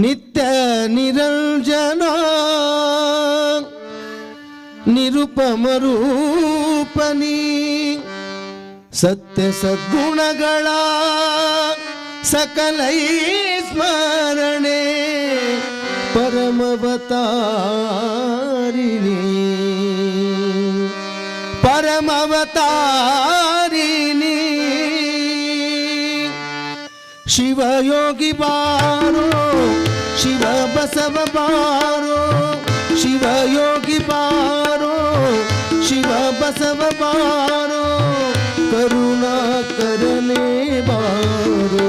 ನಿತ್ಯ ನಿರಂಜನ ನಿರುಪಮ ರೂಪನಿ ಸತ್ಯ ಸದ್ಗುಣಗಳ ಸಕಲೈ ಸ್ಮರಣೆ ಪರಮವತಾರಿಣಿ ಪರಮವತಾರಿಣಿ ಶಿವಯೋಗಿ ಬಾರೋ ಶಿವ ಬಸವ ಬಾರೋ ಶಿವಯೋಗಿ ಬಾರೋ ಶಿವ ಬಸವ ಬಾರೋ ಕರುಣಾಕರನೇ ಬಾರೋ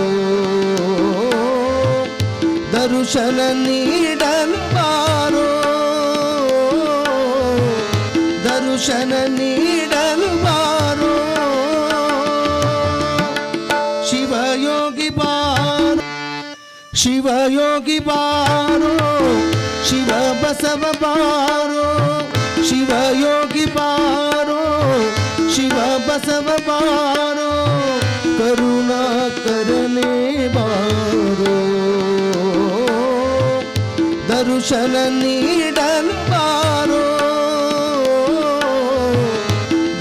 ದರ್ಶನ ನೀಡಲು ಬಾರೋ ದರ್ಶನ ನೀಡಲು ಬಾರೋ ಶಿವಯೋಗಿ ಬಾರೋ ಶಿವಯೋಗಿ ಬಾರೋ ಶಿವ ಬಸವ ಬಾರೋ ಶಿವಯೋಗಿ ಬಾರೋ ಶಿವ ಬಸವ ಬಾರೋ ಕರುಣಾಕರನೇ ಬಾರೋ ದರ್ಶನ ನೀಡಲು ಬಾರೋ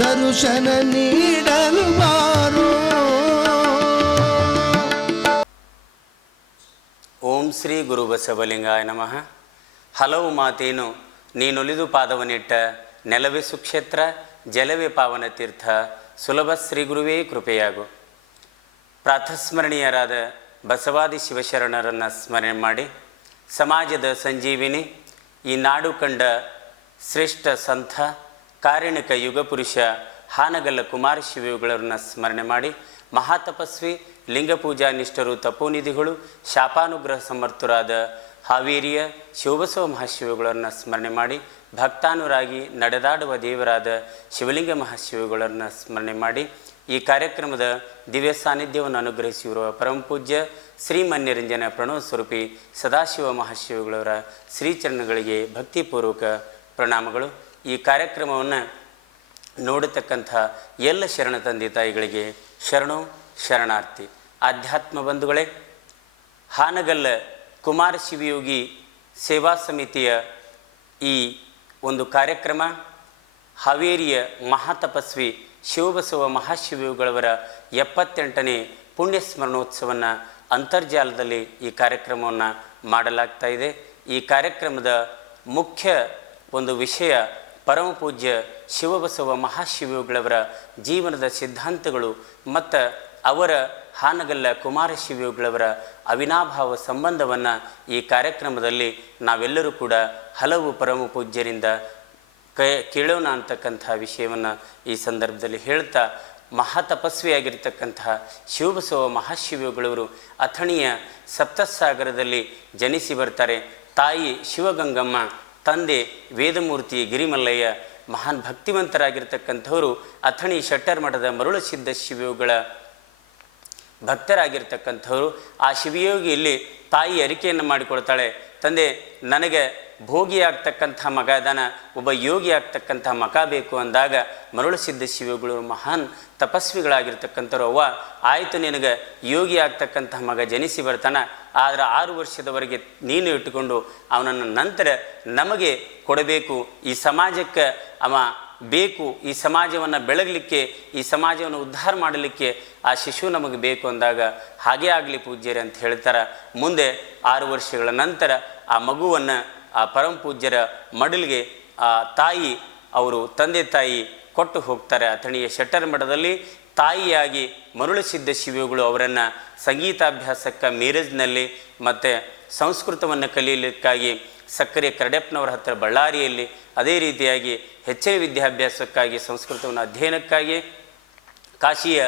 ದರ್ಶನ ನೀಡಲು ಬಾರೋ. ಓಂ ಶ್ರೀ ಗುರು ಬಸವಲಿಂಗಾಯ ನಮಃ. ಹಲವು ಮಾತೇನು ನೀನೊಲಿದು ಪಾದವನಿಟ್ಟ ನೆಲವೇ ಸುಕ್ಷೇತ್ರ ಜಲವೇ ಪಾವನ ತೀರ್ಥ ಸುಲಭ ಶ್ರೀ ಗುರುವೇ ಕೃಪೆಯಾಗು. ಪ್ರಾತಸ್ಮರಣೀಯರಾದ ಬಸವಾದಿ ಶಿವಶರಣರನ್ನು ಸ್ಮರಣೆ ಮಾಡಿ ಸಮಾಜದ ಸಂಜೀವಿನಿ ಈ ನಾಡು ಕಂಡ ಶ್ರೇಷ್ಠ ಸಂತ ಕಾರುಣಿಕ ಯುಗಪುರುಷ ಹಾನಗಲ್ಲ ಕುಮಾರ ಶಿವಯುಗಳರನ್ನು ಸ್ಮರಣೆ ಮಾಡಿ ಮಹಾತಪಸ್ವಿ ಲಿಂಗಪೂಜಾ ನಿಷ್ಠರು ತಪೋನಿಧಿಗಳು ಶಾಪಾನುಗ್ರಹ ಸಮರ್ಥರಾದ ಹಾವೇರಿಯ ಶಿವಬಸವ ಮಹಾಶಿವಗಳನ್ನು ಸ್ಮರಣೆ ಮಾಡಿ ಭಕ್ತಾನುರಾಗಿ ನಡೆದಾಡುವ ದೇವರಾದ ಶಿವಲಿಂಗ ಮಹಾಶಿವಗಳನ್ನು ಸ್ಮರಣೆ ಮಾಡಿ ಈ ಕಾರ್ಯಕ್ರಮದ ದಿವ್ಯ ಸಾನ್ನಿಧ್ಯವನ್ನು ಅನುಗ್ರಹಿಸಿರುವ ಪರಮಪೂಜ್ಯ ಶ್ರೀಮನ್ಯರಂಜನ ಪ್ರಣವ ಸ್ವರೂಪಿ ಸದಾಶಿವ ಮಹಾಶಿವಗಳವರ ಶ್ರೀಚರಣಗಳಿಗೆ ಭಕ್ತಿಪೂರ್ವಕ ಪ್ರಣಾಮಗಳು. ಈ ಕಾರ್ಯಕ್ರಮವನ್ನು ನೋಡತಕ್ಕಂಥ ಎಲ್ಲ ಶರಣ ತಂದೆ ತಾಯಿಗಳಿಗೆ ಶರಣು ಶರಣಾರ್ಥಿ. ಆಧ್ಯಾತ್ಮ ಬಂಧುಗಳೇ, ಹಾನಗಲ್ಲ ಕುಮಾರ ಶಿವಯೋಗಿ ಸೇವಾ ಸಮಿತಿಯ ಈ ಒಂದು ಕಾರ್ಯಕ್ರಮ ಹಾವೇರಿಯ ಮಹಾತಪಸ್ವಿ ಶಿವಬಸವ ಮಹಾಶಿವಯುಗಳವರ 78ನೇ ಪುಣ್ಯ ಸ್ಮರಣೋತ್ಸವವನ್ನು ಅಂತರ್ಜಾಲದಲ್ಲಿ ಈ ಕಾರ್ಯಕ್ರಮವನ್ನು ಮಾಡಲಾಗ್ತಾ ಇದೆ. ಈ ಕಾರ್ಯಕ್ರಮದ ಮುಖ್ಯ ಒಂದು ವಿಷಯ ಪರಮಪೂಜ್ಯ ಶಿವಬಸವ ಮಹಾಶಿವಯುಗಳವರ ಜೀವನದ ಸಿದ್ಧಾಂತಗಳು ಮತ್ತು ಅವರ ಹಾನಗಲ್ಲ ಕುಮಾರ ಶಿವಯುಗಳವರ ಅವಿನಾಭಾವ ಸಂಬಂಧವನ್ನು ಈ ಕಾರ್ಯಕ್ರಮದಲ್ಲಿ ನಾವೆಲ್ಲರೂ ಕೂಡ ಹಲವು ಪರಮಪೂಜ್ಯರಿಂದ ಕೇಳೋಣ ಅಂತಕ್ಕಂಥ ವಿಷಯವನ್ನು ಈ ಸಂದರ್ಭದಲ್ಲಿ ಹೇಳ್ತಾ, ಮಹಾತಪಸ್ವಿಯಾಗಿರ್ತಕ್ಕಂತಹ ಶಿವಬಸವ ಮಹಾಶಿವಯುಗಳವರು ಅಥಣಿಯ ಸಪ್ತಸಾಗರದಲ್ಲಿ ಜನಿಸಿ ಬರ್ತಾರೆ. ತಾಯಿ ಶಿವಗಂಗಮ್ಮ, ತಂದೆ ವೇದಮೂರ್ತಿ ಗಿರಿಮಲ್ಲಯ್ಯ. ಮಹಾನ್ ಭಕ್ತಿವಂತರಾಗಿರ್ತಕ್ಕಂಥವರು ಅಥಣಿ ಶೆಟ್ಟರ್ ಮಠದ ಮರುಳಸಿದ್ಧ ಶಿವಯೋಗಿಗಳ ಭಕ್ತರಾಗಿರ್ತಕ್ಕಂಥವರು. ಆ ಶಿವಯೋಗಿಯಲ್ಲಿ ತಾಯಿ ಅರಿಕೆಯನ್ನು ಮಾಡಿಕೊಳ್ತಾಳೆ, ತಂದೆ ನನಗೆ ಭೋಗಿಯಾಗ್ತಕ್ಕಂಥ ಮಗ ಅದಾನ, ಒಬ್ಬ ಯೋಗಿ ಆಗ್ತಕ್ಕಂಥ ಮಗ ಬೇಕು ಅಂದಾಗ ಮರುಳಸಿದ್ಧ ಶಿವಗಳು ಮಹಾನ್ ತಪಸ್ವಿಗಳಾಗಿರ್ತಕ್ಕಂಥವ್ರು, ಅವ್ವ ಆಯಿತು ನಿನಗೆ ಯೋಗಿ ಆಗ್ತಕ್ಕಂಥ ಮಗ ಜನಿಸಿ ಬರ್ತಾನ, ಆದರೆ 6 ವರ್ಷದವರೆಗೆ ನೀನು ಇಟ್ಟುಕೊಂಡು ಅವನನ್ನು ನಂತರ ನಮಗೆ ಕೊಡಬೇಕು, ಈ ಸಮಾಜಕ್ಕೆ ಅವ ಬೇಕು, ಈ ಸಮಾಜವನ್ನು ಬೆಳಗಲಿಕ್ಕೆ, ಈ ಸಮಾಜವನ್ನು ಉದ್ಧಾರ ಮಾಡಲಿಕ್ಕೆ ಆ ಶಿಶು ನಮಗೆ ಬೇಕು ಅಂದಾಗ ಹಾಗೇ ಆಗಲಿ ಪೂಜ್ಯರೇ ಅಂತ ಹೇಳ್ತಾರೆ. ಮುಂದೆ 6 ವರ್ಷಗಳ ನಂತರ ಆ ಮಗುವನ್ನು ಆ ಪರಮ ಪೂಜ್ಯರ ಮಡಲಿಗೆ ಆ ತಾಯಿ, ಅವರು ತಂದೆ ತಾಯಿ ಕೊಟ್ಟು ಹೋಗ್ತಾರೆ. ಅಥಣಿಯ ಶೆಟ್ಟರ್ ಮಠದಲ್ಲಿ ತಾಯಿಯಾಗಿ ಮರುಳಸಿದ್ಧ ಶಿವಯುಗಳು ಅವರನ್ನು ಸಂಗೀತಾಭ್ಯಾಸಕ್ಕೆ ಮೀರಜ್ನಲ್ಲಿ ಮತ್ತು ಸಂಸ್ಕೃತವನ್ನು ಕಲಿಯಲಿಕ್ಕಾಗಿ ಸಕ್ಕರೆ ಕರಡೆಪ್ಪನವರ ಹತ್ತಿರ ಬಳ್ಳಾರಿಯಲ್ಲಿ, ಅದೇ ರೀತಿಯಾಗಿ ಹೆಚ್ಚಿನ ವಿದ್ಯಾಭ್ಯಾಸಕ್ಕಾಗಿ ಸಂಸ್ಕೃತವನ್ನು ಅಧ್ಯಯನಕ್ಕಾಗಿ ಕಾಶಿಯ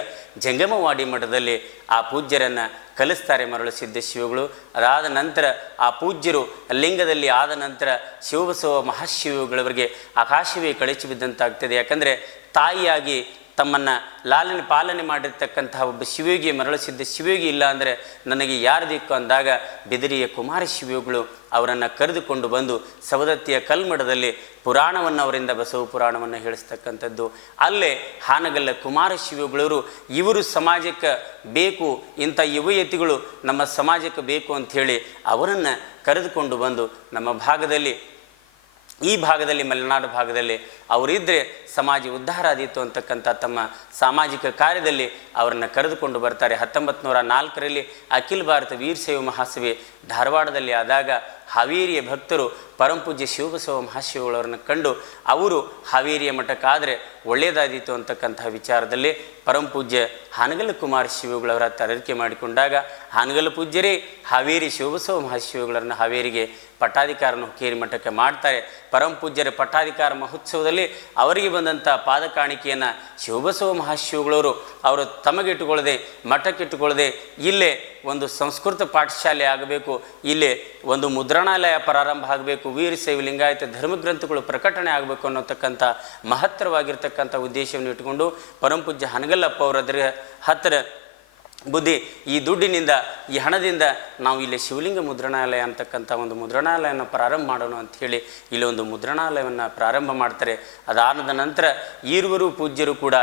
ಜಂಗಮವಾಡಿ ಮಠದಲ್ಲಿ ಆ ಪೂಜ್ಯರನ್ನು ಕಲಿಸ್ತಾರೆ ಮರುಳಸಿದ್ಧ ಶಿವಗಳು. ಅದಾದ ನಂತರ ಆ ಪೂಜ್ಯರು ಲಿಂಗದಲ್ಲಿ ಆದ ನಂತರ ಶಿವಬಸವ ಮಹಾಶಿವಗಳವರಿಗೆ ಆಕಾಶವೇ ಕಳಚಿ ಬಿದ್ದಂತಾಗ್ತದೆ. ಯಾಕಂದರೆ ತಾಯಿಯಾಗಿ ತಮ್ಮನ್ನು ಲಾಲನೆ ಪಾಲನೆ ಮಾಡಿರ್ತಕ್ಕಂತಹ ಒಬ್ಬ ಶಿವಯೋಗಿ ಮರಳಸಿದ್ದ ಶಿವಯೋಗಿ ಇಲ್ಲ ಅಂದರೆ ನನಗೆ ಯಾರು ದಿಕ್ಕು ಅಂದಾಗ ಬಿದಿರಿಯ ಕುಮಾರ ಶಿವಯೋಗಿಗಳು ಅವರನ್ನು ಕರೆದುಕೊಂಡು ಬಂದು ಸವದತ್ತಿಯ ಕಲ್ಮಠದಲ್ಲಿ ಪುರಾಣವನ್ನು ಅವರಿಂದ ಬಸವ ಪುರಾಣವನ್ನು ಹೇಳಿಸ್ತಕ್ಕಂಥದ್ದು. ಅಲ್ಲೇ ಹಾನಗಲ್ಲ ಕುಮಾರ ಶಿವಯೋಗಿಗಳವರು ಇವರು ಸಮಾಜಕ್ಕೆ ಬೇಕು, ಇಂಥ ಯುವಯತಿಗಳು ನಮ್ಮ ಸಮಾಜಕ್ಕೆ ಬೇಕು ಅಂಥೇಳಿ ಅವರನ್ನು ಕರೆದುಕೊಂಡು ಬಂದು ನಮ್ಮ ಭಾಗದಲ್ಲಿ ಈ ಭಾಗದಲ್ಲಿ ಮಲೆನಾಡು ಭಾಗದಲ್ಲಿ ಅವರಿದ್ದರೆ ಸಮಾಜ ಉದ್ಧಾರ ಆದೀತು ಅಂತಕ್ಕಂಥ ತಮ್ಮ ಸಾಮಾಜಿಕ ಕಾರ್ಯದಲ್ಲಿ ಅವರನ್ನು ಕರೆದುಕೊಂಡು ಬರ್ತಾರೆ. 1904ರಲ್ಲಿ ಅಖಿಲ ಭಾರತ ವೀರಶೈವ ಮಹಾಸಭೆ ಧಾರವಾಡದಲ್ಲಿ ಆದಾಗ ಹಾವೇರಿಯ ಭಕ್ತರು ಪರಂಪೂಜ್ಯ ಶಿವಬಸವ ಮಹಾಶಿವಗಳವರನ್ನು ಕಂಡು ಅವರು ಹಾವೇರಿಯ ಮಠಕ್ಕಾದರೆ ಒಳ್ಳೆಯದಾದೀತು ಅಂತಕ್ಕಂಥ ವಿಚಾರದಲ್ಲಿ ಪರಂಪೂಜ್ಯ ಹಾನಗಲ್ಲ ಕುಮಾರ ಶಿವಗಳವರ ಅರಿಕೆ ಮಾಡಿಕೊಂಡಾಗ ಹಾನಗಲ್ಲ ಪೂಜ್ಯರೇ ಹಾವೇರಿ ಶಿವಬಸವ ಮಹಾಶಿವಗಳರನ್ನು ಹಾವೇರಿಗೆ ಪಟ್ಟಾಧಿಕಾರನ ಹುಕ್ಕೇರಿ ಮಠಕ್ಕೆ ಮಾಡ್ತಾರೆ. ಪರಂಪೂಜ್ಯರ ಪಟ್ಟಾಧಿಕಾರ ಮಹೋತ್ಸವದಲ್ಲಿ ಅವರಿಗೆ ಬಂದಂಥ ಪಾದ ಕಾಣಿಕೆಯನ್ನು ಶಿವಬಸವ ಮಹಾಶಿವಗಳವರು ಅವರು ತಮಗಿಟ್ಟುಕೊಳ್ಳದೆ ಮಠಕ್ಕಿಟ್ಟುಕೊಳ್ಳದೆ ಇಲ್ಲೇ ಒಂದು ಸಂಸ್ಕೃತ ಪಾಠಶಾಲೆ ಆಗಬೇಕು, ಇಲ್ಲೇ ಒಂದು ಮುದ್ರಣಾಲಯ ಪ್ರಾರಂಭ ಆಗಬೇಕು, ವೀರಶೈವ ಲಿಂಗಾಯತ ಧರ್ಮಗ್ರಂಥಗಳು ಪ್ರಕಟಣೆ ಆಗಬೇಕು ಅನ್ನೋತಕ್ಕಂಥ ಮಹತ್ತರವಾಗಿರ್ತಕ್ಕಂಥ ಉದ್ದೇಶವನ್ನು ಇಟ್ಟುಕೊಂಡು ಪರಂಪೂಜ್ಯ ಹನಗಲ್ಲಪ್ಪ ಅವರ ಹತ್ತಿರ ಬುದ್ಧಿ ಈ ದುಡ್ಡಿನಿಂದ ಈ ಹಣದಿಂದ ನಾವು ಇಲ್ಲಿ ಶಿವಲಿಂಗ ಮುದ್ರಣಾಲಯ ಅಂತಕ್ಕಂಥ ಒಂದು ಮುದ್ರಣಾಲಯನ ಪ್ರಾರಂಭ ಮಾಡೋಣ ಅಂಥೇಳಿ ಇಲ್ಲಿ ಒಂದು ಮುದ್ರಣಾಲಯವನ್ನು ಪ್ರಾರಂಭ ಮಾಡ್ತಾರೆ. ಅದಾದ ನಂತರ ಈರುವರು ಪೂಜ್ಯರು ಕೂಡ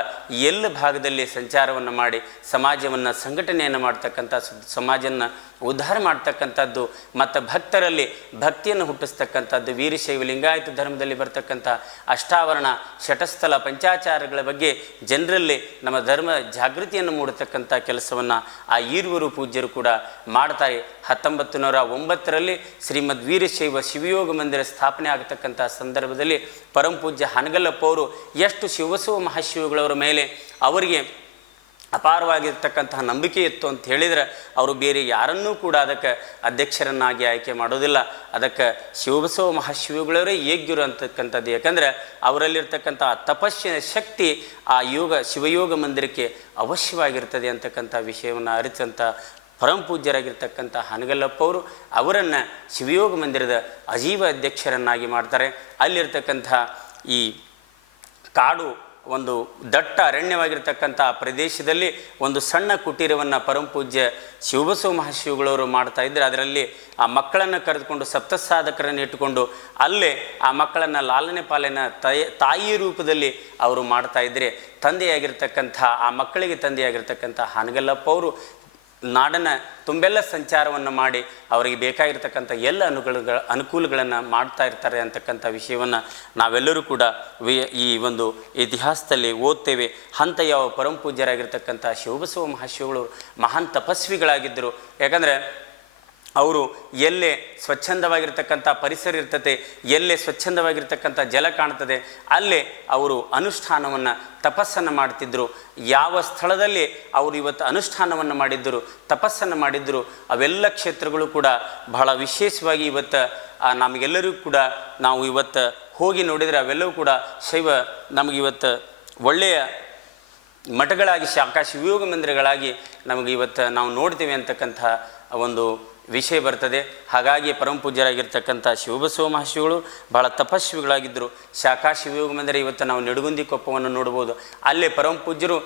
ಎಲ್ಲ ಭಾಗದಲ್ಲಿ ಸಂಚಾರವನ್ನು ಮಾಡಿ ಸಮಾಜವನ್ನು ಸಂಘಟನೆಯನ್ನು ಮಾಡ್ತಕ್ಕಂಥ ಸಮಾಜವನ್ನು ಉದ್ಧಾರ ಮಾಡ್ತಕ್ಕಂಥದ್ದು ಮತ್ತು ಭಕ್ತರಲ್ಲಿ ಭಕ್ತಿಯನ್ನು ಹುಟ್ಟಿಸ್ತಕ್ಕಂಥದ್ದು ವೀರಶೈವ ಲಿಂಗಾಯತ ಧರ್ಮದಲ್ಲಿ ಬರ್ತಕ್ಕಂಥ ಅಷ್ಟಾವರಣ ಶಟಸ್ಥಲ ಪಂಚಾಚಾರಗಳ ಬಗ್ಗೆ ಜನರಲ್ಲಿ ನಮ್ಮ ಧರ್ಮ ಜಾಗೃತಿಯನ್ನು ಮೂಡತಕ್ಕಂಥ ಕೆಲಸವನ್ನು ಆ ಈರುವರು ಪೂಜ್ಯರು ಕೂಡ ಮಾಡ್ತಾರೆ. 1909ರಲ್ಲಿ ಶ್ರೀಮದ್ ವೀರಶೈವ ಶಿವಯೋಗ ಮಂದಿರ ಸ್ಥಾಪನೆ ಆಗತಕ್ಕಂಥ ಸಂದರ್ಭದಲ್ಲಿ ಪರಂಪೂಜ್ಯ ಹನಗಲ್ಲಪ್ಪ ಅವರು ಎಷ್ಟು ಶಿವಬಸವ ಮಹಾಶಿವಗಳವರ ಮೇಲೆ ಅವರಿಗೆ ಅಪಾರವಾಗಿರ್ತಕ್ಕಂತಹ ನಂಬಿಕೆ ಇತ್ತು ಅಂತ ಹೇಳಿದರೆ ಅವರು ಬೇರೆ ಯಾರನ್ನೂ ಕೂಡ ಅದಕ್ಕೆ ಅಧ್ಯಕ್ಷರನ್ನಾಗಿ ಆಯ್ಕೆ ಮಾಡೋದಿಲ್ಲ. ಅದಕ್ಕೆ ಶಿವಬಸವ ಮಹಾಶಿವಗಳವರೇ ಯೋಗ್ಯರು ಅಂತಕ್ಕಂಥದ್ದು. ಯಾಕಂದರೆ ಅವರಲ್ಲಿರ್ತಕ್ಕಂಥ ತಪಸ್ಸಿನ ಶಕ್ತಿ ಆ ಶಿವಯೋಗ ಮಂದಿರಕ್ಕೆ ಅವಶ್ಯವಾಗಿರ್ತದೆ ಅಂತಕ್ಕಂಥ ವಿಷಯವನ್ನು ಅರಿತಂಥ ಪರಂಪೂಜ್ಯರಾಗಿರ್ತಕ್ಕಂಥ ಹನಗಲ್ಲಪ್ಪ ಅವರು ಅವರನ್ನು ಶಿವಯೋಗ ಮಂದಿರದ ಅಜೀವ ಅಧ್ಯಕ್ಷರನ್ನಾಗಿ ಮಾಡ್ತಾರೆ. ಅಲ್ಲಿರ್ತಕ್ಕಂಥ ಈ ಕಾಡು ಒಂದು ದಟ್ಟ ಅರಣ್ಯವಾಗಿರ್ತಕ್ಕಂಥ ಪ್ರದೇಶದಲ್ಲಿ ಒಂದು ಸಣ್ಣ ಕುಟೀರವನ್ನು ಪರಂಪೂಜ್ಯ ಶಿವಬಸವ ಮಹಾಶಿವಗಳವರು ಮಾಡ್ತಾ ಇದ್ದರೆ ಅದರಲ್ಲಿ ಆ ಮಕ್ಕಳನ್ನು ಕರೆದುಕೊಂಡು ಸಪ್ತಸಾಧಕರನ್ನು ಇಟ್ಟುಕೊಂಡು ಅಲ್ಲೇ ಆ ಮಕ್ಕಳನ್ನು ಲಾಲನೆ ಪಾಲನೆ ತಾಯಿ ರೂಪದಲ್ಲಿ ಅವರು ಮಾಡ್ತಾ ಇದ್ದರೆ ತಂದೆಯಾಗಿರ್ತಕ್ಕಂಥ ಆ ಮಕ್ಕಳಿಗೆ ತಂದೆಯಾಗಿರ್ತಕ್ಕಂಥ ಹನಗಲ್ಲಪ್ಪ ಅವರು ನಾಡನ ತುಂಬೆಲ್ಲ ಸಂಚಾರವನ್ನು ಮಾಡಿ ಅವರಿಗೆ ಬೇಕಾಗಿರ್ತಕ್ಕಂಥ ಎಲ್ಲ ಅನುಕೂಲಗಳನ್ನು ಮಾಡ್ತಾ ಇರ್ತಾರೆ ಅಂತಕ್ಕಂಥ ವಿಷಯವನ್ನು ನಾವೆಲ್ಲರೂ ಕೂಡ ಈ ಒಂದು ಇತಿಹಾಸದಲ್ಲಿ ಓದ್ತೇವೆ. ಹಂತ ಯಾವ ಪರಂಪೂಜ್ಯರಾಗಿರ್ತಕ್ಕಂಥ ಶಿವಬಸವ ಮಹಾಶಿವಗಳು ಮಹಾನ್ ತಪಸ್ವಿಗಳಾಗಿದ್ದರು. ಯಾಕಂದರೆ ಅವರು ಎಲ್ಲೇ ಸ್ವಚ್ಛಂದವಾಗಿರ್ತಕ್ಕಂಥ ಪರಿಸರ ಇರ್ತದೆ, ಎಲ್ಲೇ ಸ್ವಚ್ಛಂದವಾಗಿರ್ತಕ್ಕಂಥ ಜಲ ಕಾಣ್ತದೆ, ಅಲ್ಲೇ ಅವರು ಅನುಷ್ಠಾನವನ್ನು ತಪಸ್ಸನ್ನು ಮಾಡ್ತಿದ್ದರು. ಯಾವ ಸ್ಥಳದಲ್ಲಿ ಅವರು ಇವತ್ತು ಅನುಷ್ಠಾನವನ್ನು ಮಾಡಿದ್ದರು, ತಪಸ್ಸನ್ನು ಮಾಡಿದ್ದರು, ಅವೆಲ್ಲ ಕ್ಷೇತ್ರಗಳು ಕೂಡ ಬಹಳ ವಿಶೇಷವಾಗಿ ಇವತ್ತು ನಮಗೆಲ್ಲರಿಗೂ ಕೂಡ ನಾವು ಇವತ್ತು ಹೋಗಿ ನೋಡಿದರೆ ಅವೆಲ್ಲವೂ ಕೂಡ ಶೈವ ನಮಗಿವತ್ತು ಒಳ್ಳೆಯ ಮಠಗಳಾಗಿ ಶಾಖಾ ಶಿವಯೋಗ ಮಂದಿರಗಳಾಗಿ ನಮಗೆ ಇವತ್ತು ನಾವು ನೋಡ್ತೀವಿ ಅಂತಕ್ಕಂಥ ಒಂದು ವಿಷಯ ಬರ್ತದೆ. ಹಾಗಾಗಿ ಪರಂಪೂಜ್ಯರಾಗಿರ್ತಕ್ಕಂಥ ಶಿವಬಸವ ಮಹಾಶಿವಗಳು ಭಾಳ ತಪಸ್ವಿಗಳಾಗಿದ್ದರು. ಶಾಖಾ ಶಿವಯೋಗ ಮಂದಿರ ಇವತ್ತು ನಾವು ನಿಡಗುಂದಿ ಕೊಪ್ಪವನ್ನು ನೋಡ್ಬೋದು. ಅಲ್ಲೇ ಪರಂಪೂಜ್ಯರು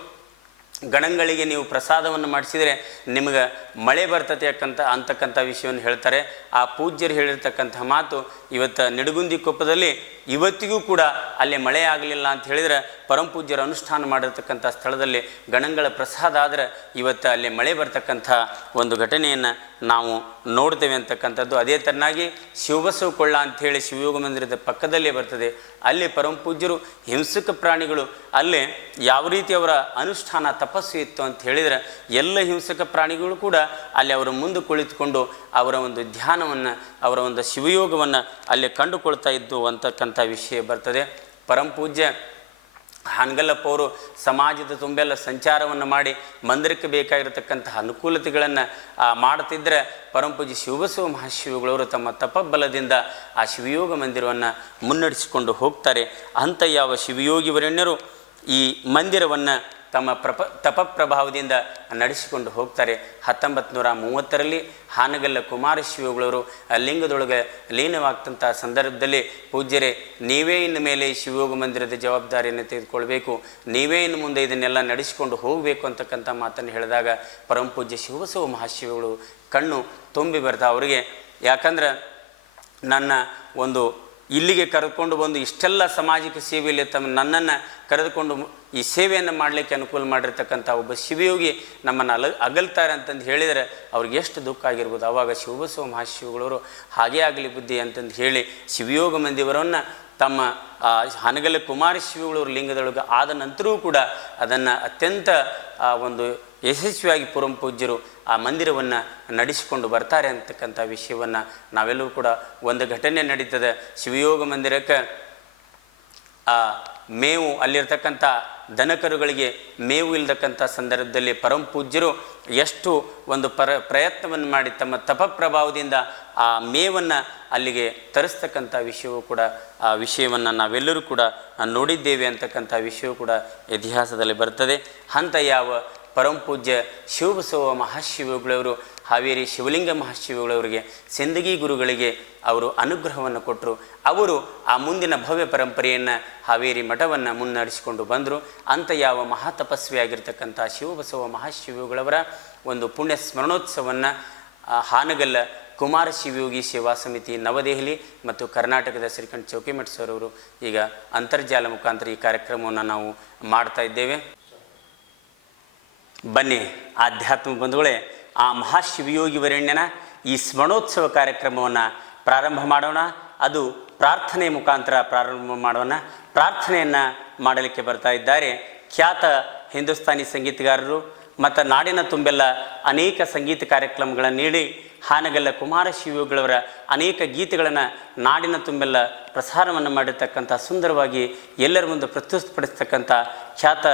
ಗಣಗಳಿಗೆ ನೀವು ಪ್ರಸಾದವನ್ನು ಮಾಡಿಸಿದರೆ ನಿಮಗೆ ಮಳೆ ಬರ್ತದೆ ಅಂತಕ್ಕಂಥ ವಿಷಯವನ್ನು ಹೇಳ್ತಾರೆ. ಆ ಪೂಜ್ಯರು ಹೇಳಿರ್ತಕ್ಕಂಥ ಮಾತು ಇವತ್ತು ನಿಡಗುಂದಿ ಕೊಪ್ಪದಲ್ಲಿ ಇವತ್ತಿಗೂ ಕೂಡ ಅಲ್ಲಿ ಮಳೆ ಆಗಲಿಲ್ಲ ಅಂತ ಹೇಳಿದರೆ ಪರಂಪೂಜ್ಯರು ಅನುಷ್ಠಾನ ಮಾಡಿರ್ತಕ್ಕಂಥ ಸ್ಥಳದಲ್ಲಿ ಗಣಗಳ ಪ್ರಸಾದ ಆದರೆ ಇವತ್ತು ಅಲ್ಲಿ ಮಳೆ ಬರ್ತಕ್ಕಂಥ ಒಂದು ಘಟನೆಯನ್ನು ನಾವು ನೋಡ್ತೇವೆ ಅಂತಕ್ಕಂಥದ್ದು. ಅದೇ ಥರನಾಗಿ ಶಿವಬಸವ ಕೊಳ್ಳ ಅಂಥೇಳಿ ಶಿವಯೋಗ ಮಂದಿರದ ಪಕ್ಕದಲ್ಲೇ ಬರ್ತದೆ. ಅಲ್ಲಿ ಪರಂಪೂಜ್ಯರು ಹಿಂಸಕ ಪ್ರಾಣಿಗಳು ಅಲ್ಲೇ ಯಾವ ರೀತಿ ಅವರ ಅನುಷ್ಠಾನ ತಪಸ್ಸು ಇತ್ತು ಅಂತ ಹೇಳಿದರೆ ಎಲ್ಲ ಹಿಂಸಕ ಪ್ರಾಣಿಗಳು ಕೂಡ ಅಲ್ಲಿ ಅವರ ಮುಂದೆ ಕುಳಿತುಕೊಂಡು ಅವರ ಒಂದು ಧ್ಯಾನವನ್ನು ಅವರ ಒಂದು ಶಿವಯೋಗವನ್ನು ಅಲ್ಲಿ ಕಂಡುಕೊಳ್ತಾ ಇದ್ದು ಅಂತಕ್ಕಂಥ ವಿಷಯ ಬರ್ತದೆ. ಪರಂಪೂಜ್ಯ ಹನಗಲ್ಲಪ್ಪ ಅವರು ಸಮಾಜದ ತುಂಬೆಲ್ಲ ಸಂಚಾರವನ್ನು ಮಾಡಿ ಮಂದಿರಕ್ಕೆ ಬೇಕಾಗಿರತಕ್ಕಂಥ ಅನುಕೂಲತೆಗಳನ್ನು ಮಾಡ್ತಿದ್ದರೆ ಪರಂಪೂಜ್ಯ ಶಿವಬಸವ ಮಹಾಶಿವಗಳವರು ತಮ್ಮ ತಪಬಲದಿಂದ ಆ ಶಿವಯೋಗ ಮಂದಿರವನ್ನು ಮುನ್ನಡೆಸಿಕೊಂಡು ಹೋಗ್ತಾರೆ. ಅಂಥ ಯಾವ ಶಿವಯೋಗಿ ವರೆಣ್ಯರು ಈ ಮಂದಿರವನ್ನು ತಮ್ಮ ತಪಪ್ರಭಾವದಿಂದ ನಡೆಸಿಕೊಂಡು ಹೋಗ್ತಾರೆ. 1930ರಲ್ಲಿ ಹಾನಗಲ್ಲ ಕುಮಾರಶಿವಗಳವರು ಲಿಂಗದೊಳಗೆ ಲೀನವಾಗ್ತಂಥ ಸಂದರ್ಭದಲ್ಲಿ ಪೂಜ್ಯರೇ, ನೀವೇ ಇನ್ನು ಮೇಲೆ ಶಿವಯೋಗ ಮಂದಿರದ ಜವಾಬ್ದಾರಿಯನ್ನು ತೆಗೆದುಕೊಳ್ಬೇಕು, ನೀವೇ ಇನ್ನು ಮುಂದೆ ಇದನ್ನೆಲ್ಲ ನಡೆಸಿಕೊಂಡು ಹೋಗಬೇಕು ಅಂತಕ್ಕಂಥ ಮಾತನ್ನು ಹೇಳಿದಾಗ ಪರಮ ಪೂಜ್ಯ ಶಿವಬಸವ ಮಹಾಶಿವಗಳು ಕಣ್ಣು ತುಂಬಿ ಬರ್ತಾ ಅವರಿಗೆ. ಯಾಕಂದ್ರೆ ನನ್ನ ಒಂದು ಇಲ್ಲಿಗೆ ಕರೆದುಕೊಂಡು ಬಂದು ಇಷ್ಟೆಲ್ಲ ಸಾಮಾಜಿಕ ಸೇವೆಯಲ್ಲಿ ನನ್ನನ್ನು ಕರೆದುಕೊಂಡು ಈ ಸೇವೆಯನ್ನು ಮಾಡಲಿಕ್ಕೆ ಅನುಕೂಲ ಮಾಡಿರ್ತಕ್ಕಂಥ ಒಬ್ಬ ಶಿವಯೋಗಿ ನಮ್ಮನ್ನು ಅಗಲ್ತಾರೆ ಅಂತಂದು ಹೇಳಿದರೆ ಅವ್ರಿಗೆ ಎಷ್ಟು ದುಃಖ ಆಗಿರ್ಬೋದು. ಆವಾಗ ಶಿವಬಸವ ಮಹಾಶಿವಗಳವರು ಹಾಗೇ ಆಗಲಿ ಬುದ್ಧಿ ಅಂತಂದು ಹೇಳಿ ಶಿವಯೋಗ ಮಂದಿರವನ್ನು ತಮ್ಮ ಹಾನಗಲ್ಲ ಕುಮಾರಶಿವಗಳವರು ಲಿಂಗದೊಳಗೆ ಆದ ನಂತರವೂ ಕೂಡ ಅದನ್ನು ಅತ್ಯಂತ ಒಂದು ಯಶಸ್ವಿಯಾಗಿ ಪರಮ ಪೂಜ್ಯರು ಆ ಮಂದಿರವನ್ನು ನಡೆಸಿಕೊಂಡು ಬರ್ತಾರೆ ಅಂತಕ್ಕಂಥ ವಿಷಯವನ್ನು ನಾವೆಲ್ಲರೂ ಕೂಡ ಒಂದು ಘಟನೆ ನಡೀತದೆ. ಶಿವಯೋಗ ಮಂದಿರಕ್ಕೆ ಆ ಮೇವು ಅಲ್ಲಿರ್ತಕ್ಕಂಥ ದನಕರುಗಳಿಗೆ ಮೇವು ಇಲ್ಲತಕ್ಕಂಥ ಸಂದರ್ಭದಲ್ಲಿ ಪರಮ ಪೂಜ್ಯರು ಎಷ್ಟು ಒಂದು ಪ್ರಯತ್ನವನ್ನು ಮಾಡಿ ತಮ್ಮ ತಪಪ್ರಭಾವದಿಂದ ಆ ಮೇವನ್ನು ಅಲ್ಲಿಗೆ ತರಿಸ್ತಕ್ಕಂಥ ವಿಷಯವೂ ಕೂಡ ಆ ವಿಷಯವನ್ನು ನಾವೆಲ್ಲರೂ ಕೂಡ ನೋಡಿದ್ದೇವೆ ಅಂತಕ್ಕಂಥ ವಿಷಯವೂ ಕೂಡ ಇತಿಹಾಸದಲ್ಲಿ ಬರ್ತದೆ. ಅಂತ ಯಾವ ಪರಮ ಪೂಜ್ಯ ಶಿವಬಸವ ಮಹಾಶಿವಗಳವರು ಹಾವೇರಿ ಶಿವಲಿಂಗ ಮಹಾಶಿವಗಳವರಿಗೆ ಸಿಂದಗಿ ಗುರುಗಳಿಗೆ ಅವರು ಅನುಗ್ರಹವನ್ನು ಕೊಟ್ಟರು. ಅವರು ಆ ಮುಂದಿನ ಭವ್ಯ ಪರಂಪರೆಯನ್ನು ಹಾವೇರಿ ಮಠವನ್ನು ಮುನ್ನಡೆಸಿಕೊಂಡು ಬಂದರು. ಅಂತ ಯಾವ ಮಹಾತಪಸ್ವಿಯಾಗಿರ್ತಕ್ಕಂಥ ಶಿವಬಸವ ಮಹಾಶಿವಗಳವರ ಒಂದು ಪುಣ್ಯ ಸ್ಮರಣೋತ್ಸವವನ್ನು ಹಾನಗಲ್ಲ ಕುಮಾರ ಶಿವಯೋಗಿ ಸೇವಾ ಸಮಿತಿ ನವದೆಹಲಿ ಮತ್ತು ಕರ್ನಾಟಕದ ಶ್ರೀಕಂಠ ಚೌಕಿಮಠ ಸರ್ ಅವರು ಈಗ ಅಂತರ್ಜಾಲ ಮುಖಾಂತರ ಈ ಕಾರ್ಯಕ್ರಮವನ್ನು ನಾವು ಮಾಡ್ತಾ ಇದ್ದೇವೆ. ಬನ್ನಿ ಆಧ್ಯಾತ್ಮ ಬಂಧುಗಳೇ, ಆ ಮಹಾಶಿವಯೋಗಿ ವರೆಣ್ಯನ ಈ ಸ್ಮರಣೋತ್ಸವ ಕಾರ್ಯಕ್ರಮವನ್ನು ಪ್ರಾರಂಭ ಮಾಡೋಣ. ಅದು ಪ್ರಾರ್ಥನೆ ಮುಖಾಂತರ ಪ್ರಾರಂಭ ಮಾಡೋಣ. ಪ್ರಾರ್ಥನೆಯನ್ನು ಮಾಡಲಿಕ್ಕೆ ಬರ್ತಾ ಇದ್ದಾರೆ ಖ್ಯಾತ ಹಿಂದೂಸ್ತಾನಿ ಸಂಗೀತಗಾರರು ಮತ್ತು ನಾಡಿನ ತುಂಬೆಲ್ಲ ಅನೇಕ ಸಂಗೀತ ಕಾರ್ಯಕ್ರಮಗಳನ್ನು ನೀಡಿ ಹಾನಗಲ್ಲ ಕುಮಾರ ಶಿವಯೋಗಿಗಳವರ ಅನೇಕ ಗೀತೆಗಳನ್ನು ನಾಡಿನ ತುಂಬೆಲ್ಲ ಪ್ರಸಾರವನ್ನು ಮಾಡಿರ್ತಕ್ಕಂಥ ಸುಂದರವಾಗಿ ಎಲ್ಲರ ಮುಂದೆ ಪ್ರಸ್ತುತಪಡಿಸ್ತಕ್ಕಂಥ ಖ್ಯಾತ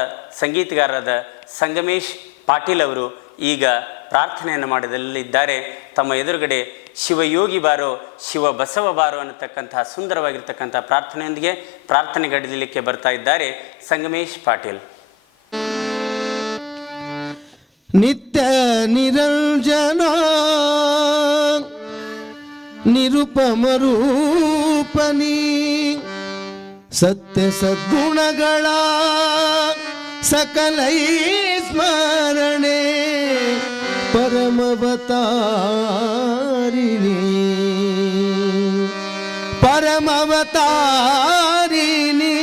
ಸಂಗೀತಗಾರರಾದ ಸಂಗಮೇಶ್ ಪಾಟೀಲ್ ಅವರು ಈಗ ಪ್ರಾರ್ಥನೆಯನ್ನು ಮಾಡಿದಲ್ಲಿದ್ದಾರೆ. ತಮ್ಮ ಎದುರುಗಡೆ ಶಿವಯೋಗಿ ಬಾರೋ ಶಿವ ಬಸವ ಬಾರೋ ಅನ್ನತಕ್ಕಂಥ ಸುಂದರವಾಗಿರ್ತಕ್ಕಂಥ ಪ್ರಾರ್ಥನೆಯೊಂದಿಗೆ ಪ್ರಾರ್ಥನೆಗಡಲಿಕ್ಕೆ ಬರ್ತಾ ಇದ್ದಾರೆ ಸಂಗಮೇಶ್ ಪಾಟೀಲ್. ನಿತ್ಯ ನಿರಂಜನ ನಿರುಪಮ ರೂಪನಿ ಸತ್ಯ ಸದ್ಗುಣಗಳ ಸಕಲೈ ಸ್ಮರಣೆ ಪರಮವತಾರಿಣಿ ಪರಮವತಾರಿಣಿ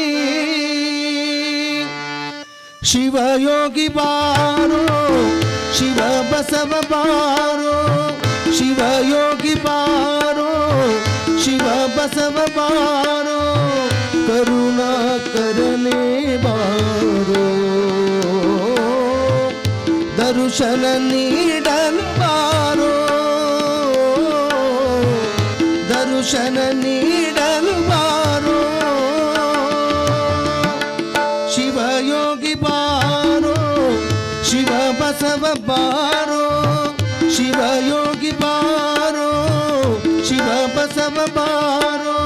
ಶಿವಯೋಗಿ ಬಾರೋ ಶಿವ ಬಸವ ಬಾರೋ ಶಿವಯೋಗಿ ಬಾರೋ ಶಿವ ಬಸವ ಬಾರೋ ಕರುಣಾಕರನೇ ಬಾರೋ ದರ್ಶನ ನೀಡಲು ಬಾರೋ ದರ್ಶನ ನೀಡಲು ಬಾರೋ ಶಿವಯೋಗಿ ಬಾರೋ ಶಿವ ಬಸವ ಬಾರೋ ಶಿವಯೋಗಿ ಬಾರೋ ಶಿವ ಬಸವ ಬಾರೋ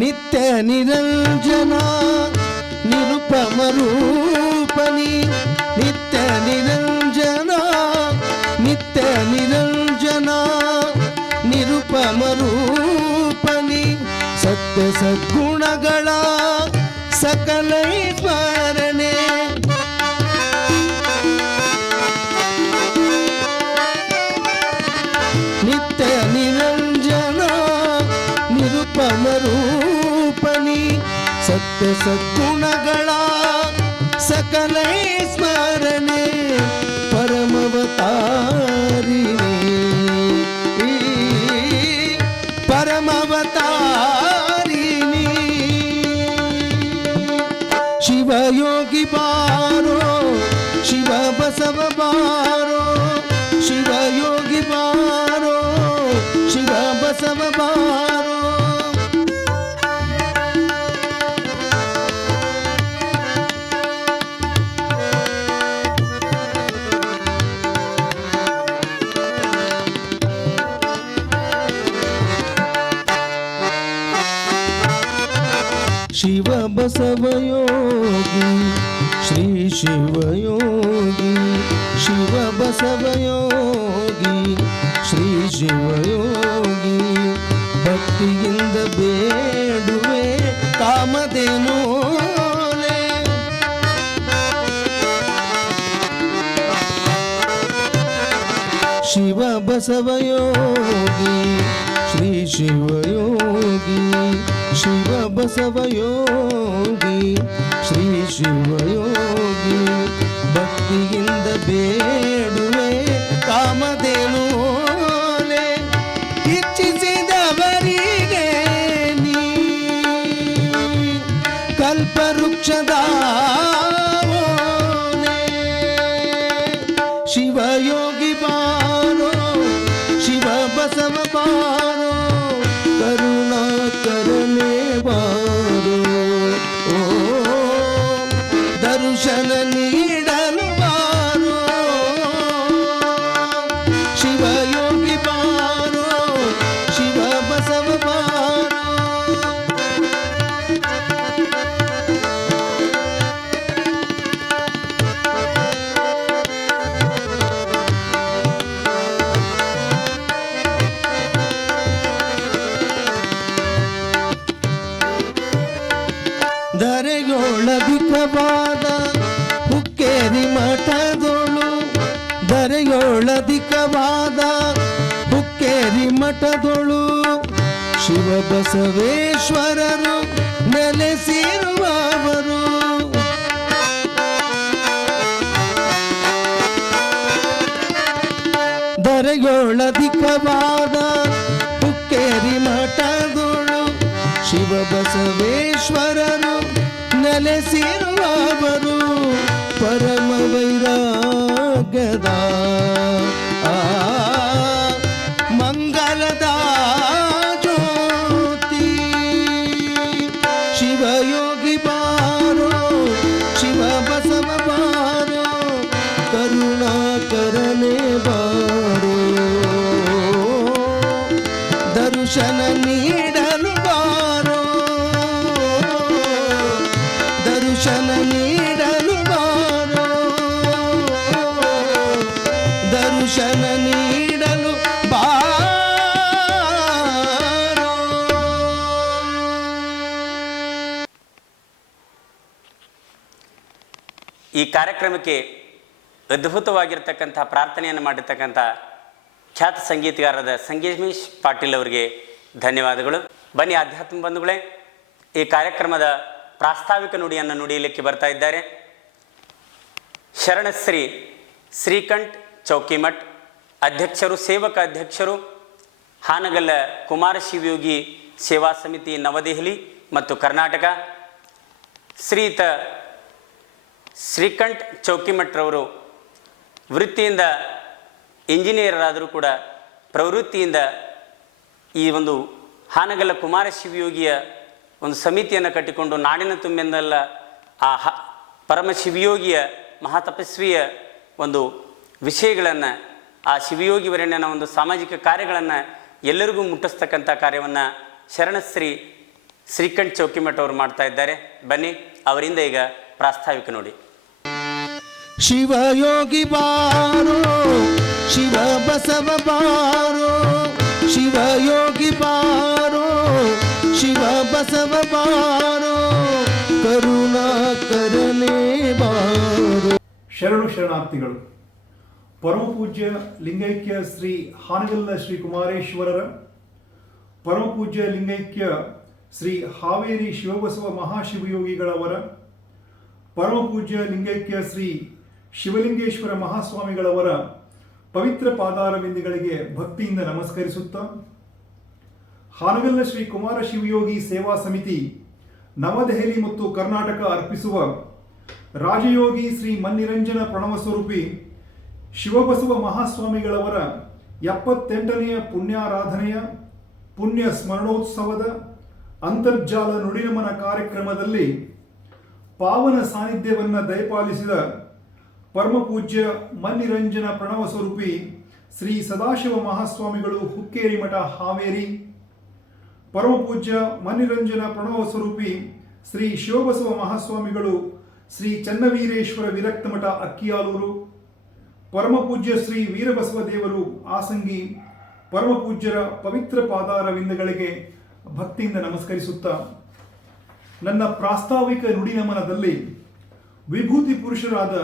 ನಿತ್ಯ ನಿರಂಜನ ನಿರುಪಮ ರೂಪನಿ ನಿತ್ಯ ನಿರಂಜನ ನಿತ್ಯ ನಿರಂಜನ ನಿರುಪಮ ರೂಪನಿ ಸತ್ಯ ಸದ್ಗುಣಗಳ ಸಕಲೈ ಸ್ಮರಣೆ ನಿತ್ಯ ನಿರಂಜನ ನಿರುಪಮ ರೂಪನಿ ಸತ್ಯ ಸದ್ಗುಣಗಳ ಸಕಲೈ ಸ್ಮರಣೆ ಪರಮವತಾರಿಣಿ ಪರಮವತಾರಿಣಿ ಶಿವಯೋಗಿ ಬಾರೋ ಶಿವ ಬಸವ ಬಾರೋ ಶಿವಯೋಗಿ ಬಾರೋ ಶಿವ ಶಿವ ಬಸವಯೋಗಿ ಶ್ರೀ ಶಿವಯೋಗಿ ಶಿವ ಬಸವಯೋಗಿ ಶ್ರೀ ಶಿವಯೋಗಿ ಭಕ್ತಿಯಿಂದ ಬೇಡುವೆ ಕಾಮಧೇನು ಶಿವ ಬಸವಯೋಗಿ ಶ್ರೀ ಶಿವಯೋಗಿ ಶಿವ ಬಸವಯೋಗಿ ಶ್ರೀ ಶಿವಯೋಗಿ ಭಕ್ತಿಯಿಂದ ಬೇಡುವೆ ಕಾಮಧೇನು ಇಚ್ಛಿಸಿದವರಿಗೆ ನೀ ಕಲ್ಪವೃಕ್ಷದ ಶಿವಯೋಗಿ ಬಾರೋ ಶಿವ ಬಸವ ಬಾರೋ ಕರುಣಾಕರನೇ ಬಾರೋ ಓ ದರ್ಶನ ನೀಡಲು ಬಾರೋ ಶಿವಯೋಗಿ ಬಾರೋ ಶಿವ ಬಸವ ಬಾರೋ ದರೆಯೋಳಧಿಕವಾದ ಹುಕ್ಕೇರಿ ಮಠದೊಳು ದರೆಯೋಳಧಿಕವಾದ ಹುಕ್ಕೇರಿ ಮಠದೊಳು ಶಿವ ಬಸವೇಶ್ವರರು ನೆಲೆಸಿರುವವರು ದರೆಯೋಳಧಿಕವಾದ ಹುಕ್ಕೇರಿ ಮಠದೊಳು ಶಿವ ಬಸವೇಶ್ವರರು ನೆಲೆಸಿರುವವರು ಪರಮ ವೈರಾಗ್ಯದ ಮಂಗಲದ ಜ್ಯೋತಿ ಶಿವಯೋಗಿ ಬಾರೋ ಶಿವ ಬಸವ ಬಾರೋ ಕರುಣಾಕರನೇ ಬಾರೋ ದರ್ಶನ ನೀಡಲು ಬಾರೋ ದರ್ಶನ ನೀಡಲು ಬಾರೋ ದರ್ಶನ ನೀಡಲು ಬಾರೋ. ಈ ಕಾರ್ಯಕ್ರಮಕ್ಕೆ ಅದ್ಭುತವಾಗಿರ್ತಕ್ಕಂಥ ಪ್ರಾರ್ಥನೆಯನ್ನು ಮಾಡಿರ್ತಕ್ಕಂಥ ಖ್ಯಾತ ಸಂಗೀತಗಾರರಾದ ಸಂಗಮೇಶ್ ಪಾಟೀಲ್ ಅವರಿಗೆ ಧನ್ಯವಾದಗಳು. ಬನ್ನಿ ಆಧ್ಯಾತ್ಮ ಬಂಧುಗಳೇ, ಈ ಕಾರ್ಯಕ್ರಮದ ಪ್ರಾಸ್ತಾವಿಕ ನುಡಿಯನ್ನು ನುಡಿಯಲಿಕ್ಕೆ ಬರ್ತಾ ಇದ್ದಾರೆ ಶರಣಶ್ರೀ ಶ್ರೀಕಂಠ್ ಚೌಕಿಮಠ್, ಅಧ್ಯಕ್ಷರು, ಸೇವಕ ಅಧ್ಯಕ್ಷರು, ಹಾನಗಲ್ಲ ಕುಮಾರ ಶಿವಯೋಗಿ ಸೇವಾ ಸಮಿತಿ ನವದೆಹಲಿ ಮತ್ತು ಕರ್ನಾಟಕ. ಶ್ರೀಯುತ ಶ್ರೀಕಂಠ್ ಚೌಕಿಮಠ್ರವರು ವೃತ್ತಿಯಿಂದ ಇಂಜಿನಿಯರಾದರೂ ಕೂಡ ಪ್ರವೃತ್ತಿಯಿಂದ ಈ ಒಂದು ಹಾನಗಲ್ಲ ಕುಮಾರ ಶಿವಯೋಗಿಯ ಒಂದು ಸಮಿತಿಯನ್ನು ಕಟ್ಟಿಕೊಂಡು ನಾಡಿನ ತುಂಬೆಂದೆಲ್ಲ ಆ ಪರಮ ಶಿವಯೋಗಿಯ ಮಹಾತಪಸ್ವಿಯ ಒಂದು ವಿಷಯಗಳನ್ನು, ಆ ಶಿವಯೋಗಿ ವರೆಣ್ಯನ ಒಂದು ಸಾಮಾಜಿಕ ಕಾರ್ಯಗಳನ್ನು ಎಲ್ಲರಿಗೂ ಮುಟ್ಟಿಸ್ತಕ್ಕಂಥ ಕಾರ್ಯವನ್ನು ಶರಣಶ್ರೀ ಶ್ರೀಕಂಠ್ ಚೌಕಿಮಠ್ ಅವರು ಮಾಡ್ತಾ ಇದ್ದಾರೆ. ಬನ್ನಿ ಅವರಿಂದ ಈಗ ಪ್ರಾಸ್ತಾವಿಕ ನೋಡಿ. ಶಿವಯೋಗಿ ಬಾರೋ ಶಿವ ಬಸವ ಬಾರೋ ಶಿವಯೋಗಿ ಬಾರೋ ಶಿವ ಬಸವ ಬಾರೋ ಕರುಣಾಕರನೇ ಬಾರೋ. ಶರಣು ಶರಣಾರ್ಥಿಗಳು. ಪರಮ ಪೂಜ್ಯ ಲಿಂಗೈಕ್ಯ ಶ್ರೀ ಹಾನಗಲ್ಲ ಶ್ರೀ ಕುಮಾರೇಶ್ವರರ, ಪರಮ ಪೂಜ್ಯ ಲಿಂಗೈಕ್ಯ ಶ್ರೀ ಹಾವೇರಿ ಶಿವಬಸವ ಮಹಾಶಿವಯೋಗಿಗಳವರ, ಪರಮ ಪೂಜ್ಯ ಲಿಂಗೈಕ್ಯ ಶ್ರೀ ಶಿವಲಿಂಗೇಶ್ವರ ಮಹಾಸ್ವಾಮಿಗಳವರ ಪವಿತ್ರ ಪಾದಾರವಿಂದಗಳಿಗೆ ಭಕ್ತಿಯಿಂದ ನಮಸ್ಕರಿಸುತ್ತಾ, ಹಾನಗಲ್ಲ ಶ್ರೀ ಕುಮಾರ ಶಿವಯೋಗಿ ಸೇವಾ ಸಮಿತಿ ನವದೆಹಲಿ ಮತ್ತು ಕರ್ನಾಟಕ ಅರ್ಪಿಸುವ ರಾಜಯೋಗಿ ಶ್ರೀ ಮನ್ನಿರಂಜನ ಪ್ರಣವ ಸ್ವರೂಪಿ ಶಿವಬಸವ ಮಹಾಸ್ವಾಮಿಗಳವರ 78ನೆಯ ಪುಣ್ಯಾರಾಧನೆಯ ಪುಣ್ಯ ಸ್ಮರಣೋತ್ಸವದ ಅಂತರ್ಜಾಲ ನುಡಿನಮನ ಕಾರ್ಯಕ್ರಮದಲ್ಲಿ ಪಾವನ ಸಾನ್ನಿಧ್ಯವನ್ನು ದಯಪಾಲಿಸಿದ ಪರಮ ಪೂಜ್ಯ ಮನ್ನಿರಂಜನ ಪ್ರಣವ ಸ್ವರೂಪಿ ಶ್ರೀ ಸದಾಶಿವ ಮಹಾಸ್ವಾಮಿಗಳು ಹುಕ್ಕೇರಿ ಮಠ ಹಾವೇರಿ, ಪರಮ ಪೂಜ್ಯ ಮನ್ನಿರಂಜನ ಪ್ರಣವ ಸ್ವರೂಪಿ ಶ್ರೀ ಶಿವಬಸವ ಮಹಾಸ್ವಾಮಿಗಳು ಶ್ರೀ ಚನ್ನವೀರೇಶ್ವರ ವಿರಕ್ತ ಮಠ ಅಕ್ಕಿಯಾಲೂರು, ಪರಮಪೂಜ್ಯ ಶ್ರೀ ವೀರಬಸವ ದೇವರು ಆಸಂಗಿ, ಪರಮಪೂಜ್ಯರ ಪವಿತ್ರ ಪಾದಾರವಿಂದಗಳಿಗೆ ಭಕ್ತಿಯಿಂದ ನಮಸ್ಕರಿಸುತ್ತಾ, ನನ್ನ ಪ್ರಾಸ್ತಾವಿಕ ನುಡಿನಮನದಲ್ಲಿ ವಿಭೂತಿ ಪುರುಷರಾದ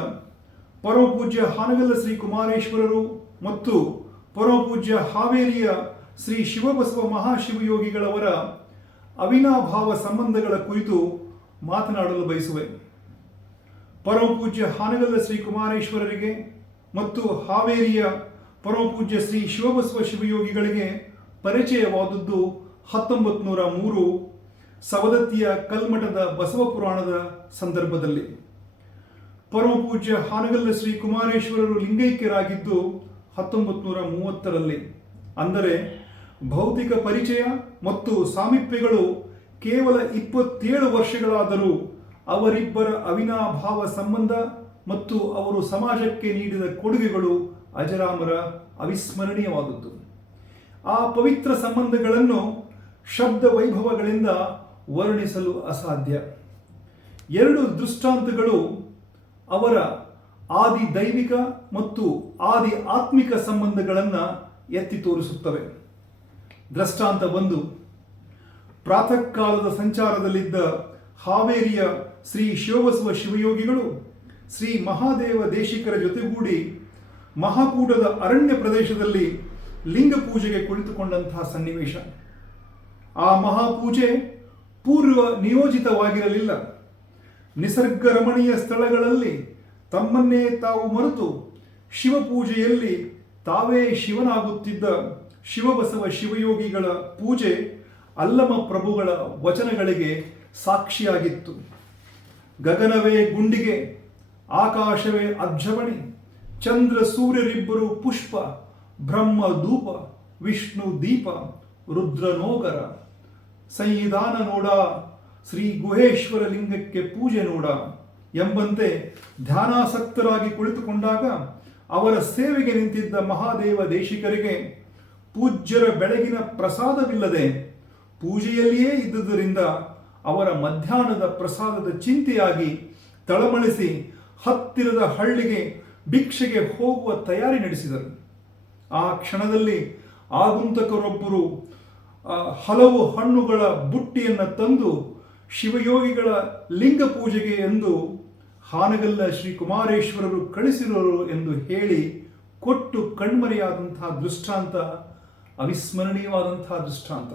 ಪರಮಪೂಜ್ಯ ಹಾನಗಲ್ಲ ಶ್ರೀ ಕುಮಾರೇಶ್ವರರು ಮತ್ತು ಪರಮಪೂಜ್ಯ ಹಾವೇರಿಯ ಶ್ರೀ ಶಿವಬಸವ ಮಹಾಶಿವಯೋಗಿಗಳವರ ಅವಿನಾಭಾವ ಸಂಬಂಧಗಳ ಕುರಿತು ಮಾತನಾಡಲು ಬಯಸುವೆ. ಪರಮಪೂಜ್ಯ ಹಾನಗಲ್ಲ ಶ್ರೀ ಕುಮಾರೇಶ್ವರರಿಗೆ ಮತ್ತು ಹಾವೇರಿಯ ಪರಮಪೂಜ್ಯ ಶ್ರೀ ಶಿವಬಸವ ಶಿವಯೋಗಿಗಳಿಗೆ ಪರಿಚಯವಾದದ್ದು 1903 ಸವದತ್ತಿಯ ಕಲ್ಮಠದ ಬಸವ ಪುರಾಣದ ಸಂದರ್ಭದಲ್ಲಿ. ಪರಮಪೂಜ್ಯ ಹಾನಗಲ್ಲ ಶ್ರೀ ಕುಮಾರೇಶ್ವರರು ಲಿಂಗೈಕ್ಯರಾಗಿದ್ದು 1930ರಲ್ಲಿ. ಅಂದರೆ ಭೌತಿಕ ಪರಿಚಯ ಮತ್ತು ಸಾಮೀಪ್ಯಗಳು ಕೇವಲ 27 ವರ್ಷಗಳಾದರೂ ಅವರಿಬ್ಬರ ಅವಿನಾಭಾವ ಸಂಬಂಧ ಮತ್ತು ಅವರು ಸಮಾಜಕ್ಕೆ ನೀಡಿದ ಕೊಡುಗೆಗಳು ಅಜರಾಮರ, ಅವಿಸ್ಮರಣೀಯವಾದದ್ದು. ಆ ಪವಿತ್ರ ಸಂಬಂಧಗಳನ್ನು ಶಬ್ದ ವೈಭವಗಳಿಂದ ವರ್ಣಿಸಲು ಅಸಾಧ್ಯ. 2 ದೃಷ್ಟಾಂತಗಳು ಅವರ ಆದಿ ದೈವಿಕ ಮತ್ತು ಆದಿ ಆತ್ಮಿಕ ಸಂಬಂಧಗಳನ್ನು ಎತ್ತಿ ತೋರಿಸುತ್ತವೆ. ದೃಷ್ಟಾಂತ 1, ಪ್ರಾತಃ ಕಾಲದ ಸಂಚಾರದಲ್ಲಿದ್ದ ಹಾವೇರಿಯ ಶ್ರೀ ಶಿವಬಸವ ಶಿವಯೋಗಿಗಳು ಶ್ರೀ ಮಹಾದೇವ ದೇಶಿಕರ ಜೊತೆಗೂಡಿ ಮಹಾಕೂಟದ ಅರಣ್ಯ ಪ್ರದೇಶದಲ್ಲಿ ಲಿಂಗ ಪೂಜೆಗೆ ಕುಳಿತುಕೊಂಡಂತಹ ಸನ್ನಿವೇಶ. ಆ ಮಹಾಪೂಜೆ ಪೂರ್ವ ನಿಯೋಜಿತವಾಗಿರಲಿಲ್ಲ. ನಿಸರ್ಗ ರಮಣೀಯ ಸ್ಥಳಗಳಲ್ಲಿ ತಮ್ಮನ್ನೇ ತಾವು ಮರೆತು ಶಿವಪೂಜೆಯಲ್ಲಿ ತಾವೇ ಶಿವನಾಗುತ್ತಿದ್ದ ಶಿವಬಸವ ಶಿವಯೋಗಿಗಳ ಪೂಜೆ ಅಲ್ಲಮ ಪ್ರಭುಗಳ ವಚನಗಳಿಗೆ ಸಾಕ್ಷಿಯಾಗಿತ್ತು. ಗಗನವೇ ಗುಂಡಿಗೆ, ಆಕಾಶವೇ ಅಬ್ಜವಣಿ, ಚಂದ್ರ ಸೂರ್ಯರಿಬ್ಬರು ಪುಷ್ಪ, ಬ್ರಹ್ಮ ಧೂಪ, ವಿಷ್ಣು ದೀಪ, ರುದ್ರನೋಗರ, ಸಂವಿಧಾನ ನೋಡ, ಶ್ರೀ ಗುಹೇಶ್ವರ ಲಿಂಗಕ್ಕೆ ಪೂಜೆ ನೋಡ ಎಂಬಂತೆ ಧ್ಯಾನಾಸಕ್ತರಾಗಿ ಕುಳಿತುಕೊಂಡಾಗ ಅವರ ಸೇವೆಗೆ ನಿಂತಿದ್ದ ಮಹಾದೇವ ದೇಶಿಕರಿಗೆ ಪೂಜ್ಯರ ಬೆಳಗಿನ ಪ್ರಸಾದವಿಲ್ಲದೆ ಪೂಜೆಯಲ್ಲಿಯೇ ಇದ್ದುದರಿಂದ ಅವರ ಮಧ್ಯಾಹ್ನದ ಪ್ರಸಾದದ ಚಿಂತೆಯಾಗಿ ತಳಮಳಿಸಿ ಹತ್ತಿರದ ಹಳ್ಳಿಗೆ ಭಿಕ್ಷೆಗೆ ಹೋಗುವ ತಯಾರಿ ನಡೆಸಿದರು. ಆ ಕ್ಷಣದಲ್ಲಿ ಆಗಂತುಕರೊಬ್ಬರು ಹಲವು ಹಣ್ಣುಗಳ ಬುಟ್ಟಿಯನ್ನು ತಂದು ಶಿವಯೋಗಿಗಳ ಲಿಂಗ ಪೂಜೆಗೆ ಎಂದು ಹಾನಗಲ್ಲ ಶ್ರೀ ಕುಮಾರೇಶ್ವರರು ಕಳಿಸಿರೋರು ಎಂದು ಹೇಳಿ ಕೊಟ್ಟು ಕಣ್ಮರೆಯಾದಂತಹ ದೃಷ್ಟಾಂತ ಅವಿಸ್ಮರಣೀಯವಾದಂತಹ ದೃಷ್ಟಾಂತ.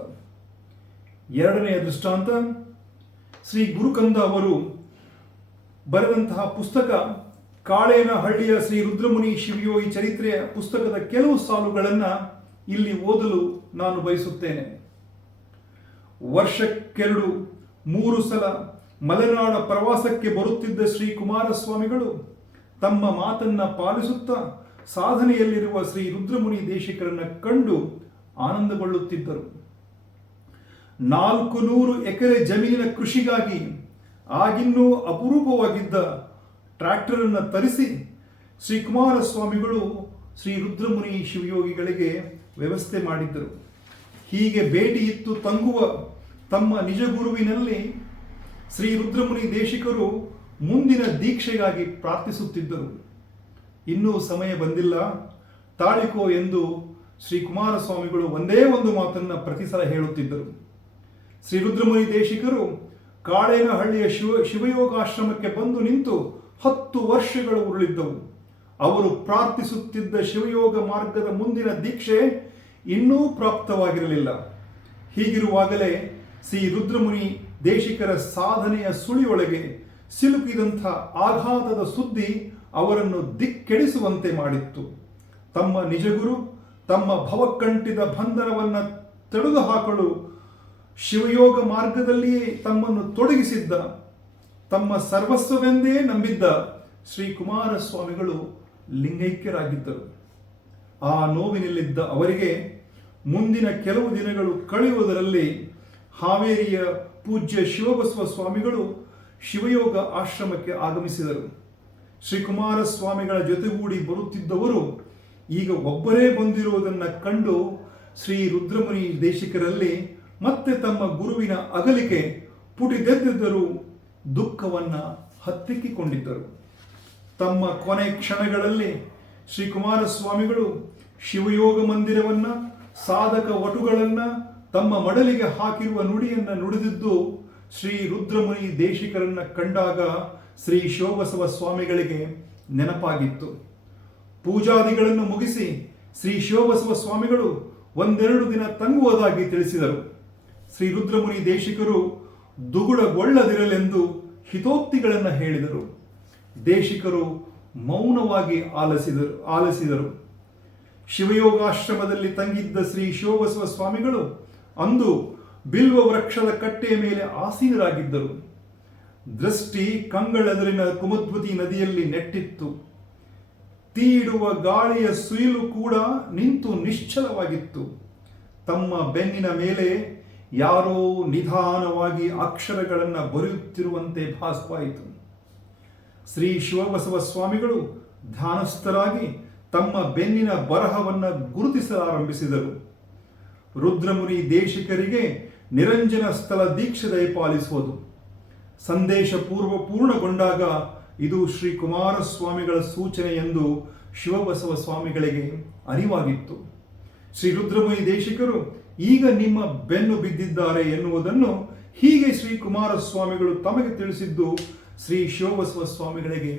2ನೆಯ ದೃಷ್ಟಾಂತ, ಶ್ರೀ ಗುರುಕಂದ ಅವರು ಬರೆದಂತಹ ಪುಸ್ತಕ ಕಾಳೇನಹಳ್ಳಿಯ ಶ್ರೀ ರುದ್ರಮುನಿ ಶಿವಯೋಗಿ ಚರಿತ್ರೆಯ ಪುಸ್ತಕದ ಕೆಲವು ಸಾಲುಗಳನ್ನು ಇಲ್ಲಿ ಓದಲು ನಾನು ಬಯಸುತ್ತೇನೆ. ವರ್ಷಕ್ಕೆರಡು 3 ಸಲ ಮಲೆನಾಡ ಪ್ರವಾಸಕ್ಕೆ ಬರುತ್ತಿದ್ದ ಶ್ರೀ ಕುಮಾರಸ್ವಾಮಿಗಳು ತಮ್ಮ ಮಾತನ್ನ ಪಾಲಿಸುತ್ತಾ ಸಾಧನೆಯಲ್ಲಿರುವ ಶ್ರೀ ರುದ್ರಮುನಿ ದೇಶಿಕರನ್ನ ಕಂಡು ಆನಂದಗೊಳ್ಳುತ್ತಿದ್ದರು. 400 ಎಕರೆ ಜಮೀನಿನ ಕೃಷಿಗಾಗಿ ಆಗಿನ್ನೂ ಅಪರೂಪವಾಗಿದ್ದ ಟ್ರ್ಯಾಕ್ಟರ್ ಅನ್ನು ತರಿಸಿ ಶ್ರೀ ಕುಮಾರಸ್ವಾಮಿಗಳು ಶ್ರೀ ರುದ್ರಮುನಿ ಶಿವಯೋಗಿಗಳಿಗೆ ವ್ಯವಸ್ಥೆ ಮಾಡಿದ್ದರು. ಹೀಗೆ ಭೇಟಿ ಇತ್ತು ತಂಗುವ ತಮ್ಮ ನಿಜ ಗುರುವಿನಲ್ಲಿ ಶ್ರೀ ರುದ್ರಮುನಿ ದೇಶಿಕರು ಮುಂದಿನ ದೀಕ್ಷೆಗಾಗಿ ಪ್ರಾರ್ಥಿಸುತ್ತಿದ್ದರು. ಇನ್ನೂ ಸಮಯ ಬಂದಿಲ್ಲ, ತಾಳಿಕೋ ಎಂದು ಶ್ರೀ ಕುಮಾರಸ್ವಾಮಿಗಳು ಒಂದೇ ಒಂದು ಮಾತನ್ನು ಪ್ರತಿ ಸಲ ಹೇಳುತ್ತಿದ್ದರು. ಶ್ರೀ ರುದ್ರಮುನಿ ದೇಶಿಕರು ಕಾಳೇನಹಳ್ಳಿಯ ಶಿವಯೋಗಾಶ್ರಮಕ್ಕೆ ಬಂದು ನಿಂತು 10 ವರ್ಷಗಳು ಉರುಳಿದ್ದವು. ಅವರು ಪ್ರಾರ್ಥಿಸುತ್ತಿದ್ದ ಶಿವಯೋಗ ಮಾರ್ಗದ ಮುಂದಿನ ದೀಕ್ಷೆ ಇನ್ನೂ ಪ್ರಾಪ್ತವಾಗಿರಲಿಲ್ಲ. ಹೀಗಿರುವಾಗಲೇ ಶ್ರೀ ರುದ್ರಮುನಿ ದೇಶಿಕರ ಸಾಧನೆಯ ಸುಳಿಯೊಳಗೆ ಸಿಲುಕಿದಂಥ ಆಘಾತದ ಸುದ್ದಿ ಅವರನ್ನು ದಿಕ್ಕೆಡಿಸುವಂತೆ ಮಾಡಿತ್ತು. ತಮ್ಮ ನಿಜಗುರು ತಮ್ಮ ಭವಕಂಠಿತ ಬಂಧನವನ್ನು ತೆಗೆದುಹಾಕಲು ಶಿವಯೋಗ ಮಾರ್ಗದಲ್ಲಿಯೇ ತಮ್ಮನ್ನು ತೊಡಗಿಸಿದ್ದ, ತಮ್ಮ ಸರ್ವಸ್ವವೆಂದೇ ನಂಬಿದ್ದ ಶ್ರೀ ಕುಮಾರಸ್ವಾಮಿಗಳು ಲಿಂಗೈಕ್ಯರಾಗಿದ್ದರು. ಆ ನೋವಿನಲ್ಲಿದ್ದ ಅವರಿಗೆ ಮುಂದಿನ ಕೆಲವು ದಿನಗಳು ಕಳೆಯುವುದರಲ್ಲಿ ಹಾವೇರಿಯ ಪೂಜ್ಯ ಶಿವಬಸವ ಸ್ವಾಮಿಗಳು ಶಿವಯೋಗ ಆಶ್ರಮಕ್ಕೆ ಆಗಮಿಸಿದರು. ಶ್ರೀ ಕುಮಾರಸ್ವಾಮಿಗಳ ಜೊತೆಗೂಡಿ ಬರುತ್ತಿದ್ದವರು ಈಗ ಒಬ್ಬರೇ ಬಂದಿರುವುದನ್ನು ಕಂಡು ಶ್ರೀ ರುದ್ರಮುನಿ ದೇಶಿಕರಲ್ಲಿ ಮತ್ತೆ ತಮ್ಮ ಗುರುವಿನ ಅಗಲಿಕೆ ಪುಟಿದೆದ್ದಿದ್ದರೂ ದುಃಖವನ್ನು ಹತ್ತಿಕ್ಕಿಕೊಂಡಿದ್ದರು. ತಮ್ಮ ಕೊನೆ ಕ್ಷಣಗಳಲ್ಲಿ ಶ್ರೀ ಕುಮಾರಸ್ವಾಮಿಗಳು ಶಿವಯೋಗ ಮಂದಿರವನ್ನು, ಸಾಧಕ ವಟುಗಳನ್ನು ತಮ್ಮ ಮಡಲಿಗೆ ಹಾಕಿರುವ ನುಡಿಯನ್ನು ನುಡಿದಿದ್ದು ಶ್ರೀ ರುದ್ರಮುನಿ ದೇಶಿಕರನ್ನ ಕಂಡಾಗ ಶ್ರೀ ಶಿವಬಸವ ಸ್ವಾಮಿಗಳಿಗೆ ನೆನಪಾಗಿತ್ತು. ಪೂಜಾದಿಗಳನ್ನು ಮುಗಿಸಿ ಶ್ರೀ ಶಿವಬಸವ ಸ್ವಾಮಿಗಳು ಒಂದೆರಡು ದಿನ ತಂಗುವುದಾಗಿ ತಿಳಿಸಿದರು. ಶ್ರೀ ರುದ್ರಮುನಿ ದೇಶಿಕರು ದುಗುಡಗೊಳ್ಳದಿರಲೆಂದು ಹಿತೋಕ್ತಿಗಳನ್ನು ಹೇಳಿದರು. ದೇಶಿಕರು ಮೌನವಾಗಿ ಆಲಿಸಿದರು. ಶಿವಯೋಗಾಶ್ರಮದಲ್ಲಿ ತಂಗಿದ್ದ ಶ್ರೀ ಶಿವಬಸವ ಸ್ವಾಮಿಗಳು ಅಂದು ಬಿಲ್ವ ವೃಕ್ಷದ ಕಟ್ಟೆಯ ಮೇಲೆ ಆಸೀನರಾಗಿದ್ದರು. ದೃಷ್ಟಿ ಕಂಗಳೆದುರಿನ ಕುಮದ್ವತಿ ನದಿಯಲ್ಲಿ ನೆಟ್ಟಿತ್ತು. ತೀಡುವ ಗಾಳಿಯ ಸುಯಿಲು ಕೂಡ ನಿಂತು ನಿಶ್ಚಲವಾಗಿತ್ತು. ತಮ್ಮ ಬೆನ್ನಿನ ಮೇಲೆ ಯಾರೋ ನಿಧಾನವಾಗಿ ಅಕ್ಷರಗಳನ್ನು ಬರೆಯುತ್ತಿರುವಂತೆ ಭಾಸವಾಯಿತು. ಶ್ರೀ ಶಿವಬಸವ ಸ್ವಾಮಿಗಳು ಧ್ಯಾನಸ್ಥರಾಗಿ ತಮ್ಮ ಬೆನ್ನಿನ ಬರಹವನ್ನು ಗುರುತಿಸಲಾರಂಭಿಸಿದರು. ರುದ್ರಮುನಿ ದೇಶಿಕರಿಗೆ ನಿರಂಜನ ಸ್ಥಳ ದೀಕ್ಷೆ ದಯಪಾಲಿಸುವುದು ಸಂದೇಶ ಪೂರ್ಣಗೊಂಡಾಗ ಇದು ಶ್ರೀ ಕುಮಾರಸ್ವಾಮಿಗಳ ಸೂಚನೆ ಎಂದು ಶಿವಬಸವ ಸ್ವಾಮಿಗಳಿಗೆ ಅರಿವಾಗಿತ್ತು. ಶ್ರೀ ರುದ್ರಮುನಿ ದೇಶಿಕರು ಈಗ ನಿಮ್ಮ ಬೆನ್ನು ಬಿದ್ದಿದ್ದಾರೆ ಎನ್ನುವುದನ್ನು ಹೀಗೆ ಶ್ರೀ ಕುಮಾರಸ್ವಾಮಿಗಳು ತಮಗೆ ತಿಳಿಸಿದ್ದು ಶ್ರೀ ಶಿವಬಸವ ಸ್ವಾಮಿಗಳಿಗೆ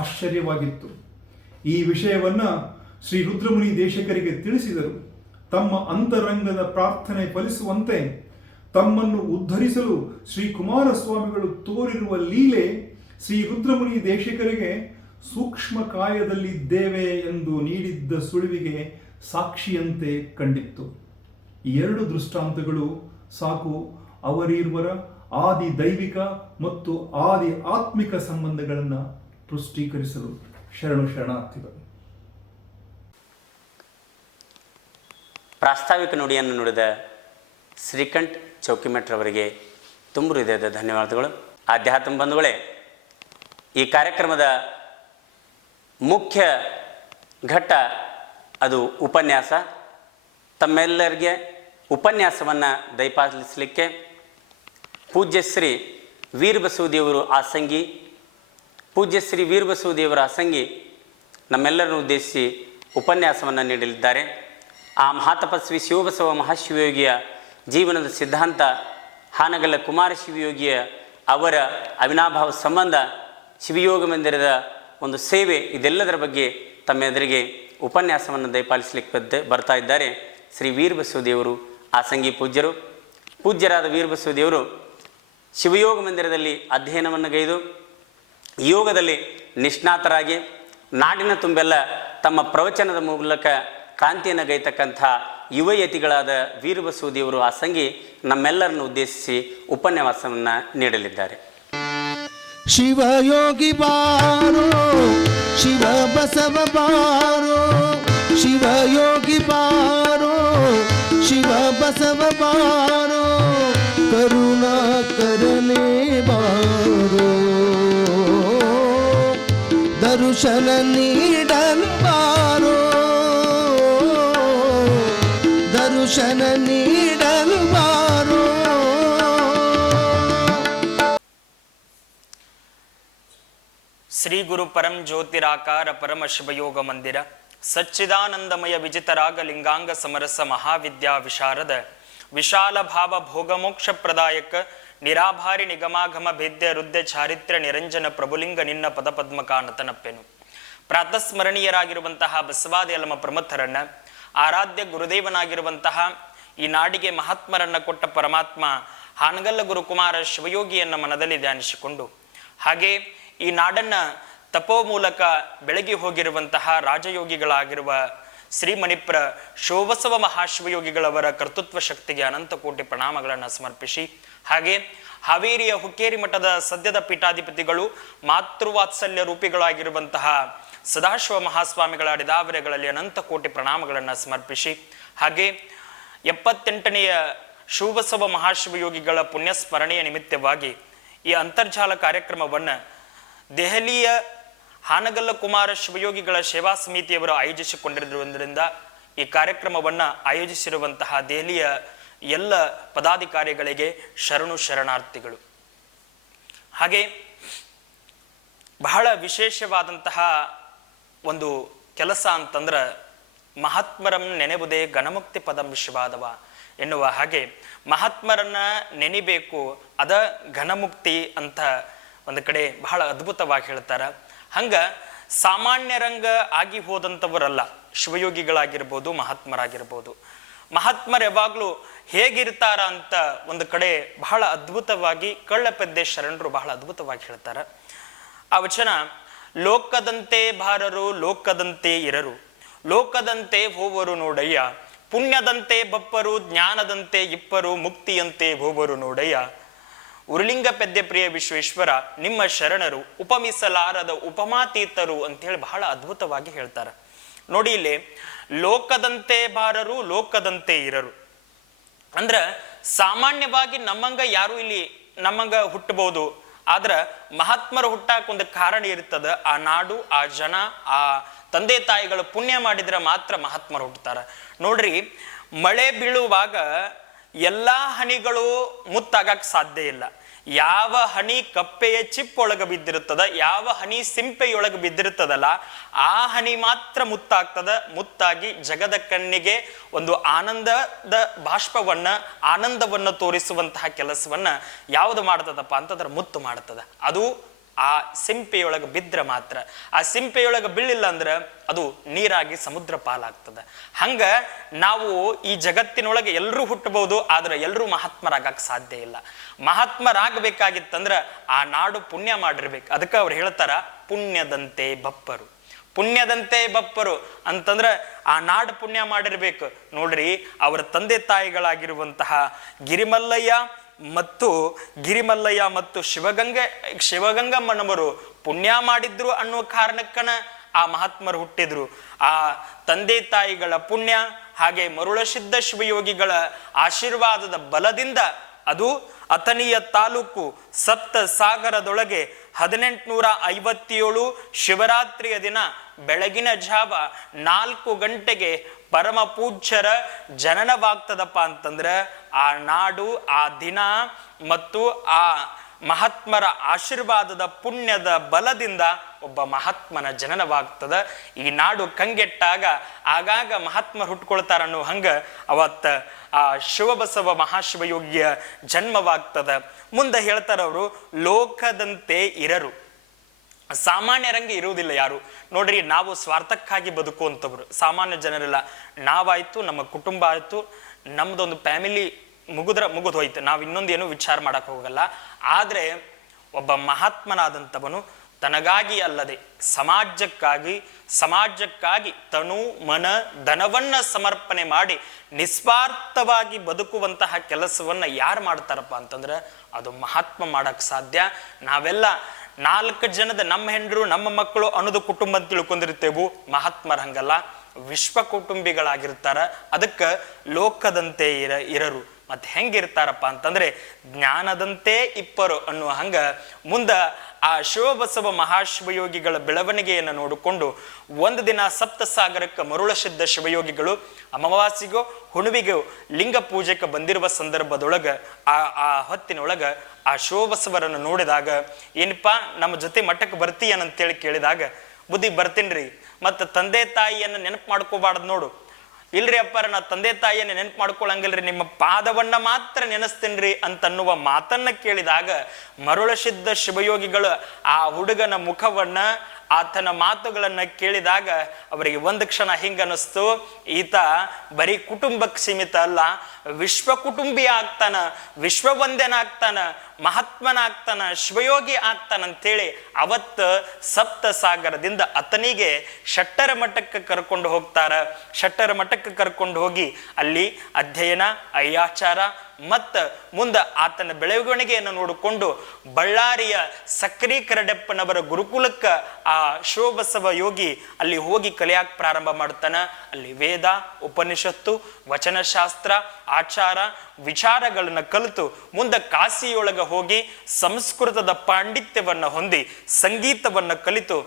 ಆಶ್ಚರ್ಯವಾಗಿತ್ತು. ಈ ವಿಷಯವನ್ನು ಶ್ರೀ ರುದ್ರಮುನಿ ದೇಶಿಕರಿಗೆ ತಿಳಿಸಿದರು. ತಮ್ಮ ಅಂತರಂಗದ ಪ್ರಾರ್ಥನೆ ಫಲಿಸುವಂತೆ ತಮ್ಮನ್ನು ಉದ್ಧರಿಸಲು ಶ್ರೀ ಕುಮಾರಸ್ವಾಮಿಗಳು ತೋರಿರುವ ಲೀಲೆ ಶ್ರೀ ರುದ್ರಮುನಿ ದೇಶಿಕರಿಗೆ ಸೂಕ್ಷ್ಮ ಕಾಯದಲ್ಲಿದ್ದೇವೆ ಎಂದು ನೀಡಿದ್ದ ಸುಳಿವಿಗೆ ಸಾಕ್ಷಿಯಂತೆ ಕಂಡಿತ್ತು. ಈ ಎರಡು ದೃಷ್ಟಾಂತಗಳು ಸಾಕು ಅವರಿರುವರ ಆದಿ ದೈವಿಕ ಮತ್ತು ಆದಿ ಆತ್ಮಿಕ ಸಂಬಂಧಗಳನ್ನು ಪುಷ್ಟೀಕರಿಸಲು. ಶರಣಾರ್ಥಿಗಳು. ಪ್ರಾಸ್ತಾವಿಕ ನುಡಿಯನ್ನು ನುಡಿದ ಶ್ರೀಕಂಠ್ ಚೌಕಿಮಠರವರಿಗೆ ತುಂಬ ಹೃದಯದ ಧನ್ಯವಾದಗಳು. ಆಧ್ಯಾತ್ಮ ಬಂಧುಗಳೇ, ಈ ಕಾರ್ಯಕ್ರಮದ ಮುಖ್ಯ ಘಟ್ಟ ಅದು ಉಪನ್ಯಾಸ. ತಮ್ಮೆಲ್ಲರಿಗೆ ಉಪನ್ಯಾಸವನ್ನು ದಯಪಾಲಿಸಲಿಕ್ಕೆ ಪೂಜ್ಯಶ್ರೀ ವೀರಬಸವದೇವರು ಆಸಂಗಿ ನಮ್ಮೆಲ್ಲರನ್ನು ಉದ್ದೇಶಿಸಿ ಉಪನ್ಯಾಸವನ್ನು ನೀಡಲಿದ್ದಾರೆ. ಆ ಮಹಾತಪಸ್ವಿ ಶಿವಬಸವ ಮಹಾಶಿವಯೋಗಿಯ ಜೀವನದ ಸಿದ್ಧಾಂತ, ಹಾನಗಲ್ಲ ಕುಮಾರ ಶಿವಯೋಗಿಯ ಅವರ ಅವಿನಾಭಾವ ಸಂಬಂಧ, ಶಿವಯೋಗ ಮಂದಿರದ ಒಂದು ಸೇವೆ, ಇದೆಲ್ಲದರ ಬಗ್ಗೆ ತಮ್ಮೆದುರಿಗೆ ಉಪನ್ಯಾಸವನ್ನು ದಯಪಾಲಿಸಲಿಕ್ಕೆ ಬರ್ತಾ ಇದ್ದಾರೆ ಶ್ರೀ ವೀರಬಸವದೇವರು ಆಸಂಗಿ ಪೂಜ್ಯರಾದ ವೀರಬಸವದೇವರು ಶಿವಯೋಗ ಮಂದಿರದಲ್ಲಿ ಅಧ್ಯಯನವನ್ನು ಗೈದು ಯೋಗದಲ್ಲಿ ನಿಷ್ಣಾತರಾಗಿ ನಾಡಿನ ತುಂಬೆಲ್ಲ ತಮ್ಮ ಪ್ರವಚನದ ಮೂಲಕ ಕ್ರಾಂತಿಯನ್ನು ಗೈತಕ್ಕಂಥ ಯುವಯತಿಗಳಾದ ವೀರಬಸವದೇವರು ಆಸಂಗಿ ನಮ್ಮೆಲ್ಲರನ್ನು ಉದ್ದೇಶಿಸಿ ಉಪನ್ಯಾಸವನ್ನು ನೀಡಲಿದ್ದಾರೆ. ಶಿವಯೋಗಿ ಬಾರೋ, ಶಿವ ಬಸವ ಬಾರೋ, ಶಿವಯೋಗಿ ಬಾರೋ, ಶಿವ ಬಸವ ಬಾರೋ, ಕರುಣಾಕರನೇ ಬಾರೋ, ದರ್ಶನ ನೀಡಲು ಬಾರೋ, ದರ್ಶನ ನೀಡಲು ಬಾರೋ. ಶ್ರೀ ಗುರು ಪರಂ ಜ್ಯೋತಿರಾಕಾರ ಪರಮ ಶಿವಯೋಗ ಮಂದಿರ ಸಚ್ಚಿದಾನಂದಮಯ ವಿಜಿತರಾಗ ಲಿಂಗಾಂಗ ಸಮರಸ ಮಹಾವಿದ್ಯಾ ವಿಶಾರದ ವಿಶಾಲ ಭಾವ ಭೋಗಮೋಕ್ಷ ಪ್ರದಾಯಕ ನಿರಾಭಾರಿ ನಿಗಮಾಗಮ ಭೇದ್ಯ ವೃದ್ಧ ಚಾರಿತ್ರ್ಯ ನಿರಂಜನ ಪ್ರಭುಲಿಂಗ ನಿನ್ನ ಪದಪದ್ಮಕಾನತನಪ್ಪೆನು. ಪ್ರಾತಸ್ಮರಣೀಯರಾಗಿರುವಂತಹ ಬಸವಾದಿ ಅಲಮ ಪ್ರಮಥರನ್ನ, ಆರಾಧ್ಯ ಗುರುದೇವನಾಗಿರುವಂತಹ ಈ ನಾಡಿಗೆ ಮಹಾತ್ಮರನ್ನ ಕೊಟ್ಟ ಪರಮಾತ್ಮ ಹಾನಗಲ್ಲ ಗುರುಕುಮಾರ ಶಿವಯೋಗಿಯನ್ನ ಮನದಲ್ಲಿ ಧ್ಯಾನಿಸಿಕೊಂಡು, ಹಾಗೆ ಈ ನಾಡನ್ನ ತಪೋ ಮೂಲಕ ಬೆಳಗಿ ಹೋಗಿರುವಂತಹ ರಾಜಯೋಗಿಗಳಾಗಿರುವ ಶ್ರೀಮಣಿಪ್ರ ಶಿವಬಸವ ಮಹಾಶಿವಯೋಗಿಗಳವರ ಕರ್ತೃತ್ವ ಶಕ್ತಿಗೆ ಅನಂತ ಕೋಟಿ ಪ್ರಣಾಮಗಳನ್ನು ಸಮರ್ಪಿಸಿ, ಹಾಗೆ ಹಾವೇರಿಯ ಹುಕ್ಕೇರಿ ಮಠದ ಸದ್ಯದ ಪೀಠಾಧಿಪತಿಗಳು ಮಾತೃವಾತ್ಸಲ್ಯ ರೂಪಿಗಳಾಗಿರುವಂತಹ ಸದಾಶಿವ ಮಹಾಸ್ವಾಮಿಗಳ ಅಡಿದಾವರೆಗಳಲ್ಲಿ ಅನಂತ ಕೋಟಿ ಪ್ರಣಾಮಗಳನ್ನು ಸಮರ್ಪಿಸಿ, ಹಾಗೆ 78ನೆಯ ಶಿವಬಸವ ಮಹಾಶಿವಯೋಗಿಗಳ ಪುಣ್ಯ ಸ್ಮರಣೆಯ ನಿಮಿತ್ತವಾಗಿ ಈ ಅಂತರ್ಜಾಲ ಕಾರ್ಯಕ್ರಮವನ್ನು ದೆಹಲಿಯ ಹಾನಗಲ್ಲ ಕುಮಾರ ಶಿವಯೋಗಿಗಳ ಸೇವಾ ಸಮಿತಿಯವರು ಆಯೋಜಿಸಿಕೊಂಡಿರುವುದರಿಂದ ಈ ಕಾರ್ಯಕ್ರಮವನ್ನು ಆಯೋಜಿಸಿರುವಂತಹ ದೆಹಲಿಯ ಎಲ್ಲ ಪದಾಧಿಕಾರಿಗಳಿಗೆ ಶರಣಾರ್ಥಿಗಳು. ಹಾಗೆ ಬಹಳ ವಿಶೇಷವಾದಂತಹ ಒಂದು ಕೆಲಸ ಅಂತಂದ್ರೆ ಮಹಾತ್ಮರಂ ನೆನೆಬುದೇ ಘನಮುಕ್ತಿ ಪದಂ ವಿಶ್ವಾದವ ಎನ್ನುವ ಹಾಗೆ ಮಹಾತ್ಮರನ್ನ ನೆನಿಬೇಕು, ಅದ ಘನಮುಕ್ತಿ ಅಂತ ಒಂದು ಕಡೆ ಬಹಳ ಅದ್ಭುತವಾಗಿ ಹೇಳ್ತಾರ. ಹಂಗ ಸಾಮಾನ್ಯರಂಗ ಆಗಿ ಹೋದಂಥವರಲ್ಲ ಶಿವಯೋಗಿಗಳಾಗಿರ್ಬೋದು, ಮಹಾತ್ಮರಾಗಿರ್ಬೋದು. ಮಹಾತ್ಮರು ಯಾವಾಗಲೂ ಹೇಗಿರ್ತಾರ ಅಂತ ಒಂದು ಕಡೆ ಬಹಳ ಅದ್ಭುತವಾಗಿ ಕಳ್ಳಪೆದ್ದೆ ಶರಣರು ಬಹಳ ಅದ್ಭುತವಾಗಿ ಹೇಳ್ತಾರ. ಆ ವಚನ, ಲೋಕದಂತೆ ಬಾರರು ಲೋಕದಂತೆ ಇರರು, ಲೋಕದಂತೆ ಹೋವರು ನೋಡಯ್ಯ, ಪುಣ್ಯದಂತೆ ಬಪ್ಪರು ಜ್ಞಾನದಂತೆ ಇಪ್ಪರು, ಮುಕ್ತಿಯಂತೆ ಹೋವರು ನೋಡಯ್ಯ. ಉರುಲಿಂಗ ಪೆದ್ದೆ ಪ್ರಿಯ ವಿಶ್ವೇಶ್ವರ ನಿಮ್ಮ ಶರಣರು ಉಪಮಿಸಲಾರದ ಉಪಮಾತೀತರು ಅಂತೇಳಿ ಬಹಳ ಅದ್ಭುತವಾಗಿ ಹೇಳ್ತಾರೆ. ನೋಡಿ ಇಲ್ಲಿ, ಲೋಕದಂತೆ ಬಾರರು ಲೋಕದಂತೆ ಇರರು ಅಂದ್ರ ಸಾಮಾನ್ಯವಾಗಿ ನಮ್ಮಂಗ ಯಾರು ಇಲ್ಲಿ ನಮ್ಮಂಗ ಹುಟ್ಟಬಹುದು, ಆದ್ರ ಮಹಾತ್ಮರು ಹುಟ್ಟಾಕ ಒಂದು ಕಾರಣ ಇರ್ತದ. ಆ ನಾಡು, ಆ ಜನ, ಆ ತಂದೆ ತಾಯಿಗಳು ಪುಣ್ಯ ಮಾಡಿದ್ರೆ ಮಾತ್ರ ಮಹಾತ್ಮರು ಹುಟ್ಟುತ್ತಾರ. ನೋಡ್ರಿ, ಮಳೆ ಬೀಳುವಾಗ ಎಲ್ಲಾ ಹನಿಗಳು ಮುತ್ತಾಗಕ್ ಸಾಧ್ಯ ಇಲ್ಲ. ಯಾವ ಹನಿ ಕಪ್ಪೆಯ ಚಿಪ್ಪೊಳಗ ಬಿದ್ದಿರುತ್ತದ, ಯಾವ ಹನಿ ಸಿಂಪೆಯೊಳಗೆ ಬಿದ್ದಿರುತ್ತದಲ್ಲ, ಆ ಹನಿ ಮಾತ್ರ ಮುತ್ತಾಗ್ತದ. ಮುತ್ತಾಗಿ ಜಗದ ಕಣ್ಣಿಗೆ ಒಂದು ಆನಂದದ ಬಾಷ್ಪವನ್ನ, ಆನಂದವನ್ನ ತೋರಿಸುವಂತಹ ಕೆಲಸವನ್ನ ಯಾವುದು ಮಾಡ್ತದಪ್ಪ ಅಂತಂದ್ರೆ ಮುತ್ತು ಮಾಡ್ತದ. ಅದು ಆ ಸಿಂಪೆಯೊಳಗೆ ಬಿದ್ರೆ ಮಾತ್ರ. ಆ ಸಿಂಪೆಯೊಳಗೆ ಬೀಳಿಲ್ಲ ಅಂದ್ರೆ ಅದು ನೀರಾಗಿ ಸಮುದ್ರ ಪಾಲಾಗ್ತದ. ಹಂಗ ನಾವು ಈ ಜಗತ್ತಿನೊಳಗೆ ಎಲ್ಲರೂ ಹುಟ್ಟಬಹುದು, ಆದ್ರೆ ಎಲ್ಲರೂ ಮಹಾತ್ಮರಾಗಕ್ಕೆ ಸಾಧ್ಯ ಇಲ್ಲ. ಮಹಾತ್ಮರಾಗಬೇಕಾಗಿತ್ತಂದ್ರ ಆ ನಾಡು ಪುಣ್ಯ ಮಾಡಿರ್ಬೇಕು. ಅದಕ್ಕೆ ಅವ್ರು ಹೇಳ್ತಾರ, ಪುಣ್ಯದಂತೆ ಬಪ್ಪರು. ಪುಣ್ಯದಂತೆ ಬಪ್ಪರು ಅಂತಂದ್ರ ಆ ನಾಡು ಪುಣ್ಯ ಮಾಡಿರ್ಬೇಕು. ನೋಡ್ರಿ, ಅವರ ತಂದೆ ತಾಯಿಗಳಾಗಿರುವಂತಹ ಗಿರಿಮಲ್ಲಯ್ಯ ಮತ್ತು ಶಿವಗಂಗಮ್ಮನವರು ಪುಣ್ಯ ಮಾಡಿದ್ರು ಅನ್ನೋ ಕಾರಣಕ್ಕನ ಆ ಮಹಾತ್ಮರು ಹುಟ್ಟಿದ್ರು. ಆ ತಂದೆ ತಾಯಿಗಳ ಪುಣ್ಯ ಹಾಗೆ ಮರುಳಸಿದ್ಧ ಶಿವಯೋಗಿಗಳ ಆಶೀರ್ವಾದದ ಬಲದಿಂದ ಅದು ಅಥಣಿಯ ತಾಲೂಕು ಸಪ್ತ ಸಾಗರದೊಳಗೆ 1857 ಶಿವರಾತ್ರಿಯ ದಿನ ಬೆಳಗಿನ ಜಾವ 4 ಗಂಟೆಗೆ ಪರಮ ಪೂಜ್ಯರ ಜನನವಾಗ್ತದಪ್ಪ ಅಂತಂದ್ರೆ ಆ ನಾಡು, ಆ ದಿನ ಮತ್ತು ಆ ಮಹಾತ್ಮರ ಆಶೀರ್ವಾದದ ಪುಣ್ಯದ ಬಲದಿಂದ ಒಬ್ಬ ಮಹಾತ್ಮನ ಜನನವಾಗ್ತದ. ಈ ನಾಡು ಕಂಗೆಟ್ಟಾಗ ಆಗಾಗ ಮಹಾತ್ಮರು ಹುಟ್ಕೊಳ್ತಾರ ಅನ್ನೋ ಹಂಗ ಅವತ್ತ ಆ ಶಿವಬಸವ ಮಹಾಶಿವಯೋಗಿಯ ಜನ್ಮವಾಗ್ತದ. ಮುಂದೆ ಹೇಳ್ತಾರ ಅವರು, ಲೋಕದಂತೆ ಇರರು. ಸಾಮಾನ್ಯರಂಗೆ ಇರುವುದಿಲ್ಲ ಯಾರು. ನೋಡ್ರಿ, ನಾವು ಸ್ವಾರ್ಥಕ್ಕಾಗಿ ಬದುಕುವಂಥವ್ರು ಸಾಮಾನ್ಯ ಜನರೆಲ್ಲ. ನಾವಾಯ್ತು, ನಮ್ಮ ಕುಟುಂಬ ಆಯ್ತು, ನಮ್ದೊಂದು ಫ್ಯಾಮಿಲಿ ಮುಗಿದು ಹೋಯ್ತು, ನಾವು ಇನ್ನೊಂದು ಏನು ವಿಚಾರ ಮಾಡಕ್ ಹೋಗಲ್ಲ. ಆದ್ರೆ ಒಬ್ಬ ಮಹಾತ್ಮನಾದಂಥವನು ತನಗಾಗಿ ಅಲ್ಲದೆ ಸಮಾಜಕ್ಕಾಗಿ ತನು ಮನ ಧನವನ್ನ ಸಮರ್ಪಣೆ ಮಾಡಿ ನಿಸ್ವಾರ್ಥವಾಗಿ ಬದುಕುವಂತಹ ಕೆಲಸವನ್ನ ಯಾರು ಮಾಡ್ತಾರಪ್ಪ ಅಂತಂದ್ರೆ ಅದು ಮಹಾತ್ಮ ಮಾಡಕ್ ಸಾಧ್ಯ. ನಾವೆಲ್ಲ 4 ಜನದ ನಮ್ಮ ಹೆಂಡರು ನಮ್ಮ ಮಕ್ಕಳು ಅನ್ನೋದು ಕುಟುಂಬ ಅಂತ ತಿಳ್ಕೊಂಡಿರ್ತೇವು. ಮಹಾತ್ಮರ ಹಂಗಲ್ಲ, ವಿಶ್ವ ಕುಟುಂಬಿಗಳಾಗಿರ್ತಾರ. ಅದಕ್ಕೆ ಲೋಕದಂತೆ ಇರರು. ಮತ್ತೆ ಹೆಂಗಿರ್ತಾರಪ್ಪ ಅಂತಂದ್ರೆ ಜ್ಞಾನದಂತೆ ಇಪ್ಪರು ಅನ್ನುವ ಹಂಗ ಮುಂದ ಆ ಶಿವಬಸವ ಮಹಾಶಿವಯೋಗಿಗಳ ಬೆಳವಣಿಗೆಯನ್ನು ನೋಡಿಕೊಂಡು ಒಂದು ದಿನ ಸಪ್ತಸಾಗರಕ್ಕೆ ಮರುಳಸಿದ್ದ ಶಿವಯೋಗಿಗಳು ಅಮಾವಾಸ್ಯೆಗೋ ಹುಣ್ಣಿಮೆಗೋ ಲಿಂಗ ಪೂಜೆಗೆ ಬಂದಿರುವ ಸಂದರ್ಭದೊಳಗ ಆ ಹೊತ್ತಿನೊಳಗ ಆ ಶಿವಬಸವರನ್ನು ನೋಡಿದಾಗ, ಏನಪ್ಪಾ ನಮ್ಮ ಜೊತೆ ಮಠಕ್ಕೆ ಬರ್ತೀಯನಂತೇಳಿ ಕೇಳಿದಾಗ, ಬುದ್ಧಿ ಬರ್ತೀನ್ರಿ, ಮತ್ತ ತಂದೆ ತಾಯಿಯನ್ನ ನೆನಪು ಮಾಡ್ಕೋಬಾರ್ದು ನೋಡು. ಇಲ್ರಿ ಅಪ್ಪಾರ, ನಾ ತಂದೆ ತಾಯಿಯನ್ನ ನೆನಪು ಮಾಡ್ಕೊಳಂಗಿಲ್ರಿ, ನಿಮ್ಮ ಪಾದವನ್ನ ಮಾತ್ರ ನೆನೆಸ್ತೇನ್ರಿ ಅಂತನ್ನುವ ಮಾತನ್ನ ಕೇಳಿದಾಗ ಮರುಳಸಿದ್ದ ಶಿವಯೋಗಿಗಳು ಆ ಹುಡುಗನ ಮುಖವನ್ನ, ಆತನ ಮಾತುಗಳನ್ನ ಕೇಳಿದಾಗ ಅವರಿಗೆ ಒಂದು ಕ್ಷಣ ಹಿಂಗನಿಸ್ತು, ಈತ ಬರೀ ಕುಟುಂಬಕ್ಕೆ ಸೀಮಿತ ಅಲ್ಲ, ವಿಶ್ವ ಕುಟುಂಬಿ ಆಗ್ತಾನ, ವಿಶ್ವವಂದ್ಯನಾಗ್ತಾನ, ಮಹಾತ್ಮನಾಗ್ತಾನ, ಶಿವಯೋಗಿ ಆಗ್ತಾನಂತೇಳಿ ಅವತ್ತು ಸಪ್ತಸಾಗರದಿಂದ ಅಥಣಿಗೆ ಶಟ್ಟರ ಮಠಕ್ಕೆ ಕರ್ಕೊಂಡು ಹೋಗ್ತಾರ. ಶಟ್ಟರ ಮಠಕ್ಕೆ ಕರ್ಕೊಂಡು ಹೋಗಿ ಅಲ್ಲಿ ಅಧ್ಯಯನ, ಅಯ್ಯಾಚಾರ ಮತ್ತ ಮುಂದ ಆತನ ಬೆಳವಣಿಗೆಯನ್ನು ನೋಡಿಕೊಂಡು ಬಳ್ಳಾರಿಯ ಸಕ್ರಿ ಕರಡೆಪ್ಪನವರ ಗುರುಕುಲಕ್ಕ ಆ ಶಿವಬಸವ ಯೋಗಿ ಅಲ್ಲಿ ಹೋಗಿ ಕಲಿಯಾಕ್ ಪ್ರಾರಂಭ ಮಾಡ್ತಾನ. ಅಲ್ಲಿ ವೇದ, ಉಪನಿಷತ್ತು, ವಚನಶಾಸ್ತ್ರ, ಆಚಾರ ವಿಚಾರಗಳನ್ನ ಕಲಿತು ಮುಂದೆ ಕಾಶಿಯೊಳಗ ಹೋಗಿ ಸಂಸ್ಕೃತದ ಪಾಂಡಿತ್ಯವನ್ನ ಹೊಂದಿ ಸಂಗೀತವನ್ನ ಕಲಿತು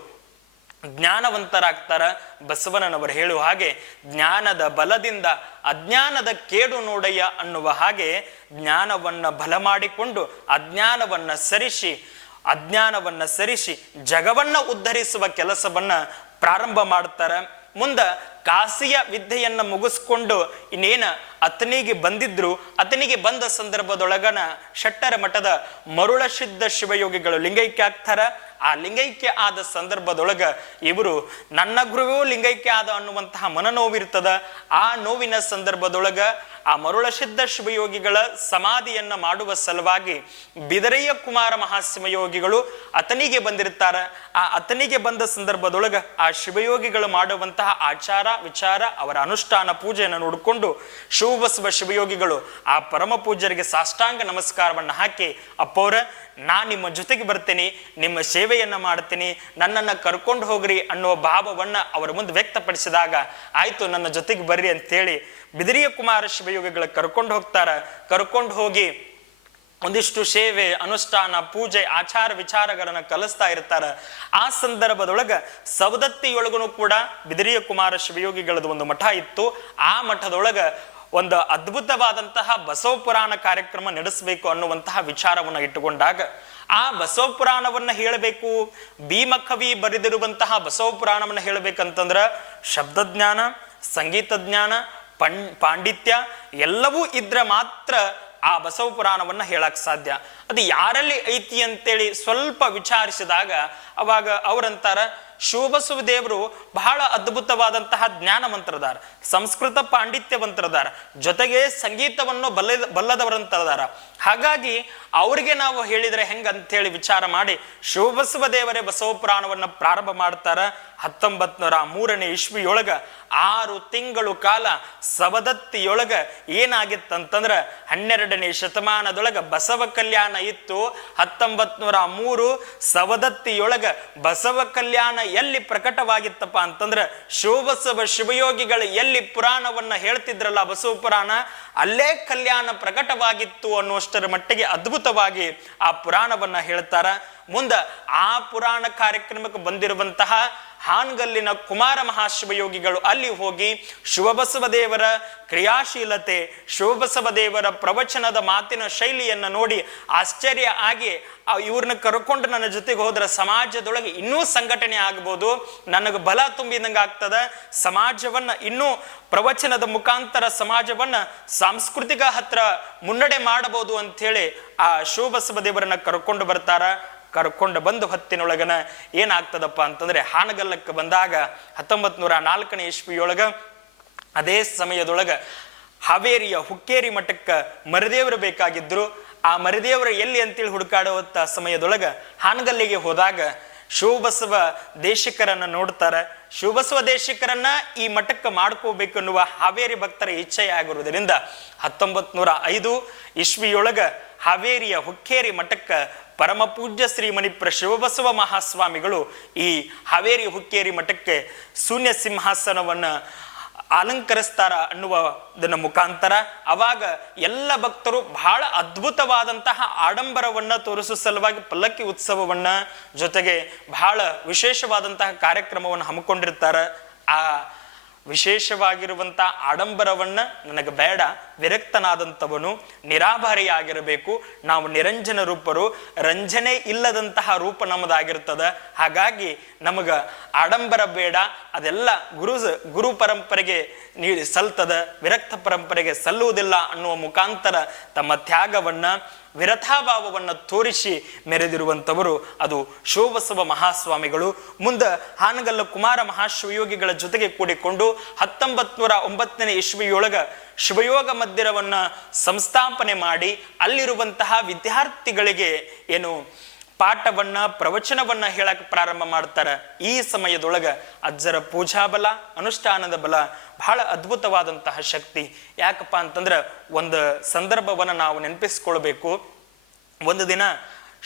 ಜ್ಞಾನವಂತರಾಗ್ತಾರ. ಬಸವಣ್ಣನವರು ಹೇಳುವ ಹಾಗೆ, ಜ್ಞಾನದ ಬಲದಿಂದ ಅಜ್ಞಾನದ ಕೇಡು ನೋಡಯ್ಯ ಅನ್ನುವ ಹಾಗೆ ಜ್ಞಾನವನ್ನ ಬಲ ಮಾಡಿಕೊಂಡು ಅಜ್ಞಾನವನ್ನ ಸರಿಸಿ ಅಜ್ಞಾನವನ್ನ ಸರಿಸಿ ಜಗವನ್ನ ಉದ್ಧರಿಸುವ ಕೆಲಸವನ್ನ ಪ್ರಾರಂಭ ಮಾಡ್ತಾರೆ. ಮುಂದ ಕಾಸಿಯ ವಿದ್ಯೆಯನ್ನ ಮುಗಿಸ್ಕೊಂಡು ಇನ್ನೇನ ಅತನಿಗೆ ಬಂದಿದ್ರು, ಅತನಿಗೆ ಬಂದ ಸಂದರ್ಭದೊಳಗನ ಶೆಟ್ಟರ ಮಠದ ಮರುಳಸಿದ್ಧ ಶಿವಯೋಗಿಗಳು ಲಿಂಗೈಕ್ಯ ಆಗ್ತಾರ. ಆ ಲಿಂಗೈಕ್ಯ ಆದ ಸಂದರ್ಭದೊಳಗ ಇವರು ನನ್ನ ಗುರುವೂ ಲಿಂಗೈಕ್ಯ ಆದ ಅನ್ನುವಂತಹ ಮನನೋವಿರ್ತದ. ಆ ನೋವಿನ ಸಂದರ್ಭದೊಳಗ ಆ ಮರುಳಸಿದ್ಧ ಶಿವಯೋಗಿಗಳ ಸಮಾಧಿಯನ್ನ ಮಾಡುವ ಸಲುವಾಗಿ ಬಿದರೆಯ ಕುಮಾರ ಮಹಾಶಿವಯೋಗಿಗಳು ಅತನಿಗೆ ಬಂದಿರ್ತಾರ. ಆ ಅತನಿಗೆ ಬಂದ ಸಂದರ್ಭದೊಳಗ ಆ ಶಿವಯೋಗಿಗಳು ಮಾಡುವಂತಹ ಆಚಾರ ವಿಚಾರ ಅವರ ಅನುಷ್ಠಾನ ಪೂಜೆಯನ್ನು ನೋಡಿಕೊಂಡು ಶಿವಬಸವ ಶಿವಯೋಗಿಗಳು ಆ ಪರಮ ಪೂಜ್ಯರಿಗೆ ಸಾಷ್ಟಾಂಗ ನಮಸ್ಕಾರವನ್ನ ಹಾಕಿ, ಅಪ್ಪವ್ರ ನಾ ನಿಮ್ಮ ಜೊತೆಗೆ ಬರ್ತೇನೆ, ನಿಮ್ಮ ಸೇವೆಯನ್ನ ಮಾಡ್ತೀನಿ, ನನ್ನನ್ನ ಕರ್ಕೊಂಡು ಹೋಗ್ರಿ ಅನ್ನುವ ಭಾವವನ್ನ ಅವರ ಮುಂದೆ ವ್ಯಕ್ತಪಡಿಸಿದಾಗ, ಆಯ್ತು ನನ್ನ ಜೊತೆಗೆ ಬರ್ರಿ ಅಂತೇಳಿ ಬಿದಿರಿಯ ಕುಮಾರ ಶಿವಯೋಗಿಗಳ ಕರ್ಕೊಂಡು ಹೋಗ್ತಾರ. ಕರ್ಕೊಂಡು ಹೋಗಿ ಒಂದಿಷ್ಟು ಸೇವೆ ಅನುಷ್ಠಾನ ಪೂಜೆ ಆಚಾರ ವಿಚಾರಗಳನ್ನ ಕಲಿಸ್ತಾ ಇರ್ತಾರ. ಆ ಸಂದರ್ಭದೊಳಗ ಸವದತ್ತಿಯೊಳಗನು ಕೂಡ ಬಿದಿರಿಯ ಕುಮಾರ ಶಿವಯೋಗಿಗಳದ್ದು ಒಂದು ಮಠ ಇತ್ತು. ಆ ಮಠದೊಳಗ ಒಂದು ಅದ್ಭುತವಾದಂತಹ ಬಸವ ಪುರಾಣ ಕಾರ್ಯಕ್ರಮ ನಡೆಸಬೇಕು ಅನ್ನುವಂತಹ ವಿಚಾರವನ್ನ ಇಟ್ಟುಕೊಂಡಾಗ ಆ ಬಸವ ಪುರಾಣವನ್ನ ಹೇಳಬೇಕು, ಭೀಮಕವಿ ಬರೆದಿರುವಂತಹ ಬಸವ ಪುರಾಣವನ್ನ ಹೇಳಬೇಕಂತಂದ್ರ ಶಬ್ದಜ್ಞಾನ, ಸಂಗೀತ ಜ್ಞಾನ, ಪಾಂಡಿತ್ಯ ಎಲ್ಲವೂ ಇದ್ರೆ ಮಾತ್ರ ಆ ಬಸವ ಪುರಾಣವನ್ನ ಹೇಳಕ್ ಸಾಧ್ಯ. ಅದು ಯಾರಲ್ಲಿ ಐತಿ ಅಂತೇಳಿ ಸ್ವಲ್ಪ ವಿಚಾರಿಸಿದಾಗ ಅವಾಗ ಅವರಂತಾರ, ಶಿವಬಸವ ದೇವರು ಬಹಳ ಅದ್ಭುತವಾದಂತಹ ಜ್ಞಾನವಂತರದಾರ, ಸಂಸ್ಕೃತ ಪಾಂಡಿತ್ಯವಂತರದಾರ, ಜೊತೆಗೆ ಸಂಗೀತವನ್ನು ಬಲ್ಲದವರಂತರದಾರ. ಹಾಗಾಗಿ ಅವ್ರಿಗೆ ನಾವು ಹೇಳಿದ್ರೆ ಹೆಂಗ ಅಂತೇಳಿ ವಿಚಾರ ಮಾಡಿ ಶಿವಬಸವ ದೇವರೇ ಬಸವ ಪುರಾಣವನ್ನ ಪ್ರಾರಂಭ ಮಾಡ್ತಾರ. 1903ನೇ ಇಸ್ವಿಯೊಳಗ 6 ತಿಂಗಳು ಕಾಲ ಸವದತ್ತಿಯೊಳಗ ಏನಾಗಿತ್ತಂತಂದ್ರ 12ನೇ ಶತಮಾನದೊಳಗ ಬಸವ ಕಲ್ಯಾಣ ಇತ್ತು. 1903 ಸವದತ್ತಿಯೊಳಗ ಬಸವ ಕಲ್ಯಾಣ ಎಲ್ಲಿ ಪ್ರಕಟವಾಗಿತ್ತಪ್ಪ ಅಂತಂದ್ರ ಶಿವಬಸವ ಶಿವಯೋಗಿಗಳು ಎಲ್ಲಿ ಪುರಾಣವನ್ನ ಹೇಳ್ತಿದ್ರಲ್ಲ ಬಸವ ಪುರಾಣ, ಅಲ್ಲೇ ಕಲ್ಯಾಣ ಪ್ರಕಟವಾಗಿತ್ತು ಅನ್ನುವಷ್ಟರ ಮಟ್ಟಿಗೆ ಅದ್ಭುತವಾಗಿ ಆ ಪುರಾಣವನ್ನ ಹೇಳ್ತಾರ. ಮುಂದ ಆ ಪುರಾಣ ಕಾರ್ಯಕ್ರಮಕ್ಕೆ ಬಂದಿರುವಂತಹ ಹಾನಗಲ್ಲಿನ ಕುಮಾರ ಮಹಾಶಿವಯೋಗಿಗಳು ಅಲ್ಲಿ ಹೋಗಿ ಶಿವಬಸವ ದೇವರ ಕ್ರಿಯಾಶೀಲತೆ, ಶಿವಬಸವ ದೇವರ ಪ್ರವಚನದ ಮಾತಿನ ಶೈಲಿಯನ್ನ ನೋಡಿ ಆಶ್ಚರ್ಯ ಆಗಿ ಇವ್ರನ್ನ ಕರ್ಕೊಂಡು ನನ್ನ ಜೊತೆಗೆ ಹೋದ್ರ ಸಮಾಜದೊಳಗೆ ಇನ್ನೂ ಸಂಘಟನೆ ಆಗ್ಬೋದು, ನನಗೆ ಬಲ ತುಂಬಿದಂಗ ಆಗ್ತದ, ಸಮಾಜವನ್ನ ಇನ್ನೂ ಪ್ರವಚನದ ಮುಖಾಂತರ ಸಮಾಜವನ್ನ ಸಾಂಸ್ಕೃತಿಕ ಹತ್ರ ಮುನ್ನಡೆ ಮಾಡಬಹುದು ಅಂತ ಹೇಳಿ ಆ ಶಿವಬಸವ ದೇವರನ್ನ ಕರ್ಕೊಂಡು ಬರ್ತಾರ. ಕರ್ಕೊಂಡು ಬಂದು ಹೊತ್ತಿನೊಳಗನ ಏನಾಗ್ತದಪ್ಪ ಅಂತಂದ್ರೆ ಹಾನಗಲ್ಲಕ್ಕೆ ಬಂದಾಗ 1904ನೇ ಇಸ್ವಿಯೊಳಗ ಅದೇ ಸಮಯದೊಳಗ ಹಾವೇರಿಯ ಹುಕ್ಕೇರಿ ಮಠಕ್ಕೆ ಮರಿದೇವರು ಬೇಕಾಗಿದ್ರು. ಆ ಮರಿದೇವರು ಎಲ್ಲಿ ಅಂತೇಳಿ ಹುಡುಕಾಡುವಂತ ಸಮಯದೊಳಗ ಹಾನಗಲ್ಲಿಗೆ ಹೋದಾಗ ಶಿವಬಸವ ದೇಶಿಕರನ್ನ ನೋಡ್ತಾರ. ಶಿವಬಸವ ದೇಶಿಕರನ್ನ ಈ ಮಠಕ್ಕೆ ಮಾಡ್ಕೋಬೇಕು ಅನ್ನುವ ಹಾವೇರಿ ಭಕ್ತರ ಇಚ್ಛೆ ಆಗಿರುವುದರಿಂದ 1905 ಇಸ್ವಿಯೊಳಗ ಹಾವೇರಿಯ ಹುಕ್ಕೇರಿ ಮಠಕ್ಕೆ ಪರಮ ಪೂಜ್ಯ ಶ್ರೀ ಮಣಿಪ್ರ ಶಿವಬಸವ ಮಹಾಸ್ವಾಮಿಗಳು ಈ ಹಾವೇರಿ ಹುಕ್ಕೇರಿ ಮಠಕ್ಕೆ ಶೂನ್ಯ ಸಿಂಹಾಸನವನ್ನ ಅಲಂಕರಿಸ್ತಾರ ಅನ್ನುವುದನ್ನ ಮುಖಾಂತರ ಅವಾಗ ಎಲ್ಲ ಭಕ್ತರು ಬಹಳ ಅದ್ಭುತವಾದಂತಹ ಆಡಂಬರವನ್ನ ತೋರಿಸುವ ಸಲುವಾಗಿ ಪಲ್ಲಕ್ಕಿ ಉತ್ಸವವನ್ನ ಜೊತೆಗೆ ಬಹಳ ವಿಶೇಷವಾದಂತಹ ಕಾರ್ಯಕ್ರಮವನ್ನು ಹಮ್ಮಿಕೊಂಡಿರ್ತಾರ. ಆ ವಿಶೇಷವಾಗಿರುವಂತಹ ಆಡಂಬರವನ್ನ ನನಗೆ ಬೇಡ, ವಿರಕ್ತನಾದಂಥವನು ನಿರಾಭಾರಿಯಾಗಿರಬೇಕು, ನಾವು ನಿರಂಜನ ರೂಪರು, ರಂಜನೆ ಇಲ್ಲದಂತಹ ರೂಪ ನಮ್ಮದಾಗಿರ್ತದ. ಹಾಗಾಗಿ ನಮಗ ಆಡಂಬರ ಬೇಡ, ಅದೆಲ್ಲ ಗುರು ಪರಂಪರೆಗೆ ಸಲ್ತದ, ವಿರಕ್ತ ಪರಂಪರೆಗೆ ಸಲ್ಲುವುದಿಲ್ಲ ಅನ್ನುವ ಮುಖಾಂತರ ತಮ್ಮ ತ್ಯಾಗವನ್ನ ವಿರಥಾಭಾವವನ್ನ ತೋರಿಸಿ ಮೆರೆದಿರುವಂಥವರು ಅದು ಶಿವಬಸವ ಮಹಾಸ್ವಾಮಿಗಳು. ಮುಂದೆ ಹಾನಗಲ್ಲ ಕುಮಾರ ಮಹಾಶಿವಯೋಗಿಗಳ ಜೊತೆಗೆ ಕೂಡಿಕೊಂಡು 1909ನೇ ಇಸ್ವಿಯೊಳಗ ಶಿವಯೋಗ ಮಂದಿರವನ್ನ ಸಂಸ್ಥಾಪನೆ ಮಾಡಿ ಅಲ್ಲಿರುವಂತಹ ವಿದ್ಯಾರ್ಥಿಗಳಿಗೆ ಏನು ಪಾಠವನ್ನ ಪ್ರವಚನವನ್ನ ಹೇಳಕ್ ಪ್ರಾರಂಭ ಮಾಡ್ತಾರ. ಈ ಸಮಯದೊಳಗ ಅಜ್ಜರ ಪೂಜಾ ಬಲ, ಅನುಷ್ಠಾನದ ಬಲ ಬಹಳ ಅದ್ಭುತವಾದಂತಹ ಶಕ್ತಿ. ಯಾಕಪ್ಪ ಅಂತಂದ್ರ ಒಂದು ಸಂದರ್ಭವನ್ನ ನಾವು ನೆನಪಿಸ್ಕೊಳ್ಬೇಕು. ಒಂದು ದಿನ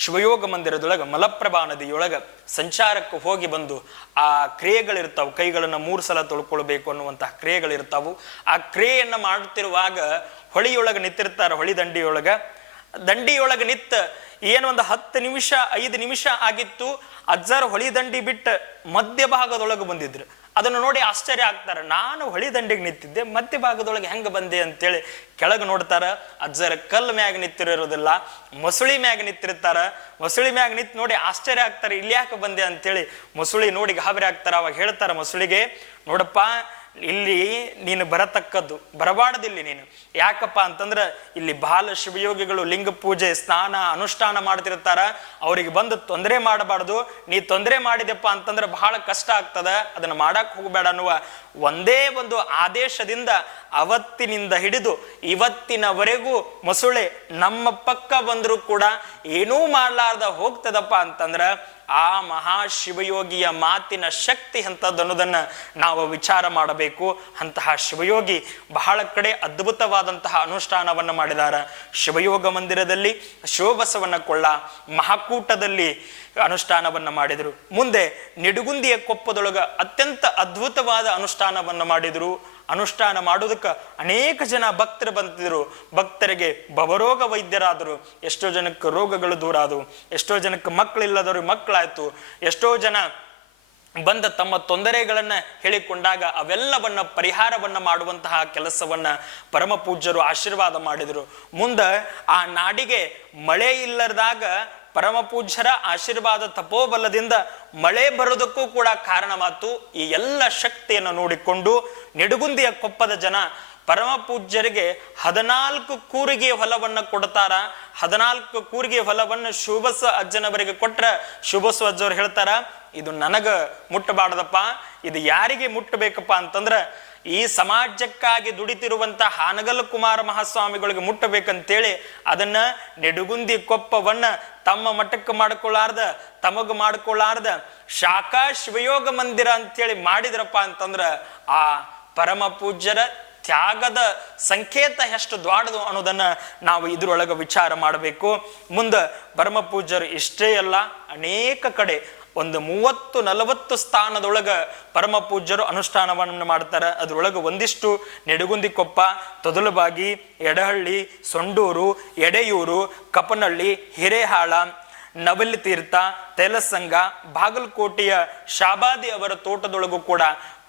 ಶಿವಯೋಗ ಮಂದಿರದೊಳಗ ಮಲಪ್ರಭಾ ನದಿಯೊಳಗ ಸಂಚಾರಕ್ಕೆ ಹೋಗಿ ಬಂದು ಆ ಕ್ರಿಯೆಗಳಿರ್ತಾವು, ಕೈಗಳನ್ನ 3 ಸಲ ತೊಳ್ಕೊಳ್ಬೇಕು ಅನ್ನುವಂತಹ ಕ್ರಿಯೆಗಳಿರ್ತಾವು. ಆ ಕ್ರಿಯೆಯನ್ನ ಮಾಡುತ್ತಿರುವಾಗ ಹೊಳಿಯೊಳಗ ನಿಂತಿರ್ತಾರ. ಹೊಳಿ ದಂಡಿಯೊಳಗ ನಿತ್ತ ಏನೊಂದು 10 ನಿಮಿಷ 5 ನಿಮಿಷ ಆಗಿತ್ತು. ಅಜ್ಜಾರ್ ಹೊಳಿ ದಂಡಿ ಬಿಟ್ಟು ಮಧ್ಯ ಭಾಗದೊಳಗೆ ಬಂದಿದ್ರು. ಅದನ್ನು ನೋಡಿ ಆಶ್ಚರ್ಯ ಆಗ್ತಾರೆ. ನಾನು ಹೊಳಿ ದಂಡಿಗೆ ನಿಂತಿದ್ದೆ, ಮಧ್ಯ ಭಾಗದೊಳಗೆ ಹೆಂಗೆ ಬಂದೆ ಅಂತೇಳಿ ಕೆಳಗೆ ನೋಡ್ತಾರ. ಅಜ್ಜರ ಕಲ್ಲು ಮ್ಯಾಗ ನಿಂತಿರೋದಿಲ್ಲ, ಮೊಸಳಿ ಮ್ಯಾಗ ನಿಂತಿರ್ತಾರ. ಮೊಸಳಿ ಮ್ಯಾಗ ನಿಂತು ನೋಡಿ ಆಶ್ಚರ್ಯ ಆಗ್ತಾರೆ, ಇಲ್ಲಿ ಯಾಕೆ ಬಂದೆ ಅಂತೇಳಿ. ಮೊಸಳಿ ನೋಡಿ ಗಾಬರಿ ಆಗ್ತಾರ. ಅವಾಗ ಹೇಳ್ತಾರ ಮೊಸಳಿಗೆ, ನೋಡಪ್ಪ ಇಲ್ಲಿ ನೀನು ಬರತಕ್ಕದ್ದು, ಬರಬಾರ್ದಿಲ್ಲಿ ನೀನು. ಯಾಕಪ್ಪ ಅಂತಂದ್ರೆ ಇಲ್ಲಿ ಬಾಲ ಶಿವಯೋಗಿಗಳು ಲಿಂಗ ಪೂಜೆ ಸ್ನಾನ ಅನುಷ್ಠಾನ ಮಾಡ್ತಿರ್ತಾರ, ಅವ್ರಿಗೆ ಬಂದು ತೊಂದರೆ ಮಾಡಬಾರ್ದು. ನೀ ತೊಂದರೆ ಮಾಡಿದೆಪ್ಪ ಅಂತಂದ್ರೆ ಬಹಳ ಕಷ್ಟ ಆಗ್ತದ, ಅದನ್ನ ಮಾಡಕ್ ಹೋಗಬೇಡ ಅನ್ನುವ ಒಂದೇ ಒಂದು ಆದೇಶದಿಂದ ಅವತ್ತಿನಿಂದ ಹಿಡಿದು ಇವತ್ತಿನವರೆಗೂ ಮೊಸಳೆ ನಮ್ಮ ಪಕ್ಕ ಬಂದರೂ ಕೂಡ ಏನೂ ಮಾಡ್ಲಾರ್ದ ಹೋಗ್ತದಪ್ಪ ಅಂತಂದ್ರ ಆ ಮಹಾಶಿವಯೋಗಿಯ ಮಾತಿನ ಶಕ್ತಿ ಅಂತದನ್ನೋದನ್ನ ನಾವು ವಿಚಾರ ಮಾಡಬೇಕು. ಅಂತಹ ಶಿವಯೋಗಿ ಬಹಳ ಕಡೆ ಅದ್ಭುತವಾದಂತಹ ಅನುಷ್ಠಾನವನ್ನು ಮಾಡಿದಾರ. ಶಿವಯೋಗ ಮಂದಿರದಲ್ಲಿ ಶಿವಬಸವನ ಕೊಳ್ಳ ಮಹಾಕೂಟದಲ್ಲಿ ಅನುಷ್ಠಾನವನ್ನು ಮಾಡಿದರು. ಮುಂದೆ ನಿಡುಗುಂದಿಯ ಕೊಪ್ಪದೊಳಗ ಅತ್ಯಂತ ಅದ್ಭುತವಾದ ಅನುಷ್ಠಾನವನ್ನು ಮಾಡಿದರು. ಅನುಷ್ಠಾನ ಮಾಡೋದಕ್ಕೆ ಅನೇಕ ಜನ ಭಕ್ತರು ಬಂದಿದ್ರು. ಭಕ್ತರಿಗೆ ಭವರೋಗ ವೈದ್ಯರಾದರು. ಎಷ್ಟೋ ಜನಕ್ಕೆ ರೋಗಗಳು ದೂರ ಆದವು, ಎಷ್ಟೋ ಜನಕ್ಕೆ ಮಕ್ಕಳಿಲ್ಲದವ್ರಿಗೆ ಮಕ್ಕಳಾಯ್ತು. ಎಷ್ಟೋ ಜನ ಬಂದ ತಮ್ಮ ತೊಂದರೆಗಳನ್ನ ಹೇಳಿಕೊಂಡಾಗ ಅವೆಲ್ಲವನ್ನ ಪರಿಹಾರವನ್ನ ಮಾಡುವಂತಹ ಕೆಲಸವನ್ನ ಪರಮ ಪೂಜ್ಯರು ಆಶೀರ್ವಾದ ಮಾಡಿದರು. ಮುಂದೆ ಆ ನಾಡಿಗೆ ಮಳೆ ಇಲ್ಲದಾಗ ಪರಮ ಪೂಜ್ಯರ ಆಶೀರ್ವಾದ ತಪೋಬಲದಿಂದ ಮಳೆ ಬರೋದಕ್ಕೂ ಕೂಡ ಕಾರಣವಾತು. ಈ ಎಲ್ಲ ಶಕ್ತಿಯನ್ನು ನೋಡಿಕೊಂಡು ನಿಡುಗುಂದಿಯ ಕೊಪ್ಪದ ಜನ ಪರಮ ಪೂಜ್ಯರಿಗೆ 14 ಕೂರಿಗೆ ಹೊಲವನ್ನು ಕೊಡ್ತಾರ. 14 ಕೂರಿಗೆ ಹೊಲವನ್ನು ಶಿವಬಸ ಅಜ್ಜನವರಿಗೆ ಕೊಟ್ರ ಶಿವಬಸ ಅಜ್ಜವ್ರು ಹೇಳ್ತಾರ, ಇದು ನನಗ ಮುಟ್ಟಬಾರ್ದಪ್ಪ, ಇದು ಯಾರಿಗೆ ಮುಟ್ಟಬೇಕಪ್ಪ ಅಂತಂದ್ರ ಈ ಸಮಾಜಕ್ಕಾಗಿ ದುಡಿತಿರುವಂತಹ ಹಾನಗಲ್ ಕುಮಾರ ಮಹಾಸ್ವಾಮಿಗಳಿಗೆ ಮುಟ್ಟಬೇಕಂತೇಳಿ ಅದನ್ನ ನಿಡುಗುಂದಿ ಕೊಪ್ಪವನ್ನ ತಮ್ಮ ಮಠಕ್ಕೆ ಮಾಡ್ಕೊಳ್ಳಾರ್ದ, ತಮಗ ಮಾಡ್ಕೊಳ್ಳಾರ್ದ ಶಾಖಾ ಶಿವಯೋಗ ಮಂದಿರ ಅಂತೇಳಿ ಮಾಡಿದ್ರಪ್ಪ ಅಂತಂದ್ರ ಆ ಪರಮ ಪೂಜ್ಯರ ತ್ಯಾಗದ ಸಂಕೇತ ಎಷ್ಟು ದ್ವಾಡದು ಅನ್ನೋದನ್ನ ನಾವು ಇದ್ರೊಳಗೆ ವಿಚಾರ ಮಾಡಬೇಕು. ಮುಂದೆ ಪರಮ ಪೂಜ್ಯರು ಇಷ್ಟೇ ಅಲ್ಲ, ಅನೇಕ ಕಡೆ ಒಂದು 30-40 ಸ್ಥಾನದೊಳಗ ಪರಮ ಪೂಜ್ಯರು ಅನುಷ್ಠಾನವನ್ನು ಮಾಡ್ತಾರೆ. ಅದ್ರೊಳಗೆ ಒಂದಿಷ್ಟು ನಿಡುಗುಂದಿ ಕೊಪ್ಪ, ತೊದಲಬಾಗಿ, ಎಡಹಳ್ಳಿ, ಸೊಂಡೂರು, ಎಡೆಯೂರು, ಕಪನಹಳ್ಳಿ, ಹಿರೇಹಾಳ, ನವಲಿ ತೀರ್ಥ, ತೇಲಸಂಗ, ಬಾಗಲಕೋಟೆಯ ಶಾಬಾದಿ ಅವರ ತೋಟದೊಳಗೂ ಕೂಡ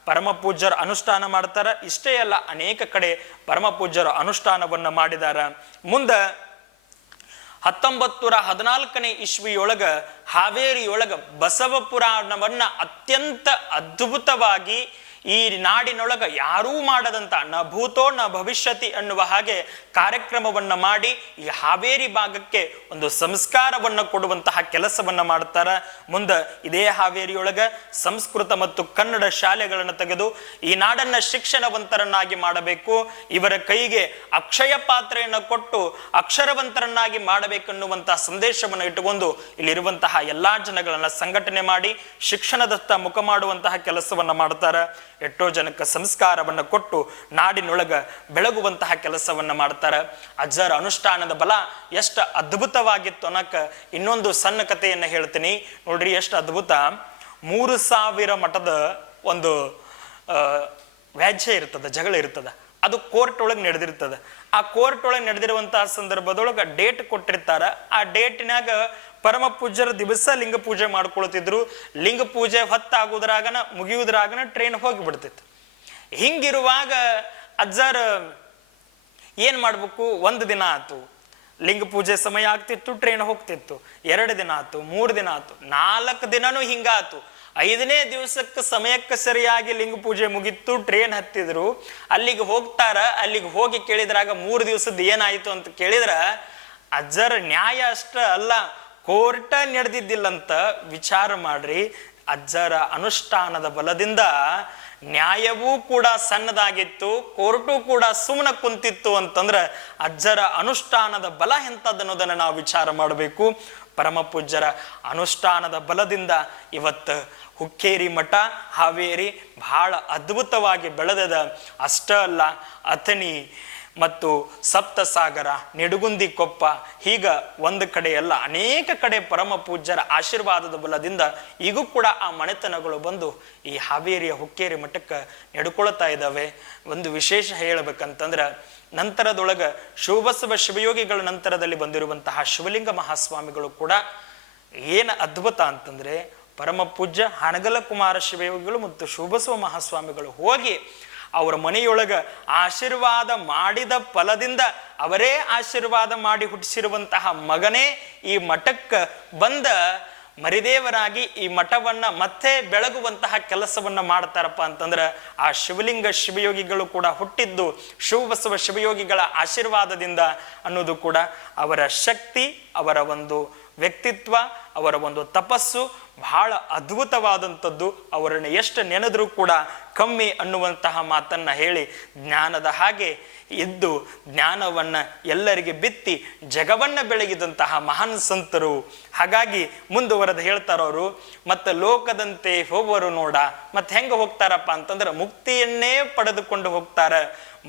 ಪರಮ ಪೂಜ್ಯರು ಅನುಷ್ಠಾನ ಮಾಡ್ತಾರ. ಇಷ್ಟೇ ಅಲ್ಲ, ಅನೇಕ ಕಡೆ ಪರಮ ಪೂಜ್ಯರು ಅನುಷ್ಠಾನವನ್ನ ಮಾಡಿದಾರ. ಮುಂದೆ 1914ನೇ ಇಸ್ವಿಯೊಳಗ ಹಾವೇರಿಯೊಳಗ ಬಸವ ಪುರಾಣವನ್ನ ಅತ್ಯಂತ ಅದ್ಭುತವಾಗಿ ಈ ನಾಡಿನೊಳಗ ಯಾರೂ ಮಾಡದಂತ ನ ಭೂತೋ ನ ಭವಿಷ್ಯತಿ ಅನ್ನುವ ಹಾಗೆ ಕಾರ್ಯಕ್ರಮವನ್ನ ಮಾಡಿ ಈ ಹಾವೇರಿ ಭಾಗಕ್ಕೆ ಒಂದು ಸಂಸ್ಕಾರವನ್ನ ಕೊಡುವಂತಹ ಕೆಲಸವನ್ನ ಮಾಡ್ತಾರ. ಮುಂದೆ ಇದೇ ಹಾವೇರಿಯೊಳಗ ಸಂಸ್ಕೃತ ಮತ್ತು ಕನ್ನಡ ಶಾಲೆಗಳನ್ನು ತೆಗೆದು ಈ ನಾಡನ್ನ ಶಿಕ್ಷಣವಂತರನ್ನಾಗಿ ಮಾಡಬೇಕು. ಇವರ ಕೈಗೆ ಅಕ್ಷಯ ಪಾತ್ರೆಯನ್ನು ಕೊಟ್ಟು ಅಕ್ಷರವಂತರನ್ನಾಗಿ ಮಾಡಬೇಕನ್ನುವಂತಹ ಸಂದೇಶವನ್ನು ಇಟ್ಟುಕೊಂಡು ಇಲ್ಲಿರುವಂತಹ ಎಲ್ಲಾ ಜನಗಳನ್ನ ಸಂಘಟನೆ ಮಾಡಿ ಶಿಕ್ಷಣದತ್ತ ಮುಖ ಮಾಡುವಂತಹ ಕೆಲಸವನ್ನ ಮಾಡ್ತಾರ. ಎಷ್ಟೋ ಜನಕ್ಕೆ ಸಂಸ್ಕಾರವನ್ನು ಕೊಟ್ಟು ನಾಡಿನೊಳಗ ಬೆಳಗುವಂತಹ ಕೆಲಸವನ್ನ ಮಾಡ್ತಾರ. ಅಜ್ಜರ ಅನುಷ್ಠಾನದ ಬಲ ಎಷ್ಟು ಅದ್ಭುತವಾಗಿತ್ತು ಅನ್ನಕ ಇನ್ನೊಂದು ಸಣ್ಣ ಕಥೆಯನ್ನ ಹೇಳ್ತೀನಿ ನೋಡ್ರಿ. ಎಷ್ಟು ಅದ್ಭುತ. 3000 ಮಠದ ಒಂದು ವ್ಯಾಜ್ಯ ಇರ್ತದ, ಜಗಳ ಇರ್ತದ. ಅದು ಕೋರ್ಟ್ ಒಳಗೆ ನಡೆದಿರ್ತದ. ಆ ಕೋರ್ಟ್ ಒಳಗೆ ನಡೆದಿರುವಂತಹ ಸಂದರ್ಭದೊಳಗ ಡೇಟ್ ಕೊಟ್ಟಿರ್ತಾರ. ಆ ಡೇಟಿನಾಗ ಪರಮ ಪೂಜ್ಯರ ದಿವಸ ಲಿಂಗ ಪೂಜೆ ಮಾಡ್ಕೊಳ್ತಿದ್ರು. ಲಿಂಗ ಪೂಜೆ ಹೊತ್ತಾಗುದ್ರಾಗನ ಮುಗಿಯುವುದ್ರಾಗನ ಟ್ರೈನ್ ಹೋಗಿ ಬಿಡ್ತಿತ್ತು. ಹಿಂಗಿರುವಾಗ ಅಜ್ಜಾರ ಏನ್ ಮಾಡ್ಬೇಕು, 1 ದಿನ ಆತು, ಲಿಂಗ ಪೂಜೆ ಸಮಯ ಆಗ್ತಿತ್ತು, ಟ್ರೈನ್ ಹೋಗ್ತಿತ್ತು. 2 ದಿನ ಆತು, 3 ದಿನ ಆತು, 4 ದಿನನೂ ಹಿಂಗಾತು. 5ನೇ ದಿವಸಕ್ಕೆ ಸಮಯಕ್ಕೆ ಸರಿಯಾಗಿ ಲಿಂಗ ಪೂಜೆ ಮುಗಿತ್ತು, ಟ್ರೈನ್ ಹತ್ತಿದ್ರು. ಅಲ್ಲಿಗೆ ಹೋಗ್ತಾರ. ಅಲ್ಲಿಗೆ ಹೋಗಿ ಕೇಳಿದ್ರಾಗ 3 ದಿವಸದ ಏನಾಯ್ತು ಅಂತ ಕೇಳಿದ್ರ ಅಜ್ಜರ ನ್ಯಾಯ ಅಷ್ಟ ಅಲ್ಲ, ಕೋರ್ಟ ನಡೆದಿದ್ದಿಲ್ಲಂತ ವಿಚಾರ ಮಾಡ್ರಿ. ಅಜ್ಜರ ಅನುಷ್ಠಾನದ ಬಲದಿಂದ ನ್ಯಾಯವೂ ಕೂಡ ಸಣ್ಣದಾಗಿತ್ತು, ಕೋರ್ಟು ಕೂಡ ಸುಮ್ಮನೆ ಕುಂತಿತ್ತು ಅಂತಂದ್ರೆ ಅಜ್ಜರ ಅನುಷ್ಠಾನದ ಬಲ ಎಂಥದ್ದನ್ನೋದನ್ನು ನಾವು ವಿಚಾರ ಮಾಡಬೇಕು. ಪರಮ ಪೂಜ್ಯರ ಅನುಷ್ಠಾನದ ಬಲದಿಂದ ಇವತ್ತು ಹುಕ್ಕೇರಿ ಮಠ ಹಾವೇರಿ ಬಹಳ ಅದ್ಭುತವಾಗಿ ಬೆಳೆದದ. ಅಷ್ಟ ಅಲ್ಲ, ಅಥಣಿ ಮತ್ತು ಸಪ್ತಸಾಗರ, ನಿಡುಗುಂದಿ ಕೊಪ್ಪ, ಹೀಗ ಒಂದು ಕಡೆ ಅಲ್ಲ ಅನೇಕ ಕಡೆ ಪರಮ ಪೂಜ್ಯರ ಆಶೀರ್ವಾದದ ಬಲದಿಂದ ಈಗೂ ಕೂಡ ಆ ಮನೆತನಗಳು ಬಂದು ಈ ಹಾವೇರಿಯ ಹುಕ್ಕೇರಿ ಮಠಕ್ಕೆ ನಡ್ಕೊಳ್ತಾ ಇದ್ದಾವೆ. ಒಂದು ವಿಶೇಷ ಹೇಳಬೇಕಂತಂದ್ರೆ ನಂತರದೊಳಗ ಶಿವಬಸವ ಶಿವಯೋಗಿಗಳ ನಂತರದಲ್ಲಿ ಬಂದಿರುವಂತಹ ಶಿವಲಿಂಗ ಮಹಾಸ್ವಾಮಿಗಳು ಕೂಡ ಏನು ಅದ್ಭುತ ಅಂತಂದ್ರೆ ಪರಮ ಪೂಜ್ಯ ಹನಗಲ ಕುಮಾರ ಶಿವಯೋಗಿಗಳು ಮತ್ತು ಶಿವಬಸವ ಮಹಾಸ್ವಾಮಿಗಳು ಹೋಗಿ ಅವರ ಮನೆಯೊಳಗ ಆಶೀರ್ವಾದ ಮಾಡಿದ ಫಲದಿಂದ ಅವರೇ ಆಶೀರ್ವಾದ ಮಾಡಿ ಹುಟ್ಟಿಸಿರುವಂತಹ ಮಗನೇ ಈ ಮಠಕ್ಕೆ ಬಂದ ಮರಿದೇವರಾಗಿ ಈ ಮಠವನ್ನ ಮತ್ತೆ ಬೆಳಗುವಂತಹ ಕೆಲಸವನ್ನ ಮಾಡ್ತಾರಪ್ಪ ಅಂತಂದ್ರೆ ಆ ಶಿವಲಿಂಗ ಶಿವಯೋಗಿಗಳು ಕೂಡ ಹುಟ್ಟಿದ್ದು ಶಿವಬಸವ ಶಿವಯೋಗಿಗಳ ಆಶೀರ್ವಾದದಿಂದ ಅನ್ನೋದು ಕೂಡ ಅವರ ಶಕ್ತಿ, ಅವರ ಒಂದು ವ್ಯಕ್ತಿತ್ವ, ಅವರ ಒಂದು ತಪಸ್ಸು ಬಹಳ ಅದ್ಭುತವಾದಂಥದ್ದು. ಅವರನ್ನ ಎಷ್ಟು ನೆನೆದ್ರೂ ಕೂಡ ಕಮ್ಮಿ ಅನ್ನುವಂತಹ ಮಾತನ್ನ ಹೇಳಿ ಜ್ಞಾನದ ಹಾಗೆ ಇದ್ದು ಜ್ಞಾನವನ್ನ ಎಲ್ಲರಿಗೆ ಬಿತ್ತಿ ಜಗವನ್ನ ಬೆಳಗಿದಂತಹ ಮಹಾನ್ ಸಂತರು. ಹಾಗಾಗಿ ಮುಂದುವರೆದು ಹೇಳ್ತಾರವರು, ಮತ್ತೆ ಲೋಕದಂತೆ ಹೋಗುವರು ನೋಡ. ಮತ್ತೆ ಹೆಂಗ ಹೋಗ್ತಾರಪ್ಪ ಅಂತಂದ್ರೆ ಮುಕ್ತಿಯನ್ನೇ ಪಡೆದುಕೊಂಡು ಹೋಗ್ತಾರ,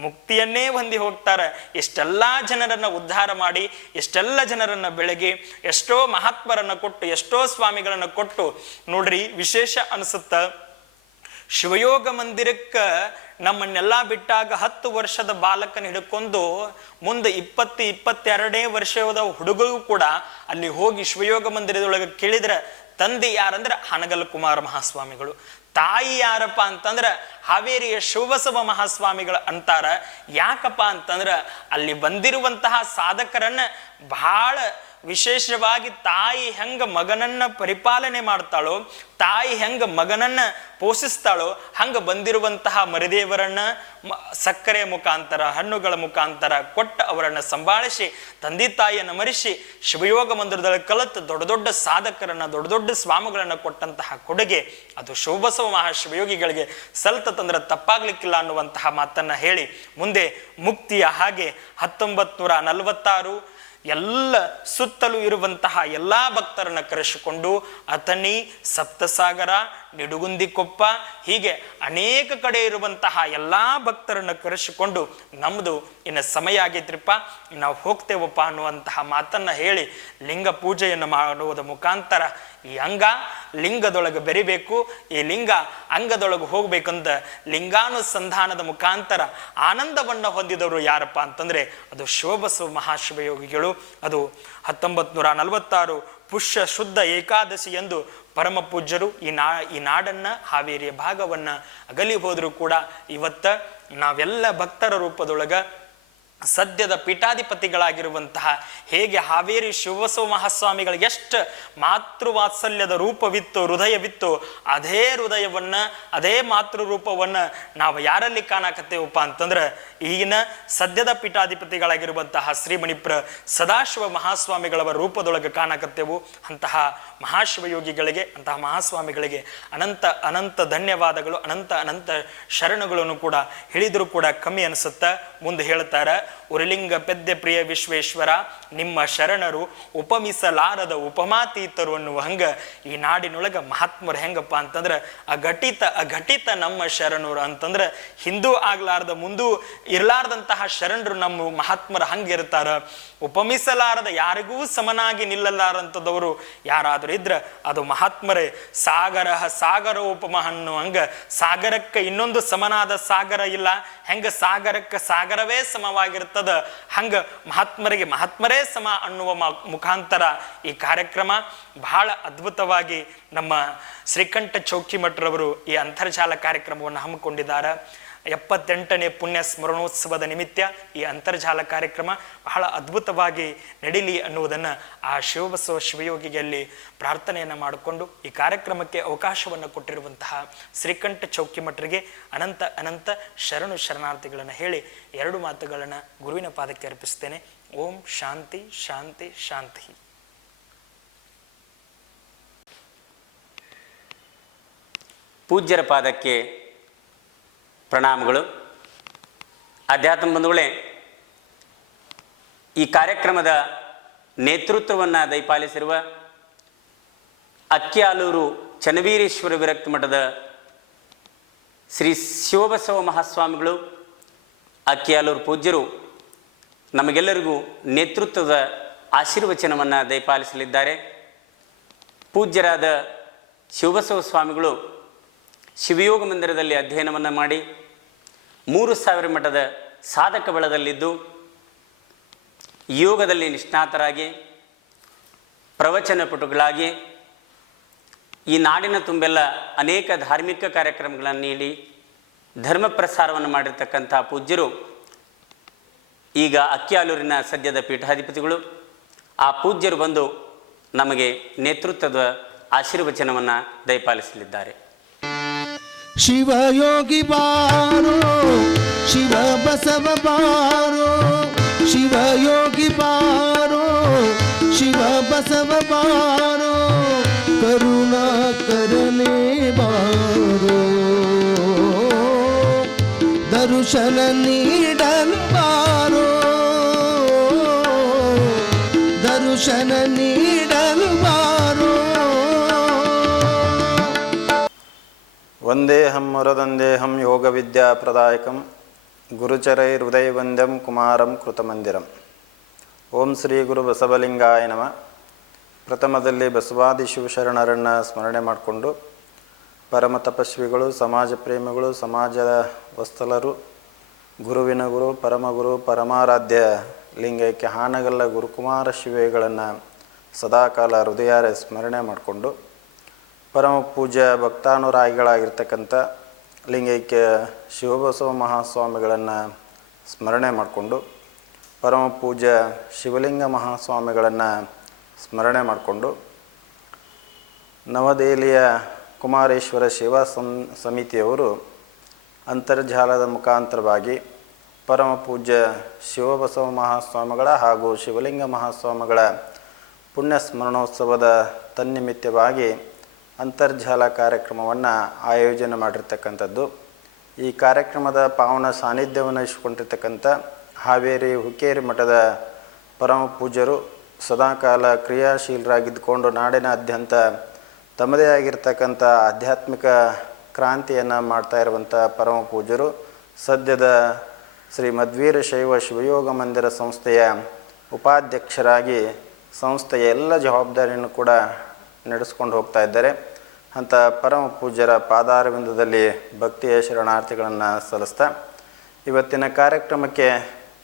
ಮುಕ್ತಿಯನ್ನೇ ಹೊಂದಿ ಹೋಗ್ತಾರೆ. ಎಷ್ಟೆಲ್ಲ ಜನರನ್ನ ಉದ್ಧಾರ ಮಾಡಿ, ಎಷ್ಟೆಲ್ಲ ಜನರನ್ನ ಬೆಳಗಿ, ಎಷ್ಟೋ ಮಹಾತ್ಮರನ್ನ ಕೊಟ್ಟು, ಎಷ್ಟೋ ಸ್ವಾಮಿಗಳನ್ನ ಕೊಟ್ಟು. ನೋಡ್ರಿ, ವಿಶೇಷ ಅನಿಸುತ್ತ, ಶಿವಯೋಗ ಮಂದಿರಕ್ಕೆ ನಮ್ಮನ್ನೆಲ್ಲ ಬಿಟ್ಟಾಗ 10 ವರ್ಷದ ಬಾಲಕನ ಹಿಡ್ಕೊಂಡು ಮುಂದೆ 22 ವರ್ಷದ ಹುಡುಗರು ಕೂಡ ಅಲ್ಲಿ ಹೋಗಿ ಶಿವಯೋಗ ಮಂದಿರದೊಳಗೆ ಕೇಳಿದ್ರೆ ತಂದೆ ಯಾರಂದ್ರೆ ಹನಗಲ್ ಕುಮಾರ ಮಹಾಸ್ವಾಮಿಗಳು, ತಾಯಿ ಯಾರಪ್ಪ ಅಂತಂದ್ರ ಹಾವೇರಿಯ ಶಿವಬಸವ ಮಹಾಸ್ವಾಮಿಗಳು ಅಂತಾರ. ಯಾಕಪ್ಪ ಅಂತಂದ್ರ ಅಲ್ಲಿ ಬಂದಿರುವಂತಹ ಸಾಧಕರನ್ನ ಬಹಳ ವಿಶೇಷವಾಗಿ ತಾಯಿ ಹೆಂಗ ಮಗನನ್ನ ಪರಿಪಾಲನೆ ಮಾಡ್ತಾಳೋ, ತಾಯಿ ಹೆಂಗ ಮಗನನ್ನ ಪೋಷಿಸ್ತಾಳೋ, ಹಂಗ ಬಂದಿರುವಂತಹ ಮರಿದೇವರನ್ನ ಸಕ್ಕರೆ ಮುಖಾಂತರ, ಹಣ್ಣುಗಳ ಮುಖಾಂತರ ಕೊಟ್ಟು ಅವರನ್ನ ಸಂಭಾಳಿಸಿ ತಂದೆ ತಾಯಿಯನ್ನು ಮರಿಸಿ ಶಿವಯೋಗ ಮಂದಿರದಲ್ಲಿ ಕಲಿತು ದೊಡ್ಡ ದೊಡ್ಡ ಸಾಧಕರನ್ನ, ದೊಡ್ಡ ದೊಡ್ಡ ಸ್ವಾಮಿಗಳನ್ನ ಕೊಟ್ಟಂತಹ ಕೊಡುಗೆ ಅದು ಶಿವಬಸವ ಮಹಾಶಿವಯೋಗಿಗಳಿಗೆ ಸಲ್ತಂದ್ರೆ ತಪ್ಪಾಗ್ಲಿಕ್ಕಿಲ್ಲ ಅನ್ನುವಂತಹ ಮಾತನ್ನ ಹೇಳಿ ಮುಂದೆ ಮುಕ್ತಿಯ ಹಾಗೆ 1946 ಎಲ್ಲ ಸುತ್ತಲೂ ಇರುವಂತಹ ಎಲ್ಲಾ ಭಕ್ತರನ್ನ ಕರೆಸಿಕೊಂಡು ಅಥಣಿ, ಸಪ್ತಸಾಗರ, ನಿಡುಗುಂದಿಕೊಪ್ಪ ಹೀಗೆ ಅನೇಕ ಕಡೆ ಇರುವಂತಹ ಎಲ್ಲಾ ಭಕ್ತರನ್ನ ಕರೆಸಿಕೊಂಡು ನಮ್ದು ಇನ್ನು ಸಮಯ ಆಗೈತ್ರಿಪ್ಪ, ನಾವು ಹೋಗ್ತೇವಪ್ಪ ಅನ್ನುವಂತಹ ಮಾತನ್ನ ಹೇಳಿ ಲಿಂಗ ಪೂಜೆಯನ್ನು ಮಾಡುವುದ ಮುಖಾಂತರ ಈ ಅಂಗ ಲಿಂಗದೊಳಗೆ ಬೆರಿಬೇಕು, ಈ ಲಿಂಗ ಅಂಗದೊಳಗೆ ಹೋಗ್ಬೇಕಂತ ಲಿಂಗಾನುಸಂಧಾನದ ಮುಖಾಂತರ ಆನಂದವನ್ನ ಹೊಂದಿದವರು ಯಾರಪ್ಪ ಅಂತಂದ್ರೆ ಅದು ಶಿವಬಸವ ಮಹಾಶಿವಯೋಗಿಗಳು. ಅದು 1946 ಪುಷ್ಯ ಶುದ್ಧ ಏಕಾದಶಿ ಎಂದು ಪರಮ ಪೂಜ್ಯರು ಈ ನಾಡನ್ನ, ಹಾವೇರಿಯ ಭಾಗವನ್ನ ಅಗಲಿ ಹೋದ್ರು ಕೂಡ ಇವತ್ತ ನಾವೆಲ್ಲ ಭಕ್ತರ ರೂಪದೊಳಗ ಸದ್ಯದ ಪೀಠಾಧಿಪತಿಗಳಾಗಿರುವಂತಹ ಹೇಗೆ ಹಾವೇರಿ ಶಿವಬಸವ ಮಹಾಸ್ವಾಮಿಗಳಿಗೆ ಎಷ್ಟು ಮಾತೃವಾತ್ಸಲ್ಯದ ರೂಪವಿತ್ತು, ಹೃದಯವಿತ್ತು, ಅದೇ ಹೃದಯವನ್ನ, ಅದೇ ಮಾತೃ ರೂಪವನ್ನ ನಾವು ಯಾರಲ್ಲಿ ಕಾಣಕತ್ತೇವಪ್ಪ ಅಂತಂದ್ರೆ ಈಗಿನ ಸದ್ಯದ ಪೀಠಾಧಿಪತಿಗಳಾಗಿರುವಂತಹ ಶ್ರೀಮಣಿಪ್ರ ಸದಾಶಿವ ಮಹಾಸ್ವಾಮಿಗಳವರ ರೂಪದೊಳಗೆ ಕಾಣಕತ್ತೇವು. ಅಂತಹ ಮಹಾಶಿವಯೋಗಿಗಳಿಗೆ, ಅಂತಹ ಮಹಾಸ್ವಾಮಿಗಳಿಗೆ ಅನಂತ ಅನಂತ ಧನ್ಯವಾದಗಳು, ಅನಂತ ಅನಂತ ಶರಣಗಳನ್ನು ಕೂಡ ಹೇಳಿದ್ರು ಕೂಡ ಕಮ್ಮಿ ಅನಿಸುತ್ತ. ಮುಂದೆ ಹೇಳ್ತಾರ, ಉರಲಿಂಗ ಪೆದ್ದೆ ಪ್ರಿಯ ವಿಶ್ವೇಶ್ವರ ನಿಮ್ಮ ಶರಣರು ಉಪಮಿಸಲಾರದ ಉಪಮಾತೀತರು ಅನ್ನುವ ಹಂಗ ಈ ನಾಡಿನೊಳಗ ಮಹಾತ್ಮರು ಹೆಂಗಪ್ಪ ಅಂತಂದ್ರ ಅಘಟಿತ ನಮ್ಮ ಶರಣರು ಅಂತಂದ್ರ ಹಿಂದೂ ಆಗ್ಲಾರ್ದ ಮುಂದೂ ಇರ್ಲಾರ್ದಂತಹ ಶರಣರು ನಮ್ಮ ಮಹಾತ್ಮರ ಹಂಗಿರ್ತಾರ. ಉಪಮಿಸಲಾರದ ಯಾರಿಗೂ ಸಮನಾಗಿ ನಿಲ್ಲಲಾರಂಥದವರು ಯಾರಾದರೂ ಇದ್ರ ಅದು ಮಹಾತ್ಮರೇ. ಸಾಗರ ಉಪಮ ಅನ್ನುವಂಗ ಸಾಗರಕ್ಕೆ ಇನ್ನೊಂದು ಸಮನಾದ ಸಾಗರ ಇಲ್ಲ, ಹೆಂಗ ಸಾಗರಕ್ಕೆ ಸಾಗರವೇ ಸಮವಾಗಿರ್ತದ ಹಂಗ ಮಹಾತ್ಮರಿಗೆ ಮಹಾತ್ಮರೇ ಸಮ ಅನ್ನುವ ಮುಖಾಂತರ ಈ ಕಾರ್ಯಕ್ರಮ ಬಹಳ ಅದ್ಭುತವಾಗಿ ನಮ್ಮ ಶ್ರೀಕಂಠ ಚೌಕಿಮಠರವರು ಈ ಅಂತರ್ಜಾಲ ಕಾರ್ಯಕ್ರಮವನ್ನು ಹಮ್ಮಿಕೊಂಡಿದ್ದಾರೆ. 78ನೇ ಪುಣ್ಯ ಸ್ಮರಣೋತ್ಸವದ ನಿಮಿತ್ತ ಈ ಅಂತರ್ಜಾಲ ಕಾರ್ಯಕ್ರಮ ಬಹಳ ಅದ್ಭುತವಾಗಿ ನಡೀಲಿ ಅನ್ನುವುದನ್ನು ಆ ಶಿವಬಸವ ಶಿವಯೋಗಿಯಲ್ಲಿ ಪ್ರಾರ್ಥನೆಯನ್ನು ಮಾಡಿಕೊಂಡು ಈ ಕಾರ್ಯಕ್ರಮಕ್ಕೆ ಅವಕಾಶವನ್ನು ಕೊಟ್ಟಿರುವಂತಹ ಶ್ರೀಕಂಠ ಚೌಕಿಮಠರಿಗೆ ಅನಂತ ಅನಂತ ಶರಣಾರ್ಥಿಗಳನ್ನು ಹೇಳಿ 2 ಮಾತುಗಳನ್ನು ಗುರುವಿನ ಪಾದಕ್ಕೆ ಅರ್ಪಿಸ್ತೇನೆ. ಓಂ ಶಾಂತಿ ಶಾಂತಿ ಶಾಂತಿ. ಪೂಜ್ಯರ ಪಾದಕ್ಕೆ ಪ್ರಣಾಮಗಳು. ಅಧ್ಯಾತ್ಮ ಬಂಧುಗಳೇ, ಈ ಕಾರ್ಯಕ್ರಮದ ನೇತೃತ್ವವನ್ನು ದಯಪಾಲಿಸಿರುವ ಅಕ್ಕಿಯಾಲೂರು ಚನ್ನವೀರೇಶ್ವರ ವಿರಕ್ತ ಮಠದ ಶ್ರೀ ಶಿವಬಸವ ಮಹಾಸ್ವಾಮಿಗಳು, ಅಕ್ಕಿಯಾಲೂರು ಪೂಜ್ಯರು ನಮಗೆಲ್ಲರಿಗೂ ನೇತೃತ್ವದ ಆಶೀರ್ವಚನವನ್ನು ದಯಪಾಲಿಸಲಿದ್ದಾರೆ. ಪೂಜ್ಯರಾದ ಶಿವಬಸವ ಸ್ವಾಮಿಗಳು ಶಿವಯೋಗ ಮಂದಿರದಲ್ಲಿ ಅಧ್ಯಯನವನ್ನು ಮಾಡಿ 3000 ಮಠದ ಸಾಧಕ ಬಲದಲ್ಲಿದ್ದು ಯೋಗದಲ್ಲಿ ನಿಷ್ಣಾತರಾಗಿ ಪ್ರವಚನ ಪಟುಗಳಾಗಿ ಈ ನಾಡಿನ ತುಂಬೆಲ್ಲ ಅನೇಕ ಧಾರ್ಮಿಕ ಕಾರ್ಯಕ್ರಮಗಳನ್ನು ನೀಡಿ ಧರ್ಮ ಪ್ರಸಾರವನ್ನು ಮಾಡಿರ್ತಕ್ಕಂಥ ಪೂಜ್ಯರು ಈಗ ಅಕ್ಕಿಯಾಲೂರಿನ ಸದ್ಯದ ಪೀಠಾಧಿಪತಿಗಳು. ಆ ಪೂಜ್ಯರು ಬಂದು ನಮಗೆ ನೇತೃತ್ವದ ಆಶೀರ್ವಚನವನ್ನು ದಯಪಾಲಿಸಲಿದ್ದಾರೆ. ಶಿವಯೋಗಿ ಬಾರೋ ಶಿವ ಬಸವ ಬಾರೋ, ಶಿವಯೋಗಿ ಬಾರೋ ಶಿವ ಬಸವ ಬಾರೋ, ಕರುಣಾಕರನೇ ಬಾರೋ, ದರ್ಶನ ನೀಡಲು ಬಾರೋ, ದರ್ಶನ ನೀಡಲು ಬಾರೋ. ವಂದೇಹಂ ವರದಂದೇಹಂ ಯೋಗ ವಿದ್ಯಾ ಪ್ರದಾಯಕಂ ಗುರುಚರೈರ್ಹೃದಯವಂದ್ಯಂ ಕುಮಾರಂ ಕೃತಮಂದಿರಂ. ಓಂ ಶ್ರೀ ಗುರು ಬಸವಲಿಂಗಾಯ ನಮಃ. ಪ್ರಥಮದಲ್ಲಿ ಬಸವಾದಿ ಶಿವಶರಣರನ್ನು ಸ್ಮರಣೆ ಮಾಡಿಕೊಂಡು ಪರಮ ತಪಸ್ವಿಗಳು, ಸಮಾಜ ಪ್ರೇಮಿಗಳು, ಸಮಾಜದ ವಸ್ತಲರು, ಗುರುವಿನ ಗುರು, ಪರಮಗುರು, ಪರಮಾರಾಧ್ಯ ಲಿಂಗೈಕ್ಯ ಹಾನಗಲ್ಲ ಗುರುಕುಮಾರ ಶಿವೆಗಳನ್ನು ಸದಾಕಾಲ ಹೃದಯಾರೆ ಸ್ಮರಣೆ ಮಾಡಿಕೊಂಡು ಪರಮ ಪೂಜ್ಯ ಭಕ್ತಾನುರಾಗಿಗಳಾಗಿರ್ತಕ್ಕಂಥ ಲಿಂಗೈಕ್ಯ ಶಿವಬಸವ ಮಹಾಸ್ವಾಮಿಗಳನ್ನು ಸ್ಮರಣೆ ಮಾಡಿಕೊಂಡು ಪರಮ ಪೂಜ್ಯ ಶಿವಲಿಂಗ ಮಹಾಸ್ವಾಮಿಗಳನ್ನು ಸ್ಮರಣೆ ಮಾಡಿಕೊಂಡು ನವದೆಹಲಿಯ ಕುಮಾರೇಶ್ವರ ಸೇವಾ ಸಮಿತಿಯವರು ಅಂತರ್ಜಾಲದ ಮುಖಾಂತರವಾಗಿ ಪರಮ ಪೂಜ್ಯ ಶಿವಬಸವ ಮಹಾಸ್ವಾಮಿಗಳ ಹಾಗೂ ಶಿವಲಿಂಗ ಮಹಾಸ್ವಾಮಿಗಳ ಪುಣ್ಯ ಸ್ಮರಣೋತ್ಸವದ ತನ್ನಿಮಿತ್ತವಾಗಿ ಅಂತರ್ಜಾಲ ಕಾರ್ಯಕ್ರಮವನ್ನು ಆಯೋಜನೆ ಮಾಡಿರ್ತಕ್ಕಂಥದ್ದು. ಈ ಕಾರ್ಯಕ್ರಮದ ಪಾವನ ಸಾನ್ನಿಧ್ಯವನ್ನು ಇಸ್ಕೊಂಡಿರ್ತಕ್ಕಂಥ ಹಾವೇರಿ ಹುಕ್ಕೇರಿ ಮಠದ ಪರಮ ಪೂಜ್ಯರು ಸದಾಕಾಲ ಕ್ರಿಯಾಶೀಲರಾಗಿದ್ದುಕೊಂಡು ನಾಡಿನಾದ್ಯಂತ ತಮ್ಮದೇ ಆಗಿರ್ತಕ್ಕಂಥ ಆಧ್ಯಾತ್ಮಿಕ ಕ್ರಾಂತಿಯನ್ನು ಮಾಡ್ತಾ ಇರುವಂಥ ಪರಮ ಪೂಜ್ಯರು ಸದ್ಯದ ಶ್ರೀ ಮಧ್ವೀರ ಶೈವ ಶಿವಯೋಗ ಮಂದಿರ ಸಂಸ್ಥೆಯ ಉಪಾಧ್ಯಕ್ಷರಾಗಿ ಸಂಸ್ಥೆಯ ಎಲ್ಲ ಜವಾಬ್ದಾರಿಯನ್ನು ಕೂಡ ನಡೆಸ್ಕೊಂಡು ಹೋಗ್ತಾ ಇದ್ದಾರೆ. ಅಂಥ ಪರಮ ಪೂಜ್ಯರ ಪಾದಾರವಿಂದದಲ್ಲಿ ಭಕ್ತಿಯ ಶರಣಾರ್ಥಿಗಳನ್ನು ಸಲ್ಲಿಸ್ತಾ ಇವತ್ತಿನ ಕಾರ್ಯಕ್ರಮಕ್ಕೆ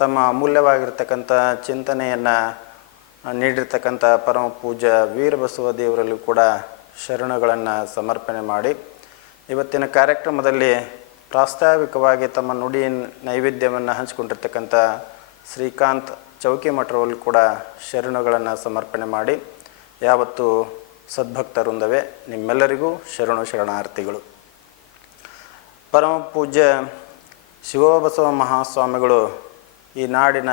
ತಮ್ಮ ಅಮೂಲ್ಯವಾಗಿರ್ತಕ್ಕಂಥ ಚಿಂತನೆಯನ್ನು ನೀಡಿರ್ತಕ್ಕಂಥ ಪರಮ ಪೂಜ್ಯ ವೀರಬಸವ ದೇವರಲ್ಲೂ ಕೂಡ ಶರಣಗಳನ್ನು ಸಮರ್ಪಣೆ ಮಾಡಿ ಇವತ್ತಿನ ಕಾರ್ಯಕ್ರಮದಲ್ಲಿ ಪ್ರಾಸ್ತಾವಿಕವಾಗಿ ತಮ್ಮ ನುಡಿ ನೈವೇದ್ಯವನ್ನು ಹಂಚಿಕೊಂಡಿರ್ತಕ್ಕಂಥ ಶ್ರೀಕಾಂತ್ ಚೌಕಿಮಠರಲ್ಲೂ ಕೂಡ ಶರಣುಗಳನ್ನು ಸಮರ್ಪಣೆ ಮಾಡಿ ಯಾವತ್ತು ಸದ್ಭಕ್ತರುಂದವೇ ನಿಮ್ಮೆಲ್ಲರಿಗೂ ಶರಣಾರ್ಥಿಗಳು. ಪರಮ ಪೂಜ್ಯ ಶಿವಬಸವ ಮಹಾಸ್ವಾಮಿಗಳು ಈ ನಾಡಿನ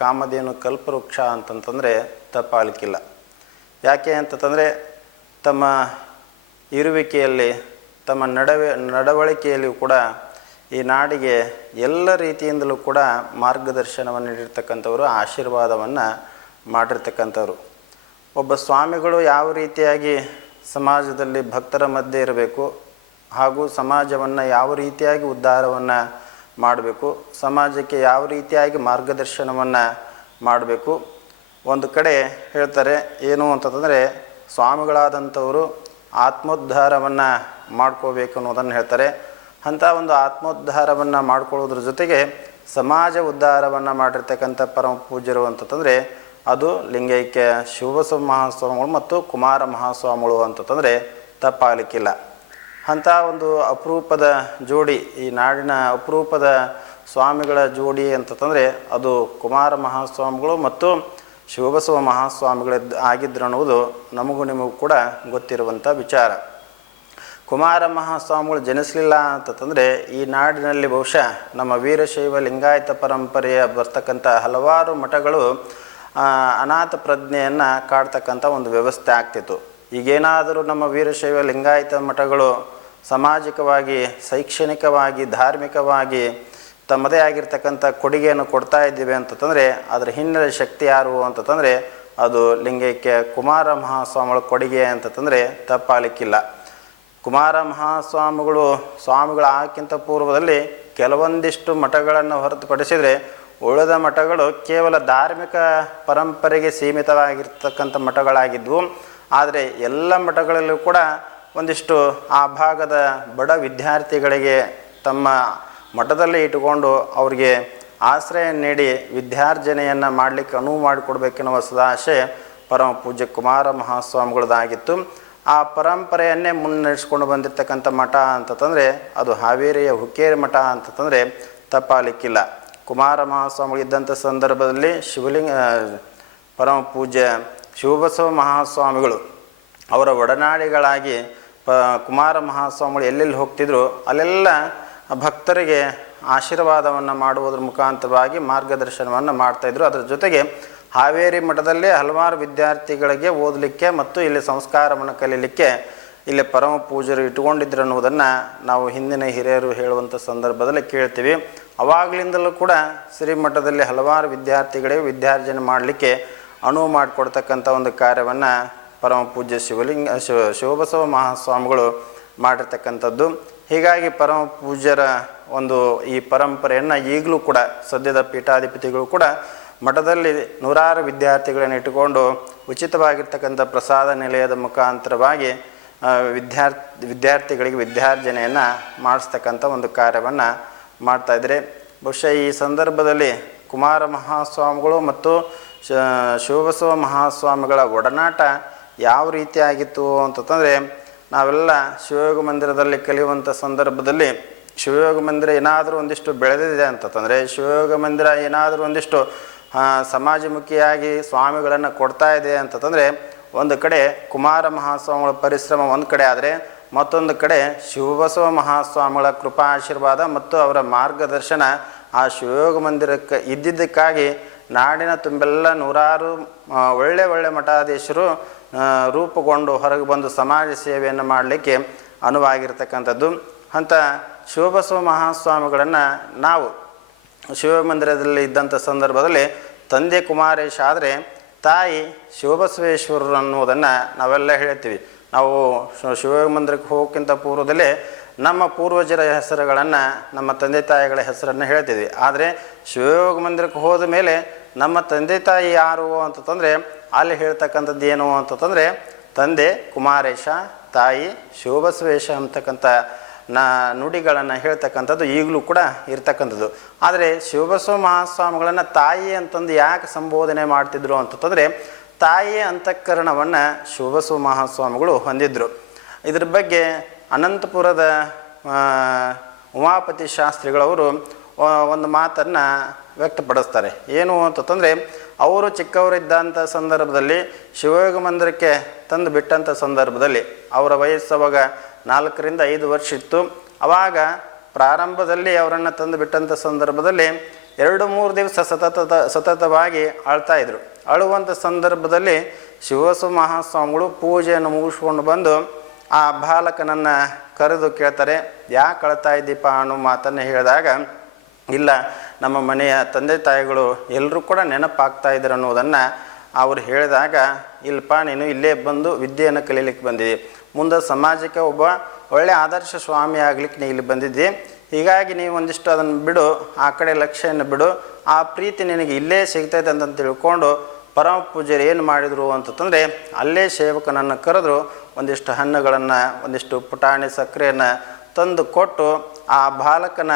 ಕಾಮಧೇನು ಕಲ್ಪವೃಕ್ಷ ಅಂತಂತಂದರೆ ತಪ್ಪಾಗಲಿಕ್ಕಿಲ್ಲ. ಯಾಕೆ ಅಂತಂದರೆ ತಮ್ಮ ಇರುವಿಕೆಯಲ್ಲಿ ತಮ್ಮ ನಡವಳಿಕೆಯಲ್ಲಿಯೂ ಕೂಡ ಈ ನಾಡಿಗೆ ಎಲ್ಲ ರೀತಿಯಿಂದಲೂ ಕೂಡ ಮಾರ್ಗದರ್ಶನವನ್ನು ನೀಡಿರ್ತಕ್ಕಂಥವರು, ಆಶೀರ್ವಾದವನ್ನು ಮಾಡಿರ್ತಕ್ಕಂಥವ್ರು. ಒಬ್ಬ ಸ್ವಾಮಿಗಳು ಯಾವ ರೀತಿಯಾಗಿ ಸಮಾಜದಲ್ಲಿ ಭಕ್ತರ ಮಧ್ಯೆ ಇರಬೇಕು ಹಾಗೂ ಸಮಾಜವನ್ನು ಯಾವ ರೀತಿಯಾಗಿ ಉದ್ಧಾರವನ್ನು ಮಾಡಬೇಕು, ಸಮಾಜಕ್ಕೆ ಯಾವ ರೀತಿಯಾಗಿ ಮಾರ್ಗದರ್ಶನವನ್ನು ಮಾಡಬೇಕು. ಒಂದು ಕಡೆ ಹೇಳ್ತಾರೆ ಏನು ಅಂತಂದರೆ ಸ್ವಾಮಿಗಳಾದಂಥವರು ಆತ್ಮೋದ್ಧಾರವನ್ನು ಮಾಡ್ಕೋಬೇಕು ಅನ್ನೋದನ್ನು ಹೇಳ್ತಾರೆ. ಅಂಥ ಒಂದು ಆತ್ಮೋದ್ಧಾರವನ್ನು ಮಾಡ್ಕೊಳ್ಳೋದ್ರ ಜೊತೆಗೆ ಸಮಾಜ ಉದ್ಧಾರವನ್ನು ಮಾಡಿರ್ತಕ್ಕಂಥ ಪರಮ ಪೂಜ್ಯರು ಅಂತಂದರೆ ಅದು ಲಿಂಗೈಕ್ಯ ಶಿವಬಸವ ಮಹಾಸ್ವಾಮಿಗಳು ಮತ್ತು ಕುಮಾರ ಮಹಾಸ್ವಾಮಿಗಳು ಅಂತಂದರೆ ತಪ್ಪಾಗಲಿಕ್ಕಿಲ್ಲ. ಅಂಥ ಒಂದು ಅಪರೂಪದ ಜೋಡಿ, ಈ ನಾಡಿನ ಅಪರೂಪದ ಸ್ವಾಮಿಗಳ ಜೋಡಿ ಅಂತಂದರೆ ಅದು ಕುಮಾರ ಮಹಾಸ್ವಾಮಿಗಳು ಮತ್ತು ಶಿವಬಸವ ಮಹಾಸ್ವಾಮಿಗಳಿದ್ದು ಆಗಿದ್ರು ಅನ್ನೋದು ನಮಗೂ ನಿಮಗೂ ಕೂಡ ಗೊತ್ತಿರುವಂಥ ವಿಚಾರ. ಕುಮಾರ ಮಹಾಸ್ವಾಮಿಗಳು ಜನಿಸಲಿಲ್ಲ ಅಂತಂದರೆ ಈ ನಾಡಿನಲ್ಲಿ ಬಹುಶಃ ನಮ್ಮ ವೀರಶೈವ ಲಿಂಗಾಯತ ಪರಂಪರೆಯ ಬರ್ತಕ್ಕಂಥ ಹಲವಾರು ಮಠಗಳು ಅನಾಥ ಪ್ರಜ್ಞೆಯನ್ನು ಕಾಡ್ತಕ್ಕಂಥ ಒಂದು ವ್ಯವಸ್ಥೆ ಆಗ್ತಿತ್ತು. ಈಗೇನಾದರೂ ನಮ್ಮ ವೀರಶೈವ ಲಿಂಗಾಯತ ಮಠಗಳು ಸಾಮಾಜಿಕವಾಗಿ, ಶೈಕ್ಷಣಿಕವಾಗಿ, ಧಾರ್ಮಿಕವಾಗಿ ತಮ್ಮದೇ ಆಗಿರ್ತಕ್ಕಂಥ ಕೊಡುಗೆಯನ್ನು ಕೊಡ್ತಾ ಇದ್ದೀವಿ ಅಂತಂದರೆ ಅದರ ಹಿನ್ನೆಲೆ ಶಕ್ತಿ ಯಾರು ಅಂತಂದರೆ ಅದು ಲಿಂಗೈಕ್ಯ ಕುಮಾರ ಮಹಾಸ್ವಾಮಿಗಳ ಕೊಡುಗೆ ಅಂತಂದರೆ ತಪ್ಪಾಗಲಿಕ್ಕಿಲ್ಲ. ಕುಮಾರ ಮಹಾಸ್ವಾಮಿಗಳು ಸ್ವಾಮಿಗಳಾಗಿಂತ ಪೂರ್ವದಲ್ಲಿ ಕೆಲವೊಂದಿಷ್ಟು ಮಠಗಳನ್ನು ಹೊರತುಪಡಿಸಿದರೆ ಉಳಿದ ಮಠಗಳು ಕೇವಲ ಧಾರ್ಮಿಕ ಪರಂಪರೆಗೆ ಸೀಮಿತವಾಗಿರ್ತಕ್ಕಂಥ ಮಠಗಳಾಗಿದ್ವು. ಆದರೆ ಎಲ್ಲ ಮಠಗಳಲ್ಲೂ ಕೂಡ ಒಂದಿಷ್ಟು ಆ ಭಾಗದ ಬಡ ವಿದ್ಯಾರ್ಥಿಗಳಿಗೆ ತಮ್ಮ ಮಠದಲ್ಲಿ ಇಟ್ಟುಕೊಂಡು ಅವರಿಗೆ ಆಶ್ರಯ ನೀಡಿ ವಿದ್ಯಾರ್ಜನೆಯನ್ನು ಮಾಡಲಿಕ್ಕೆ ಅನುವು ಮಾಡಿಕೊಡ್ಬೇಕೆನ್ನುವ ಸದಾಶೆ ಪರಮ ಪೂಜ್ಯ ಕುಮಾರ ಮಹಾಸ್ವಾಮಿಗಳದಾಗಿತ್ತು. ಆ ಪರಂಪರೆಯನ್ನೇ ಮುನ್ನಡೆಸ್ಕೊಂಡು ಬಂದಿರತಕ್ಕಂಥ ಮಠ ಅಂತಂದರೆ ಅದು ಹಾವೇರಿಯ ಹುಕ್ಕೇರಿ ಮಠ ಅಂತಂದರೆ ತಪ್ಪಾಗಲಿಕ್ಕಿಲ್ಲ. ಕುಮಾರ ಮಹಾಸ್ವಾಮಿಗಳು ಇದ್ದಂಥ ಸಂದರ್ಭದಲ್ಲಿ ಪರಮ ಪೂಜ್ಯ ಶಿವಬಸವ ಮಹಾಸ್ವಾಮಿಗಳು ಅವರ ಒಡನಾಡಿಗಳಾಗಿ ಕುಮಾರ ಮಹಾಸ್ವಾಮಿಗಳು ಎಲ್ಲೆಲ್ಲಿ ಹೋಗ್ತಿದ್ರು ಅಲ್ಲೆಲ್ಲ ಭಕ್ತರಿಗೆ ಆಶೀರ್ವಾದವನ್ನು ಮಾಡುವುದರ ಮುಖಾಂತರವಾಗಿ ಮಾರ್ಗದರ್ಶನವನ್ನು ಮಾಡ್ತಾಯಿದ್ರು. ಅದರ ಜೊತೆಗೆ ಹಾವೇರಿ ಮಠದಲ್ಲಿ ಹಲವಾರು ವಿದ್ಯಾರ್ಥಿಗಳಿಗೆ ಓದಲಿಕ್ಕೆ ಮತ್ತು ಇಲ್ಲಿ ಸಂಸ್ಕಾರವನ್ನು ಕಲೀಲಿಕ್ಕೆ ಇಲ್ಲಿ ಪರಮ ಪೂಜ್ಯರು ಇಟ್ಟುಕೊಂಡಿದ್ರು ಅನ್ನೋದನ್ನು ನಾವು ಹಿಂದಿನ ಹಿರಿಯರು ಹೇಳುವಂಥ ಸಂದರ್ಭದಲ್ಲಿ ಕೇಳ್ತೀವಿ. ಅವಾಗಲಿಂದಲೂ ಕೂಡ ಶ್ರೀಮಠದಲ್ಲಿ ಹಲವಾರು ವಿದ್ಯಾರ್ಥಿಗಳಿಗೆ ವಿದ್ಯಾರ್ಜನೆ ಮಾಡಲಿಕ್ಕೆ ಅನುವು ಮಾಡಿಕೊಡ್ತಕ್ಕಂಥ ಒಂದು ಕಾರ್ಯವನ್ನು ಪರಮ ಪೂಜ್ಯ ಶಿವಬಸವ ಮಹಾಸ್ವಾಮಿಗಳು ಮಾಡಿರ್ತಕ್ಕಂಥದ್ದು. ಹೀಗಾಗಿ ಪರಮ ಪೂಜ್ಯರ ಒಂದು ಈ ಪರಂಪರೆಯನ್ನು ಈಗಲೂ ಕೂಡ ಸದ್ಯದ ಪೀಠಾಧಿಪತಿಗಳು ಕೂಡ ಮಠದಲ್ಲಿ ನೂರಾರು ವಿದ್ಯಾರ್ಥಿಗಳನ್ನು ಇಟ್ಟುಕೊಂಡು ಉಚಿತವಾಗಿರ್ತಕ್ಕಂಥ ಪ್ರಸಾದ ನಿಲಯದ ಮುಖಾಂತರವಾಗಿ ವಿದ್ಯಾರ್ಥಿಗಳಿಗೆ ವಿದ್ಯಾರ್ಜನೆಯನ್ನು ಮಾಡಿಸ್ತಕ್ಕಂಥ ಒಂದು ಕಾರ್ಯವನ್ನು ಮಾಡ್ತಾಯಿದ್ದಾರೆ. ಬಹುಶಃ ಈ ಸಂದರ್ಭದಲ್ಲಿ ಕುಮಾರ ಮಹಾಸ್ವಾಮಿಗಳು ಮತ್ತು ಶಿವಬಸವ ಮಹಾಸ್ವಾಮಿಗಳ ಒಡನಾಟ ಯಾವ ರೀತಿಯಾಗಿತ್ತು ಅಂತಂದರೆ, ನಾವೆಲ್ಲ ಶಿವಯೋಗ ಮಂದಿರದಲ್ಲಿ ಕಲಿಯುವಂಥ ಸಂದರ್ಭದಲ್ಲಿ ಶಿವಯೋಗ ಮಂದಿರ ಏನಾದರೂ ಒಂದಿಷ್ಟು ಬೆಳೆದಿದೆ ಅಂತಂದರೆ, ಶಿವಯೋಗ ಮಂದಿರ ಏನಾದರೂ ಒಂದಿಷ್ಟು ಸಮಾಜಮುಖಿಯಾಗಿ ಸ್ವಾಮಿಗಳನ್ನು ಕೊಡ್ತಾ ಇದೆ ಅಂತಂದರೆ, ಒಂದು ಕಡೆ ಕುಮಾರ ಮಹಾಸ್ವಾಮಿಗಳ ಪರಿಶ್ರಮ ಒಂದು ಕಡೆ ಆದರೆ, ಮತ್ತೊಂದು ಕಡೆ ಶಿವಬಸವ ಮಹಾಸ್ವಾಮಿಗಳ ಕೃಪಾ ಆಶೀರ್ವಾದ ಮತ್ತು ಅವರ ಮಾರ್ಗದರ್ಶನ ಆ ಶಿವಯೋಗ ಮಂದಿರಕ್ಕೆ ಇದ್ದಿದ್ದಕ್ಕಾಗಿ ನಾಡಿನ ತುಂಬೆಲ್ಲ ನೂರಾರು ಒಳ್ಳೆ ಮಠಾಧೀಶರು ರೂಪುಗೊಂಡು ಹೊರಗೆ ಬಂದು ಸಮಾಜ ಸೇವೆಯನ್ನು ಮಾಡಲಿಕ್ಕೆ ಅನುವಾಗಿರ್ತಕ್ಕಂಥದ್ದು. ಅಂಥ ಶಿವಬಸವ ಮಹಾಸ್ವಾಮಿಗಳನ್ನು ನಾವು ಶಿವಯೋಗ ಮಂದಿರದಲ್ಲಿ ಇದ್ದಂಥ ಸಂದರ್ಭದಲ್ಲಿ ತಂದೆ ಕುಮಾರೇಶ ಆದರೆ ತಾಯಿ ಶಿವಬಸವೇಶ್ವರರು ಅನ್ನೋದನ್ನು ನಾವೆಲ್ಲ ಹೇಳ್ತೀವಿ. ನಾವು ಶಿವಯೋಗ ಮಂದಿರಕ್ಕೆ ಹೋಗೋಕ್ಕಿಂತ ಪೂರ್ವದಲ್ಲೇ ನಮ್ಮ ಪೂರ್ವಜರ ಹೆಸರುಗಳನ್ನು, ನಮ್ಮ ತಂದೆ ತಾಯಿಗಳ ಹೆಸರನ್ನು ಹೇಳ್ತಿದ್ವಿ. ಆದರೆ ಶಿವಯೋಗ ಮಂದಿರಕ್ಕೆ ಹೋದ ಮೇಲೆ ನಮ್ಮ ತಂದೆ ತಾಯಿ ಯಾರು ಅಂತಂದರೆ ಅಲ್ಲಿ ಹೇಳ್ತಕ್ಕಂಥದ್ದು ಏನು ಅಂತಂದರೆ, ತಂದೆ ಕುಮಾರೇಶ, ತಾಯಿ ಶಿವಬಸವೇಶ ಅಂತಕ್ಕಂಥ ನುಡಿಗಳನ್ನು ಹೇಳ್ತಕ್ಕಂಥದ್ದು ಈಗಲೂ ಕೂಡ ಇರ್ತಕ್ಕಂಥದ್ದು. ಆದರೆ ಶಿವಬಸವ ಮಹಾಸ್ವಾಮಿಗಳನ್ನು ತಾಯಿ ಅಂತಂದು ಯಾಕೆ ಸಂಬೋಧನೆ ಮಾಡ್ತಿದ್ರು ಅಂತಂದರೆ, ತಾಯಿಯ ಅಂತಃಕರಣವನ್ನು ಶಿವಬಸವ ಮಹಾಸ್ವಾಮಿಗಳು ಹೊಂದಿದ್ರು. ಇದ್ರ ಬಗ್ಗೆ ಅನಂತಪುರದ ಉಮಾಪತಿ ಶಾಸ್ತ್ರಿಗಳವರು ಒಂದು ಮಾತನ್ನು ವ್ಯಕ್ತಪಡಿಸ್ತಾರೆ. ಏನು ಅಂತಂದರೆ, ಅವರು ಚಿಕ್ಕವರಿದ್ದಂಥ ಸಂದರ್ಭದಲ್ಲಿ ಶಿವಯೋಗ ಮಂದಿರಕ್ಕೆ ತಂದು ಬಿಟ್ಟಂಥ ಸಂದರ್ಭದಲ್ಲಿ ಅವರ ವಯಸ್ಸು ಅವಾಗ 4ರಿಂದ 5 ವರ್ಷ ಇತ್ತು. ಆವಾಗ ಪ್ರಾರಂಭದಲ್ಲಿ ಅವರನ್ನು ತಂದು ಬಿಟ್ಟಂಥ ಸಂದರ್ಭದಲ್ಲಿ 2-3 ದಿವಸ ಸತತವಾಗಿ ಅಳ್ತಾಯಿದ್ರು. ಅಳುವಂಥ ಸಂದರ್ಭದಲ್ಲಿ ಶಿವಬಸವ ಮಹಾಸ್ವಾಮಿಗಳು ಪೂಜೆಯನ್ನು ಮುಗಿಸ್ಕೊಂಡು ಬಂದು ಆ ಬಾಲಕನನ್ನು ಕರೆದು ಕೇಳ್ತಾರೆ, ಯಾಕೆ ಅಳ್ತಾ ಇದ್ದೀಪ ಅನ್ನೋ ಮಾತನ್ನು ಹೇಳಿದಾಗ, ಇಲ್ಲ ನಮ್ಮ ಮನೆಯ ತಂದೆ ತಾಯಿಗಳು ಎಲ್ಲರೂ ಕೂಡ ನೆನಪಾಗ್ತಾ ಇದ್ರು ಅನ್ನೋದನ್ನು ಅವರು ಹೇಳಿದಾಗ, ಇಲ್ಲಪ್ಪ ನೀನು ಇಲ್ಲೇ ಬಂದು ವಿದ್ಯೆಯನ್ನು ಕಲೀಲಿಕ್ಕೆ ಬಂದಿದ್ದೆ, ಮುಂದೆ ಸಮಾಜಕ್ಕೆ ಒಬ್ಬ ಒಳ್ಳೆಯ ಆದರ್ಶ ಸ್ವಾಮಿ ಆಗಲಿಕ್ಕೆ ನೀ ಇಲ್ಲಿ ಬಂದಿದ್ದೆ, ಹೀಗಾಗಿ ನೀವು ಒಂದಿಷ್ಟು ಅದನ್ನು ಬಿಡು, ಆ ಕಡೆ ಲಕ್ಷ್ಯವನ್ನು ಬಿಡು, ಆ ಪ್ರೀತಿ ನಿನಗೆ ಇಲ್ಲೇ ಸಿಗ್ತೈತೆ ಅಂತ ತಿಳ್ಕೊಂಡು ಪರಮ ಪೂಜ್ಯರು ಏನು ಮಾಡಿದರು ಅಂತಂದರೆ, ಅಲ್ಲೇ ಸೇವಕನನ್ನು ಕರೆದ್ರು, ಒಂದಿಷ್ಟು ಹಣ್ಣುಗಳನ್ನು ಒಂದಿಷ್ಟು ಪುಟಾಣಿ ಸಕ್ಕರೆಯನ್ನು ತಂದು ಕೊಟ್ಟು ಆ ಬಾಲಕನ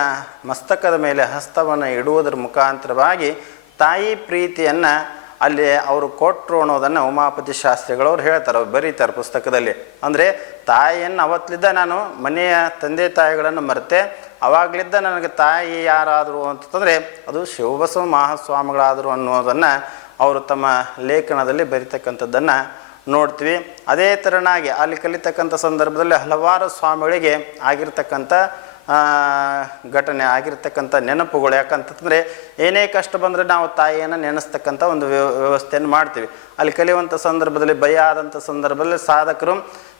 ಮಸ್ತಕದ ಮೇಲೆ ಹಸ್ತವನ್ನು ಇಡುವುದರ ಮುಖಾಂತರವಾಗಿ ತಾಯಿ ಪ್ರೀತಿಯನ್ನು ಅಲ್ಲಿ ಅವರು ಕೊಟ್ಟರು ಅನ್ನೋದನ್ನು ಉಮಾಪತಿ ಶಾಸ್ತ್ರಿಗಳವ್ರು ಹೇಳ್ತಾರೆ, ಅವ್ರು ಬರೀತಾರೆ ಪುಸ್ತಕದಲ್ಲಿ. ಅಂದರೆ ತಾಯಿಯನ್ನು ಅವತ್ತಲಿದ್ದ ನಾನು ಮನೆಯ ತಂದೆ ತಾಯಿಗಳನ್ನು ಮರೆತೆ, ಅವಾಗಲಿದ್ದ ನನಗೆ ತಾಯಿ ಯಾರಾದರು ಅಂತಂದರೆ ಅದು ಶಿವಬಸವ ಮಹಾಸ್ವಾಮಿಗಳಾದರು ಅನ್ನೋದನ್ನು ಅವರು ತಮ್ಮ ಲೇಖನದಲ್ಲಿ ಬರೀತಕ್ಕಂಥದ್ದನ್ನು ನೋಡ್ತೀವಿ. ಅದೇ ಥರನಾಗಿ ಅಲ್ಲಿ ಕಲಿತಕ್ಕಂಥ ಸಂದರ್ಭದಲ್ಲಿ ಹಲವಾರು ಸ್ವಾಮಿಗಳಿಗೆ ಆಗಿರ್ತಕ್ಕಂಥ ಘಟನೆ, ಆಗಿರ್ತಕ್ಕಂಥ ನೆನಪುಗಳು. ಯಾಕಂತಂದರೆ ಏನೇ ಕಷ್ಟ ಬಂದರೆ ನಾವು ತಾಯಿಯನ್ನು ನೆನೆಸ್ತಕ್ಕಂಥ ಒಂದು ವ್ಯವಸ್ಥೆಯನ್ನು ಮಾಡ್ತೀವಿ. ಅಲ್ಲಿ ಕಲಿಯುವಂಥ ಸಂದರ್ಭದಲ್ಲಿ ಭಯ ಆದಂಥ ಸಂದರ್ಭದಲ್ಲಿ ಸಾಧಕರು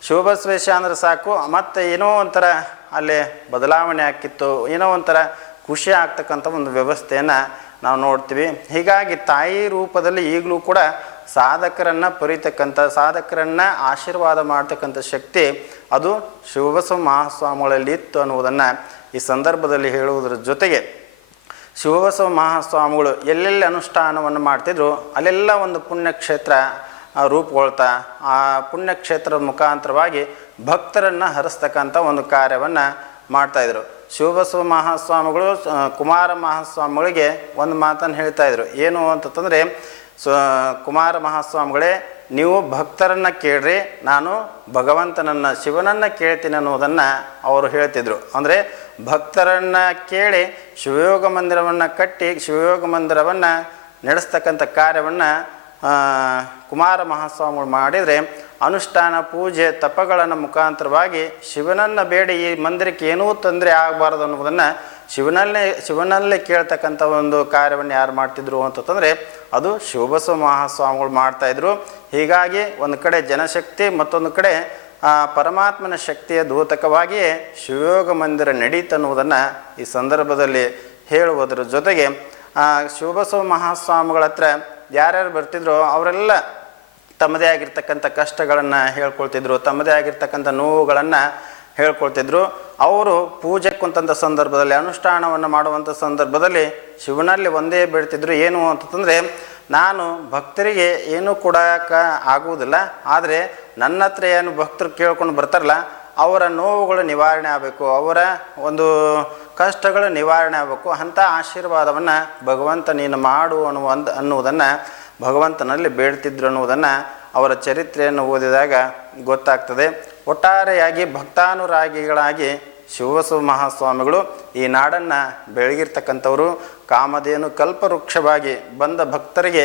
ಶಿವಬಸವೇಶ ಅಂದರೆ ಸಾಕು, ಮತ್ತು ಏನೋ ಒಂಥರ ಅಲ್ಲಿ ಬದಲಾವಣೆ ಆಕಿತ್ತು, ಏನೋ ಒಂಥರ ಖುಷಿ ಆಗ್ತಕ್ಕಂಥ ಒಂದು ವ್ಯವಸ್ಥೆಯನ್ನು ನಾವು ನೋಡ್ತೀವಿ. ಹೀಗಾಗಿ ತಾಯಿ ರೂಪದಲ್ಲಿ ಈಗಲೂ ಕೂಡ ಸಾಧಕರನ್ನು ಪರಿತಕ್ಕಂಥ, ಸಾಧಕರನ್ನು ಆಶೀರ್ವಾದ ಮಾಡ್ತಕ್ಕಂಥ ಶಕ್ತಿ ಅದು ಶಿವಬಸವ ಮಹಾಸ್ವಾಮಿಗಳಲ್ಲಿ ಇತ್ತು ಅನ್ನುವುದನ್ನು ಈ ಸಂದರ್ಭದಲ್ಲಿ ಹೇಳುವುದರ ಜೊತೆಗೆ, ಶಿವಬಸವ ಮಹಾಸ್ವಾಮಿಗಳು ಎಲ್ಲೆಲ್ಲಿ ಅನುಷ್ಠಾನವನ್ನು ಮಾಡ್ತಿದ್ರು ಅಲ್ಲೆಲ್ಲ ಒಂದು ಪುಣ್ಯಕ್ಷೇತ್ರ ರೂಪುಗೊಳ್ತಾ, ಆ ಪುಣ್ಯಕ್ಷೇತ್ರದ ಮುಖಾಂತರವಾಗಿ ಭಕ್ತರನ್ನು ಹರಿಸ್ತಕ್ಕಂಥ ಒಂದು ಕಾರ್ಯವನ್ನು ಮಾಡ್ತಾಯಿದ್ರು. ಶಿವಬಸವ ಮಹಾಸ್ವಾಮಿಗಳು ಕುಮಾರ ಮಹಾಸ್ವಾಮಿಗಳಿಗೆ ಒಂದು ಮಾತನ್ನು ಹೇಳ್ತಾಯಿದ್ರು. ಏನು ಅಂತಂದರೆ, ಕುಮಾರ ಮಹಾಸ್ವಾಮಿಗಳೇ, ನೀವು ಭಕ್ತರನ್ನು ಕೇಳ್ರಿ, ನಾನು ಭಗವಂತನನ್ನು ಶಿವನನ್ನು ಕೇಳ್ತೀನಿ ಅನ್ನೋದನ್ನು ಅವರು ಹೇಳ್ತಿದ್ರು. ಅಂದರೆ ಭಕ್ತರನ್ನು ಕೇಳಿ ಶಿವಯೋಗ ಮಂದಿರವನ್ನು ಕಟ್ಟಿ ಶಿವಯೋಗ ಮಂದಿರವನ್ನು ನಡೆಸ್ತಕ್ಕಂಥ ಕಾರ್ಯವನ್ನು ಕುಮಾರ ಮಹಾಸ್ವಾಮಿಗಳು ಮಾಡಿದರೆ ಅನುಷ್ಠಾನ ಪೂಜೆ ತಪಗಳನ್ನು ಮುಖಾಂತರವಾಗಿ ಶಿವನನ್ನು ಬೇಡಿ ಈ ಮಂದಿರಕ್ಕೆ ಏನೂ ತೊಂದರೆ ಆಗಬಾರ್ದು ಅನ್ನೋದನ್ನು ಶಿವನಲ್ಲೇ ಕೇಳ್ತಕ್ಕಂಥ ಒಂದು ಕಾರ್ಯವನ್ನು ಯಾರು ಮಾಡ್ತಿದ್ರು ಅಂತಂದರೆ ಅದು ಶಿವಬಸವ ಮಹಾಸ್ವಾಮಿಗಳು ಮಾಡ್ತಾಯಿದ್ರು. ಹೀಗಾಗಿ ಒಂದು ಕಡೆ ಜನಶಕ್ತಿ, ಮತ್ತೊಂದು ಕಡೆ ಪರಮಾತ್ಮನ ಶಕ್ತಿಯ ದ್ಯೋತಕವಾಗಿಯೇ ಶಿವಯೋಗ ಮಂದಿರ ನಡೀತನ್ನುವುದನ್ನು ಈ ಸಂದರ್ಭದಲ್ಲಿ ಹೇಳುವುದರ ಜೊತೆಗೆ ಶಿವಬಸವ ಮಹಾಸ್ವಾಮಿಗಳ ಹತ್ರ ಯಾರ್ಯಾರು ಬರ್ತಿದ್ರು ಅವರೆಲ್ಲ ತಮ್ಮದೇ ಆಗಿರ್ತಕ್ಕಂಥ ಕಷ್ಟಗಳನ್ನು ಹೇಳ್ಕೊಳ್ತಿದ್ರು, ತಮ್ಮದೇ ಆಗಿರ್ತಕ್ಕಂಥ ನೋವುಗಳನ್ನು ಹೇಳ್ಕೊಳ್ತಿದ್ರು. ಅವರು ಪೂಜೆ ಕುಂತಂಥ ಸಂದರ್ಭದಲ್ಲಿ, ಅನುಷ್ಠಾನವನ್ನು ಮಾಡುವಂಥ ಸಂದರ್ಭದಲ್ಲಿ ಶಿವನಲ್ಲಿ ಒಂದೇ ಬೇಡ್ತಿದ್ರು. ಏನು ಅಂತಂದರೆ, ನಾನು ಭಕ್ತರಿಗೆ ಏನೂ ಕೊಡೋಕೆ ಆಗುವುದಿಲ್ಲ, ಆದರೆ ನನ್ನ ಹತ್ರ ಏನು ಭಕ್ತರು ಕೇಳ್ಕೊಂಡು ಬರ್ತಾರಲ್ಲ ಅವರ ನೋವುಗಳು ನಿವಾರಣೆ ಆಗಬೇಕು, ಅವರ ಒಂದು ಕಷ್ಟಗಳು ನಿವಾರಣೆ ಆಗಬೇಕು. ಅಂಥ ಆಶೀರ್ವಾದವನ್ನು ಭಗವಂತ ನೀನು ಮಾಡು ಅನ್ನುವುದನ್ನು ಭಗವಂತನಲ್ಲಿ ಬೇಡ್ತಿದ್ರು ಅನ್ನುವುದನ್ನು ಅವರ ಚರಿತ್ರೆಯನ್ನು ಓದಿದಾಗ ಗೊತ್ತಾಗ್ತದೆ. ಒಟ್ಟಾರೆಯಾಗಿ ಭಕ್ತಾನುರಾಗಿಗಳಾಗಿ ಶಿವಬಸವ ಮಹಾಸ್ವಾಮಿಗಳು ಈ ನಾಡನ್ನು ಬೆಳಗಿರ್ತಕ್ಕಂಥವರು. ಕಾಮಧೇನು ಕಲ್ಪವೃಕ್ಷವಾಗಿ ಬಂದ ಭಕ್ತರಿಗೆ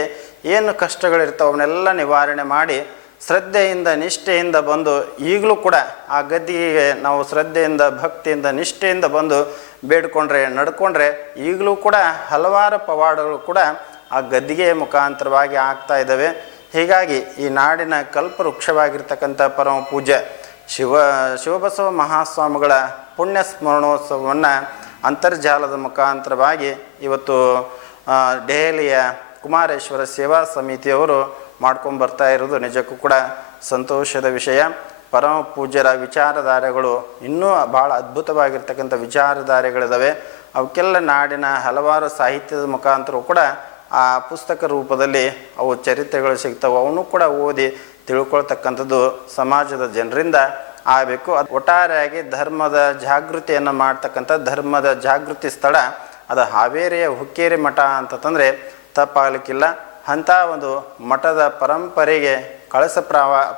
ಏನು ಕಷ್ಟಗಳಿರ್ತಾವೆ ಅವನ್ನೆಲ್ಲ ನಿವಾರಣೆ ಮಾಡಿ ಶ್ರದ್ಧೆಯಿಂದ ನಿಷ್ಠೆಯಿಂದ ಬಂದು ಈಗಲೂ ಕೂಡ ಆ ಗದ್ದಿಗೆ ನಾವು ಶ್ರದ್ಧೆಯಿಂದ ಭಕ್ತಿಯಿಂದ ನಿಷ್ಠೆಯಿಂದ ಬಂದು ಬೇಡ್ಕೊಂಡ್ರೆ ನಡ್ಕೊಂಡ್ರೆ ಈಗಲೂ ಕೂಡ ಹಲವಾರು ಪವಾಡಗಳು ಕೂಡ ಆ ಗದ್ದಿಗೆಯ ಮುಖಾಂತರವಾಗಿ ಆಗ್ತಾ ಇದ್ದಾವೆ. ಹೀಗಾಗಿ ಈ ನಾಡಿನ ಕಲ್ಪವೃಕ್ಷವಾಗಿರ್ತಕ್ಕಂಥ ಪರಮ ಪೂಜ್ಯ ಶಿವಬಸವ ಮಹಾಸ್ವಾಮಿಗಳ ಪುಣ್ಯ ಸ್ಮರಣೋತ್ಸವವನ್ನು ಅಂತರ್ಜಾಲದ ಮುಖಾಂತರವಾಗಿ ಇವತ್ತು ದೆಹಲಿಯ ಕುಮಾರೇಶ್ವರ ಸೇವಾ ಸಮಿತಿಯವರು ಮಾಡ್ಕೊಂಬರ್ತಾ ಇರೋದು ನಿಜಕ್ಕೂ ಕೂಡ ಸಂತೋಷದ ವಿಷಯ. ಪರಮ ಪೂಜ್ಯರ ವಿಚಾರಧಾರೆಗಳು ಇನ್ನೂ ಭಾಳ ಅದ್ಭುತವಾಗಿರ್ತಕ್ಕಂಥ ವಿಚಾರಧಾರೆಗಳಿದ್ದಾವೆ. ಅವಕ್ಕೆಲ್ಲ ನಾಡಿನ ಹಲವಾರು ಸಾಹಿತ್ಯದ ಮುಖಾಂತರ ಕೂಡ ಆ ಪುಸ್ತಕ ರೂಪದಲ್ಲಿ ಅವು ಚರಿತ್ರೆಗಳು ಸಿಗ್ತವೆ. ಅವನು ಕೂಡ ಓದಿ ತಿಳ್ಕೊಳ್ತಕ್ಕಂಥದ್ದು ಸಮಾಜದ ಜನರಿಂದ ಆಗಬೇಕು. ಒಟ್ಟಾರೆಯಾಗಿ ಧರ್ಮದ ಜಾಗೃತಿಯನ್ನು ಮಾಡ್ತಕ್ಕಂಥ ಧರ್ಮದ ಜಾಗೃತಿ ಸ್ಥಳ ಅದು ಹಾವೇರಿಯ ಹುಕ್ಕೇರಿ ಮಠ ಅಂತಂದರೆ ತಪ್ಪಾಗಲಿಕ್ಕಿಲ್ಲ. ಅಂಥ ಒಂದು ಮಠದ ಪರಂಪರೆಗೆ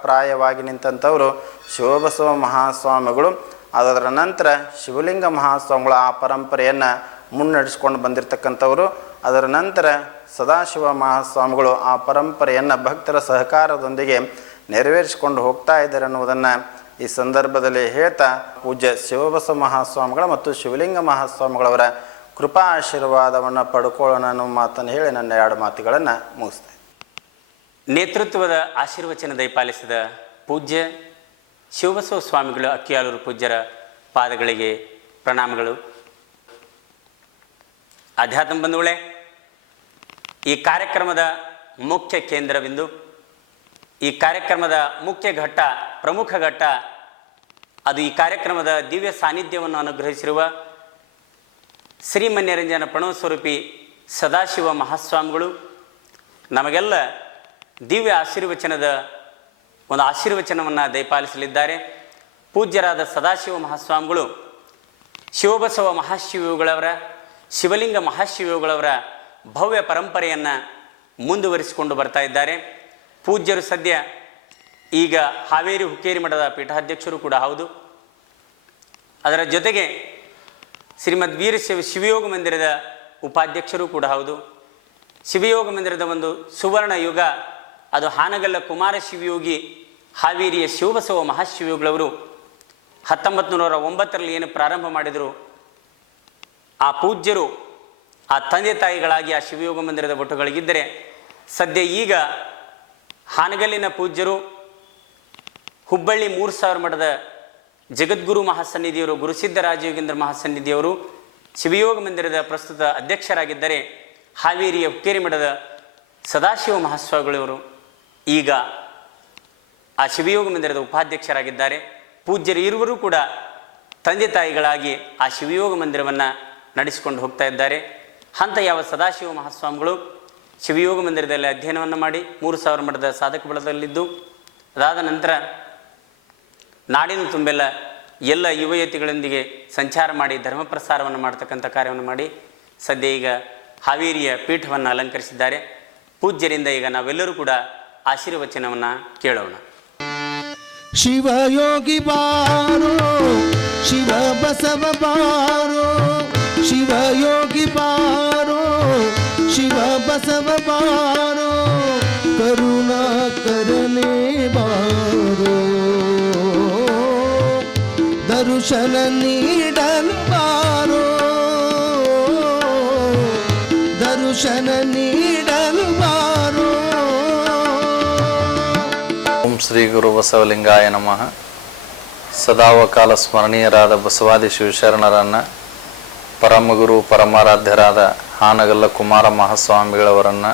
ಪ್ರಾಯವಾಗಿ ನಿಂತಂಥವರು ಶಿವಬಸವ ಮಹಾಸ್ವಾಮಿಗಳು. ಅದರ ನಂತರ ಶಿವಲಿಂಗ ಮಹಾಸ್ವಾಮಿಗಳು ಆ ಪರಂಪರೆಯನ್ನು ಮುನ್ನಡೆಸ್ಕೊಂಡು ಬಂದಿರತಕ್ಕಂಥವರು. ಅದರ ನಂತರ ಸದಾಶಿವ ಮಹಾಸ್ವಾಮಿಗಳು ಆ ಪರಂಪರೆಯನ್ನು ಭಕ್ತರ ಸಹಕಾರದೊಂದಿಗೆ ನೆರವೇರಿಸಿಕೊಂಡು ಹೋಗ್ತಾ ಇದ್ದಾರೆ ಅನ್ನುವುದನ್ನು ಈ ಸಂದರ್ಭದಲ್ಲಿ ಹೇಳ್ತಾ ಪೂಜ್ಯ ಶಿವಬಸವ ಮಹಾಸ್ವಾಮಿಗಳ ಮತ್ತು ಶಿವಲಿಂಗ ಮಹಾಸ್ವಾಮಿಗಳವರ ಕೃಪಾ ಆಶೀರ್ವಾದವನ್ನು ಪಡ್ಕೊಳ್ಳೋಣ ಅನ್ನೋ ಮಾತನ್ನು ಹೇಳಿ ನನ್ನ ಎರಡು ಮಾತುಗಳನ್ನು ಮುಗಿಸ್ತಾ ಇದ್ದೀನಿ. ನೇತೃತ್ವದ ಆಶೀರ್ವಚನ ದಯಪಾಲಿಸಿದ ಪೂಜ್ಯ ಶಿವಬಸವ ಸ್ವಾಮಿಗಳು ಅಕ್ಕಿಯಾಲೂರು ಪೂಜ್ಯರ ಪಾದಗಳಿಗೆ ಪ್ರಣಾಮಗಳು. ಅಧ್ಯಾತ್ಮ ಬಂಧುಗಳೇ, ಈ ಕಾರ್ಯಕ್ರಮದ ಮುಖ್ಯ ಕೇಂದ್ರಬಿಂದು, ಈ ಕಾರ್ಯಕ್ರಮದ ಮುಖ್ಯ ಘಟ್ಟ, ಪ್ರಮುಖ ಘಟ್ಟ ಅದು ಈ ಕಾರ್ಯಕ್ರಮದ ದಿವ್ಯ ಸಾನ್ನಿಧ್ಯವನ್ನು ಅನುಗ್ರಹಿಸಿರುವ ಶ್ರೀಮನ್ಯರಂಜನ ಪ್ರಣವಸ್ವರೂಪಿ ಸದಾಶಿವ ಮಹಾಸ್ವಾಮಿಗಳು ನಮಗೆಲ್ಲ ದಿವ್ಯ ಆಶೀರ್ವಚನದ ಒಂದು ಆಶೀರ್ವಚನವನ್ನು ದಯಪಾಲಿಸಲಿದ್ದಾರೆ. ಪೂಜ್ಯರಾದ ಸದಾಶಿವ ಮಹಾಸ್ವಾಮಿಗಳು ಶಿವಬಸವ ಮಹಾಶಿವಗಳವರ, ಶಿವಲಿಂಗ ಮಹಾಶಿವಗಳವರ ಭವ್ಯ ಪರಂಪರೆಯನ್ನು ಮುಂದುವರಿಸಿಕೊಂಡು ಬರ್ತಾ ಇದ್ದಾರೆ. ಪೂಜ್ಯರು ಸದ್ಯ ಈಗ ಹಾವೇರಿ ಹುಕ್ಕೇರಿ ಮಠದ ಪೀಠಾಧ್ಯಕ್ಷರು ಕೂಡ ಹೌದು. ಅದರ ಜೊತೆಗೆ ಶ್ರೀಮದ್ ವೀರಶೈವ ಶಿವಯೋಗ ಮಂದಿರದ ಉಪಾಧ್ಯಕ್ಷರು ಕೂಡ ಹೌದು. ಶಿವಯೋಗ ಮಂದಿರದ ಒಂದು ಸುವರ್ಣ ಯುಗ ಅದು ಹಾನಗಲ್ಲ ಕುಮಾರ ಶಿವಯೋಗಿ ಹಾವೇರಿಯ ಶಿವಬಸವ ಮಹಾಶಿವಯೋಗಿಗಳವರು 1909ರಲ್ಲಿ ಏನು ಪ್ರಾರಂಭ ಮಾಡಿದರು, ಆ ಪೂಜ್ಯರು ಆ ತಂದೆ ತಾಯಿಗಳಾಗಿ ಆ ಶಿವಯೋಗ ಮಂದಿರದ ಒಟ್ಟುಗಳಿಗಿದ್ದರೆ, ಸದ್ಯ ಈಗ ಹಾನಗಲ್ಲಿನ ಪೂಜ್ಯರು ಹುಬ್ಬಳ್ಳಿ 3000 ಮಠದ ಜಗದ್ಗುರು ಮಹಾಸನ್ನಿಧಿಯವರು, ಗುರುಸಿದ್ಧ ರಾಜಯೋಗೇಂದ್ರ ಮಹಾಸನ್ನಿಧಿಯವರು ಶಿವಯೋಗ ಮಂದಿರದ ಪ್ರಸ್ತುತ ಅಧ್ಯಕ್ಷರಾಗಿದ್ದರೆ, ಹಾವೇರಿಯ ಹುಕ್ಕೇರಿ ಮಠದ ಸದಾಶಿವ ಮಹಾಸ್ವಾಮಿಗಳವರು ಈಗ ಆ ಶಿವಯೋಗ ಮಂದಿರದ ಉಪಾಧ್ಯಕ್ಷರಾಗಿದ್ದಾರೆ. ಪೂಜ್ಯರು ಇರುವರು ಕೂಡ ತಂದೆ ತಾಯಿಗಳಾಗಿ ಆ ಶಿವಯೋಗ ಮಂದಿರವನ್ನು ನಡೆಸಿಕೊಂಡು ಹೋಗ್ತಾ ಇದ್ದಾರೆ. ಹಂತ ಯಾವ ಸದಾಶಿವ ಮಹಾಸ್ವಾಮಿಗಳು ಶಿವಯೋಗ ಮಂದಿರದಲ್ಲಿ ಅಧ್ಯಯನವನ್ನು ಮಾಡಿ 3000 ಮಠದ ಸಾಧಕ ಬಲದಲ್ಲಿದ್ದು, ಅದಾದ ನಂತರ ನಾಡಿನ ತುಂಬೆಲ್ಲ ಎಲ್ಲ ಯುವಯತಿಗಳೊಂದಿಗೆ ಸಂಚಾರ ಮಾಡಿ ಧರ್ಮ ಪ್ರಸಾರವನ್ನು ಮಾಡ್ತಕ್ಕಂಥ ಕಾರ್ಯವನ್ನು ಮಾಡಿ ಸದ್ಯ ಈಗ ಹಾವೇರಿಯ ಪೀಠವನ್ನು ಅಲಂಕರಿಸಿದ್ದಾರೆ. ಪೂಜ್ಯರಿಂದ ಈಗ ನಾವೆಲ್ಲರೂ ಕೂಡ ಆಶೀರ್ವಚನವನ್ನು ಕೇಳೋಣ. ಶಿವಯೋಗಿ ಬಾರೋ ಶಿವ ಬಸವ ಬಾರೋ, ಶಿವಯೋಗಿ ಬಾರೋ ಶಿವ ಬಸವ ಬಾರೋ, ಕರುಣಾಕರನೇ ಬಾರೋ, ದರ್ಶನ ನೀಡಲು ಬಾರೋ, ದರ್ಶನ ನೀಡಲು ಬಾರೋ. ಓಂ ಶ್ರೀ ಗುರು ಬಸವಲಿಂಗಾಯ ನಮಃ. ಸದಾವಕಾಲ ಸ್ಮರಣೀಯರಾದ ಬಸವಾದಿ ಶಿವಶರಣರನ್ನು, ಪರಮಗುರು ಪರಮಾರಾಧ್ಯರಾದ ಹಾನಗಲ್ಲ ಕುಮಾರ ಮಹಾಸ್ವಾಮಿಗಳವರನ್ನು,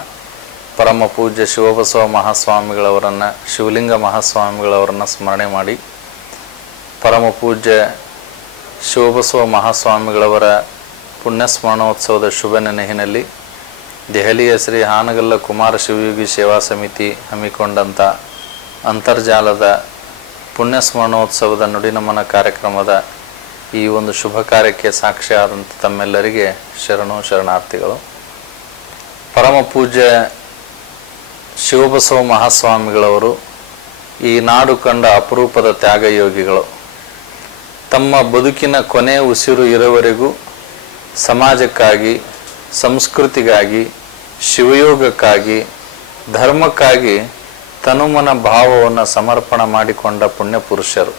ಪರಮ ಪೂಜ್ಯ ಶಿವಬಸವ ಮಹಾಸ್ವಾಮಿಗಳವರನ್ನು, ಶಿವಲಿಂಗ ಮಹಾಸ್ವಾಮಿಗಳವರನ್ನು ಸ್ಮರಣೆ ಮಾಡಿ, ಪರಮ ಪೂಜ್ಯ ಶಿವಬಸವ ಮಹಾಸ್ವಾಮಿಗಳವರ ಪುಣ್ಯಸ್ಮರಣೋತ್ಸವದ ಶುಭ ನೆನಹಿನಲ್ಲಿ ದೆಹಲಿಯ ಶ್ರೀ ಹಾನಗಲ್ಲ ಕುಮಾರ ಶಿವಯೋಗಿ ಸೇವಾ ಸಮಿತಿ ಹಮ್ಮಿಕೊಂಡಂಥ ಅಂತರ್ಜಾಲದ ಪುಣ್ಯಸ್ಮರಣೋತ್ಸವದ ನುಡಿನಮನ ಕಾರ್ಯಕ್ರಮದ ಈ ಒಂದು ಶುಭ ಕಾರ್ಯಕ್ಕೆ ಸಾಕ್ಷಿಯಾದಂಥ ತಮ್ಮೆಲ್ಲರಿಗೆ ಶರಣು ಶರಣಾರ್ಥಿಗಳು. ಪರಮ ಪೂಜ್ಯ ಶಿವಬಸವ ಮಹಾಸ್ವಾಮಿಗಳವರು ಈ ನಾಡು ಕಂಡ ಅಪರೂಪದ ತ್ಯಾಗಯೋಗಿಗಳು. ತಮ್ಮ ಬದುಕಿನ ಕೊನೆ ಉಸಿರು ಇರುವವರೆಗೂ ಸಮಾಜಕ್ಕಾಗಿ, ಸಂಸ್ಕೃತಿಗಾಗಿ, ಶಿವಯೋಗಕ್ಕಾಗಿ, ಧರ್ಮಕ್ಕಾಗಿ ತನುಮನ ಭಾವವನ್ನು ಸಮರ್ಪಣೆ ಮಾಡಿಕೊಂಡ ಪುಣ್ಯಪುರುಷರು.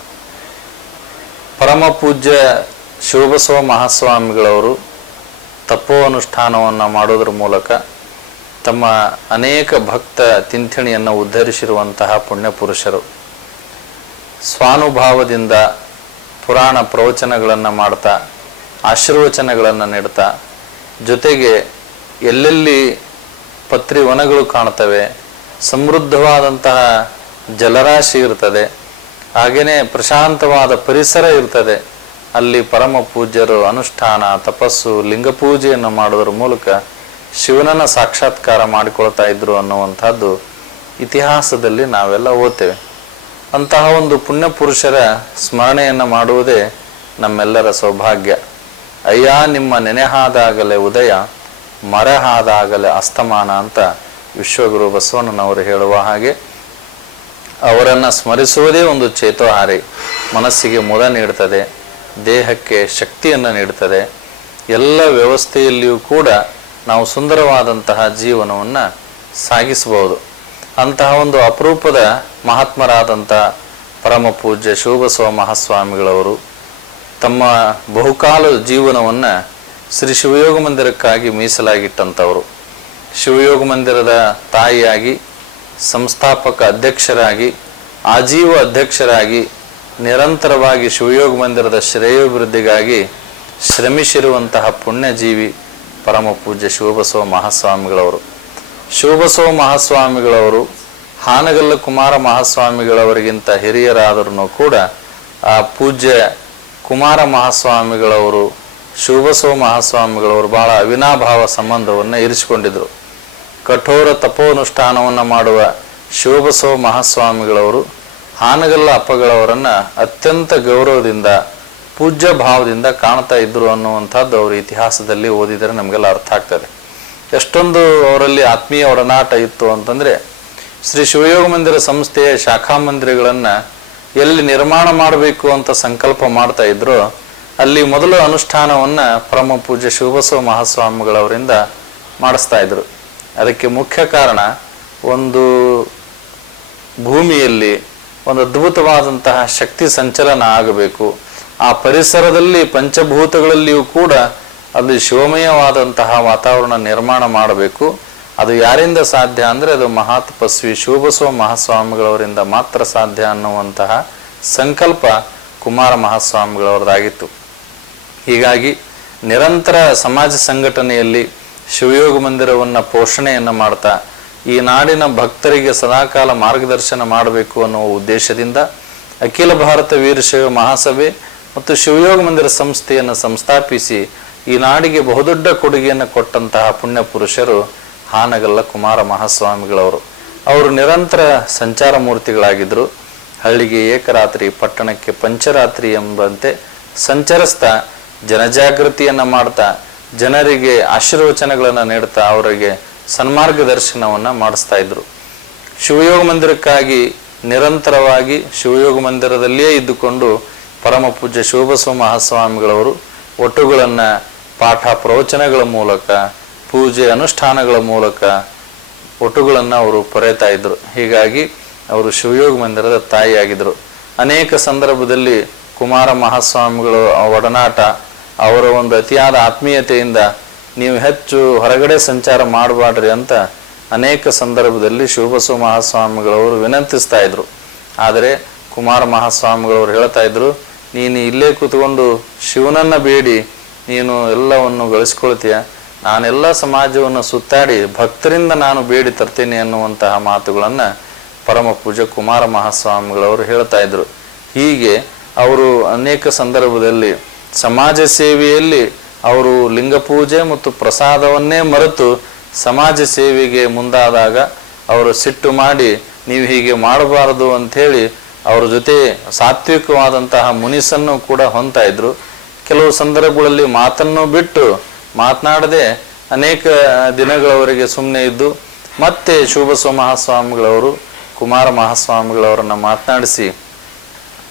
ಪರಮ ಪೂಜ್ಯ ಶಿವಬಸವ ಮಹಾಸ್ವಾಮಿಗಳವರು ತಪೋನುಷ್ಠಾನವನ್ನು ಮಾಡೋದ್ರ ಮೂಲಕ ತಮ್ಮ ಅನೇಕ ಭಕ್ತ ತಿಂಥಿಣಿಯನ್ನು ಉದ್ಧರಿಸಿರುವಂತಹ ಪುಣ್ಯಪುರುಷರು. ಸ್ವಾನುಭಾವದಿಂದ ಪುರಾಣ ಪ್ರವಚನಗಳನ್ನು ಮಾಡ್ತಾ, ಆಶೀರ್ವಚನಗಳನ್ನು ನೀಡ್ತಾ, ಜೊತೆಗೆ ಎಲ್ಲೆಲ್ಲಿ ಪತ್ರಿವನಗಳು ಕಾಣ್ತವೆ, ಸಮೃದ್ಧವಾದಂತಹ ಜಲರಾಶಿ ಇರ್ತದೆ, ಹಾಗೆಯೇ ಪ್ರಶಾಂತವಾದ ಪರಿಸರ ಇರ್ತದೆ, ಅಲ್ಲಿ ಪರಮ ಪೂಜ್ಯರು ಅನುಷ್ಠಾನ, ತಪಸ್ಸು, ಲಿಂಗಪೂಜೆಯನ್ನು ಮಾಡೋದ್ರ ಮೂಲಕ ಶಿವನನ್ನು ಸಾಕ್ಷಾತ್ಕಾರ ಮಾಡಿಕೊಳ್ತಾ ಇದ್ರು ಅನ್ನುವಂಥದ್ದು ಇತಿಹಾಸದಲ್ಲಿ ನಾವೆಲ್ಲ ಓದ್ತೇವೆ. ಅಂತಹ ಒಂದು ಪುಣ್ಯ ಪುರುಷರ ಸ್ಮರಣೆಯನ್ನು ಮಾಡುವುದೇ ನಮ್ಮೆಲ್ಲರ ಸೌಭಾಗ್ಯ. ಅಯ್ಯ ನಿಮ್ಮ ನೆನೆಹಾದಾಗಲೇ ಉದಯ, ಮರೆಹಾದಾಗಲೇ ಅಸ್ತಮಾನ ಅಂತ ವಿಶ್ವಗುರು ಬಸವಣ್ಣನವರು ಹೇಳುವ ಹಾಗೆ ಅವರನ್ನು ಸ್ಮರಿಸುವುದೇ ಒಂದು ಚೇತೋಹಾರಿ. ಮನಸ್ಸಿಗೆ ಮುದ ನೀಡ್ತದೆ, ದೇಹಕ್ಕೆ ಶಕ್ತಿಯನ್ನು ನೀಡ್ತದೆ. ಎಲ್ಲ ವ್ಯವಸ್ಥೆಯಲ್ಲಿಯೂ ಕೂಡ ನಾವು ಸುಂದರವಾದಂತಹ ಜೀವನವನ್ನು ಸಾಗಿಸಬಹುದು. ಅಂತಹ ಒಂದು ಅಪರೂಪದ ಮಹಾತ್ಮರಾದಂಥ ಪರಮ ಪೂಜ್ಯ ಶಿವಬಸವ ಮಹಾಸ್ವಾಮಿಗಳವರು ತಮ್ಮ ಬಹುಕಾಲ ಜೀವನವನ್ನು ಶ್ರೀ ಶಿವಯೋಗ ಮಂದಿರಕ್ಕಾಗಿ ಮೀಸಲಾಗಿಟ್ಟಂಥವರು. ಶಿವಯೋಗ ಮಂದಿರದ ತಾಯಿಯಾಗಿ, ಸಂಸ್ಥಾಪಕ ಅಧ್ಯಕ್ಷರಾಗಿ, ಆಜೀವ ಅಧ್ಯಕ್ಷರಾಗಿ, ನಿರಂತರವಾಗಿ ಶಿವಯೋಗ ಮಂದಿರದ ಶ್ರೇಯೋಭಿವೃದ್ಧಿಗಾಗಿ ಶ್ರಮಿಸಿರುವಂತಹ ಪುಣ್ಯಜೀವಿ ಪರಮ ಪೂಜ್ಯ ಶಿವಬಸವ ಮಹಾಸ್ವಾಮಿಗಳವರು. ಶಿವಬಸವ ಮಹಾಸ್ವಾಮಿಗಳವರು ಹಾನಗಲ್ಲ ಕುಮಾರ ಮಹಾಸ್ವಾಮಿಗಳವರಿಗಿಂತ ಹಿರಿಯರಾದರೂ ಕೂಡ ಆ ಪೂಜ್ಯ ಕುಮಾರ ಮಹಾಸ್ವಾಮಿಗಳವರು ಶಿವಬಸವ ಮಹಾಸ್ವಾಮಿಗಳವರು ಬಹಳ ಅವಿನಾಭಾವ ಸಂಬಂಧವನ್ನು ಇರಿಸಿಕೊಂಡಿದ್ದರು. ಕಠೋರ ತಪೋನುಷ್ಠಾನವನ್ನು ಮಾಡುವ ಶಿವಬಸವ ಮಹಾಸ್ವಾಮಿಗಳವರು ಹಾನಗಲ್ಲ ಅಪ್ಪಗಳವರನ್ನು ಅತ್ಯಂತ ಗೌರವದಿಂದ, ಪೂಜ್ಯ ಭಾವದಿಂದ ಕಾಣ್ತಾ ಇದ್ರು ಅನ್ನುವಂಥದ್ದು ಅವರು ಇತಿಹಾಸದಲ್ಲಿ ಓದಿದರೆ ನಮಗೆಲ್ಲ ಅರ್ಥ ಆಗ್ತದೆ. ಎಷ್ಟೊಂದು ಅವರಲ್ಲಿ ಆತ್ಮೀಯ ಒಡನಾಟ ಇತ್ತು ಅಂತಂದರೆ, ಶ್ರೀ ಶಿವಯೋಗ ಮಂದಿರ ಸಂಸ್ಥೆಯ ಶಾಖಾ ಮಂದಿರಗಳನ್ನು ಎಲ್ಲಿ ನಿರ್ಮಾಣ ಮಾಡಬೇಕು ಅಂತ ಸಂಕಲ್ಪ ಮಾಡ್ತಾ ಇದ್ರು, ಅಲ್ಲಿ ಮೊದಲ ಅನುಷ್ಠಾನವನ್ನು ಪರಮ ಪೂಜ್ಯ ಶಿವಬಸವ ಮಹಾಸ್ವಾಮಿಗಳವರಿಂದ ಮಾಡಿಸ್ತಾ ಇದ್ರು. ಅದಕ್ಕೆ ಮುಖ್ಯ ಕಾರಣ, ಒಂದು ಭೂಮಿಯಲ್ಲಿ ಒಂದು ಅದ್ಭುತವಾದಂತಹ ಶಕ್ತಿ ಸಂಚಲನ ಆಗಬೇಕು. ಆ ಪರಿಸರದಲ್ಲಿ ಪಂಚಭೂತಗಳಲ್ಲಿಯೂ ಕೂಡ ಅಲ್ಲಿ ಶಿವಮಯವಾದಂತಹ ವಾತಾವರಣ ನಿರ್ಮಾಣ ಮಾಡಬೇಕು. ಅದು ಯಾರಿಂದ ಸಾಧ್ಯ ಅಂದರೆ ಅದು ಮಹಾತಪಸ್ವಿ ಶಿವಬಸವ ಮಹಾಸ್ವಾಮಿಗಳವರಿಂದ ಮಾತ್ರ ಸಾಧ್ಯ ಅನ್ನುವಂತಹ ಸಂಕಲ್ಪ ಕುಮಾರ ಮಹಾಸ್ವಾಮಿಗಳವರದಾಗಿತ್ತು. ಹೀಗಾಗಿ ನಿರಂತರ ಸಮಾಜ ಸಂಘಟನೆಯಲ್ಲಿ ಶಿವಯೋಗ ಮಂದಿರವನ್ನು ಪೋಷಣೆಯನ್ನು ಮಾಡ್ತಾ ಈ ನಾಡಿನ ಭಕ್ತರಿಗೆ ಸದಾಕಾಲ ಮಾರ್ಗದರ್ಶನ ಮಾಡಬೇಕು ಅನ್ನುವ ಉದ್ದೇಶದಿಂದ ಅಖಿಲ ಭಾರತ ವೀರಶೈವ ಮಹಾಸಭೆ ಮತ್ತು ಶಿವಯೋಗ ಮಂದಿರ ಸಂಸ್ಥೆಯನ್ನು ಸಂಸ್ಥಾಪಿಸಿ ಈ ನಾಡಿಗೆ ಬಹುದೊಡ್ಡ ಕೊಡುಗೆಯನ್ನು ಕೊಟ್ಟಂತಹ ಪುಣ್ಯ ಪುರುಷರು ಹಾನಗಲ್ಲ ಕುಮಾರ ಮಹಾಸ್ವಾಮಿಗಳವರು. ಅವರು ನಿರಂತರ ಸಂಚಾರ ಮೂರ್ತಿಗಳಾಗಿದ್ದರು. ಹಳ್ಳಿಗೆ ಏಕರಾತ್ರಿ, ಪಟ್ಟಣಕ್ಕೆ ಪಂಚರಾತ್ರಿ ಎಂಬಂತೆ ಸಂಚರಿಸ್ತಾ ಜನಜಾಗೃತಿಯನ್ನು ಮಾಡ್ತಾ, ಜನರಿಗೆ ಆಶೀರ್ವಚನಗಳನ್ನು ನೀಡ್ತಾ ಅವರಿಗೆ ಸನ್ಮಾರ್ಗದರ್ಶನವನ್ನು ಮಾಡಿಸ್ತಾ ಇದ್ರು. ಶಿವಯೋಗ ಮಂದಿರಕ್ಕಾಗಿ ನಿರಂತರವಾಗಿ ಶಿವಯೋಗ ಮಂದಿರದಲ್ಲಿಯೇ ಇದ್ದುಕೊಂಡು ಪರಮ ಪೂಜ್ಯ ಶಿವಬಸವ ಮಹಾಸ್ವಾಮಿಗಳವರು ಒಟ್ಟುಗಳನ್ನು ಪಾಠ ಪ್ರವಚನಗಳ ಮೂಲಕ ಪೂಜೆ ಅನುಷ್ಠಾನಗಳ ಮೂಲಕ ಒಟ್ಟುಗಳನ್ನು ಅವರು ಪೊರೆತಾ ಇದ್ರು. ಹೀಗಾಗಿ ಅವರು ಶಿವಯೋಗ ಮಂದಿರದ ತಾಯಿಯಾಗಿದ್ದರು. ಅನೇಕ ಸಂದರ್ಭದಲ್ಲಿ ಕುಮಾರ ಮಹಾಸ್ವಾಮಿಗಳ ಒಡನಾಟ, ಅವರ ಒಂದು ಅತಿಯಾದ ಆತ್ಮೀಯತೆಯಿಂದ ನೀವು ಹೆಚ್ಚು ಹೊರಗಡೆ ಸಂಚಾರ ಮಾಡಬಾಡ್ರಿ ಅಂತ ಅನೇಕ ಸಂದರ್ಭದಲ್ಲಿ ಶಿವಬಸವ ಮಹಾಸ್ವಾಮಿಗಳವರು ವಿನಂತಿಸ್ತಾ ಇದ್ರು. ಆದರೆ ಕುಮಾರ ಮಹಾಸ್ವಾಮಿಗಳವರು ಹೇಳ್ತಾ ಇದ್ರು, ನೀನು ಇಲ್ಲೇ ಕೂತ್ಕೊಂಡು ಶಿವನನ್ನ ಬೇಡಿ ನೀನು ಎಲ್ಲವನ್ನು ಗಳಿಸ್ಕೊಳ್ತೀಯ, ನಾನೆಲ್ಲ ಸಮಾಜವನ್ನು ಸುತ್ತಾಡಿ ಭಕ್ತರಿಂದ ನಾನು ಬೇಡಿ ತರ್ತೇನೆ ಅನ್ನುವಂತಹ ಮಾತುಗಳನ್ನು ಪರಮ ಪೂಜ್ಯ ಕುಮಾರ ಮಹಾಸ್ವಾಮಿಗಳವರು ಹೇಳ್ತಾ ಇದ್ರು. ಹೀಗೆ ಅವರು ಅನೇಕ ಸಂದರ್ಭದಲ್ಲಿ ಸಮಾಜ ಸೇವೆಯಲ್ಲಿ ಅವರು ಲಿಂಗ ಪೂಜೆ ಮತ್ತು ಪ್ರಸಾದವನ್ನೇ ಮರೆತು ಸಮಾಜ ಸೇವೆಗೆ ಮುಂದಾದಾಗ ಅವರು ಸಿಟ್ಟು ಮಾಡಿ ನೀವು ಹೀಗೆ ಮಾಡಬಾರದು ಅಂಥೇಳಿ ಅವ್ರ ಜೊತೆ ಸಾತ್ವಿಕವಾದಂತಹ ಮುನಿಸನ್ನು ಕೂಡ ಹೊಂದ್ತಾ ಇದ್ರು. ಕೆಲವು ಸಂದರ್ಭಗಳಲ್ಲಿ ಮಾತನ್ನು ಬಿಟ್ಟು ಮಾತನಾಡದೆ ಅನೇಕ ದಿನಗಳವರೆಗೆ ಸುಮ್ಮನೆ ಇದ್ದು ಮತ್ತೆ ಶಿವಬಸವ ಮಹಾಸ್ವಾಮಿಗಳವರು ಕುಮಾರ ಮಹಾಸ್ವಾಮಿಗಳವರನ್ನು ಮಾತನಾಡಿಸಿ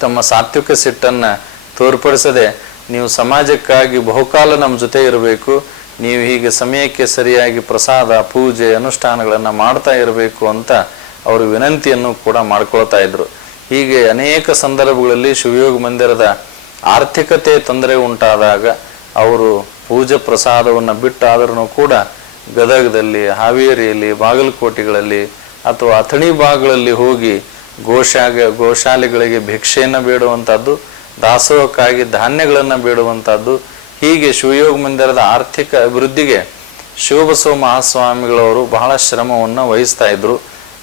ತಮ್ಮ ಸಾತ್ವಿಕ ಸಿಟ್ಟನ್ನು ತೋರ್ಪಡಿಸದೆ ನೀವು ಸಮಾಜಕ್ಕಾಗಿ ಬಹುಕಾಲ ನಮ್ಮ ಜೊತೆ ಇರಬೇಕು, ನೀವು ಹೀಗೆ ಸಮಯಕ್ಕೆ ಸರಿಯಾಗಿ ಪ್ರಸಾದ ಪೂಜೆ ಅನುಷ್ಠಾನಗಳನ್ನು ಮಾಡ್ತಾ ಇರಬೇಕು ಅಂತ ಅವರು ವಿನಂತಿಯನ್ನು ಕೂಡ ಮಾಡ್ಕೊಳ್ತಾ ಇದ್ರು. ಹೀಗೆ ಅನೇಕ ಸಂದರ್ಭಗಳಲ್ಲಿ ಶಿವಯೋಗ ಮಂದಿರದ ಆರ್ಥಿಕತೆ ತೊಂದರೆ ಉಂಟಾದಾಗ ಅವರು ಪೂಜೆ ಪ್ರಸಾದವನ್ನು ಬಿಟ್ಟಾದ್ರೂ ಕೂಡ ಗದಗದಲ್ಲಿ, ಹಾವೇರಿಯಲ್ಲಿ, ಬಾಗಲಕೋಟೆಗಳಲ್ಲಿ ಅಥವಾ ಅಥಣಿ ಭಾಗಗಳಲ್ಲಿ ಹೋಗಿ ಗೋಶಾಲೆಗಳಿಗೆ ಭಿಕ್ಷೆಯನ್ನು ಬೇಡುವಂಥದ್ದು, ದಾಸೋಹಕ್ಕಾಗಿ ಧಾನ್ಯಗಳನ್ನು ಬೇಡುವಂಥದ್ದು, ಹೀಗೆ ಶಿವಯೋಗ ಮಂದಿರದ ಆರ್ಥಿಕ ಅಭಿವೃದ್ಧಿಗೆ ಶಿವಬಸವ ಮಹಾಸ್ವಾಮಿಗಳವರು ಬಹಳ ಶ್ರಮವನ್ನು ವಹಿಸ್ತಾ ಇದ್ರು.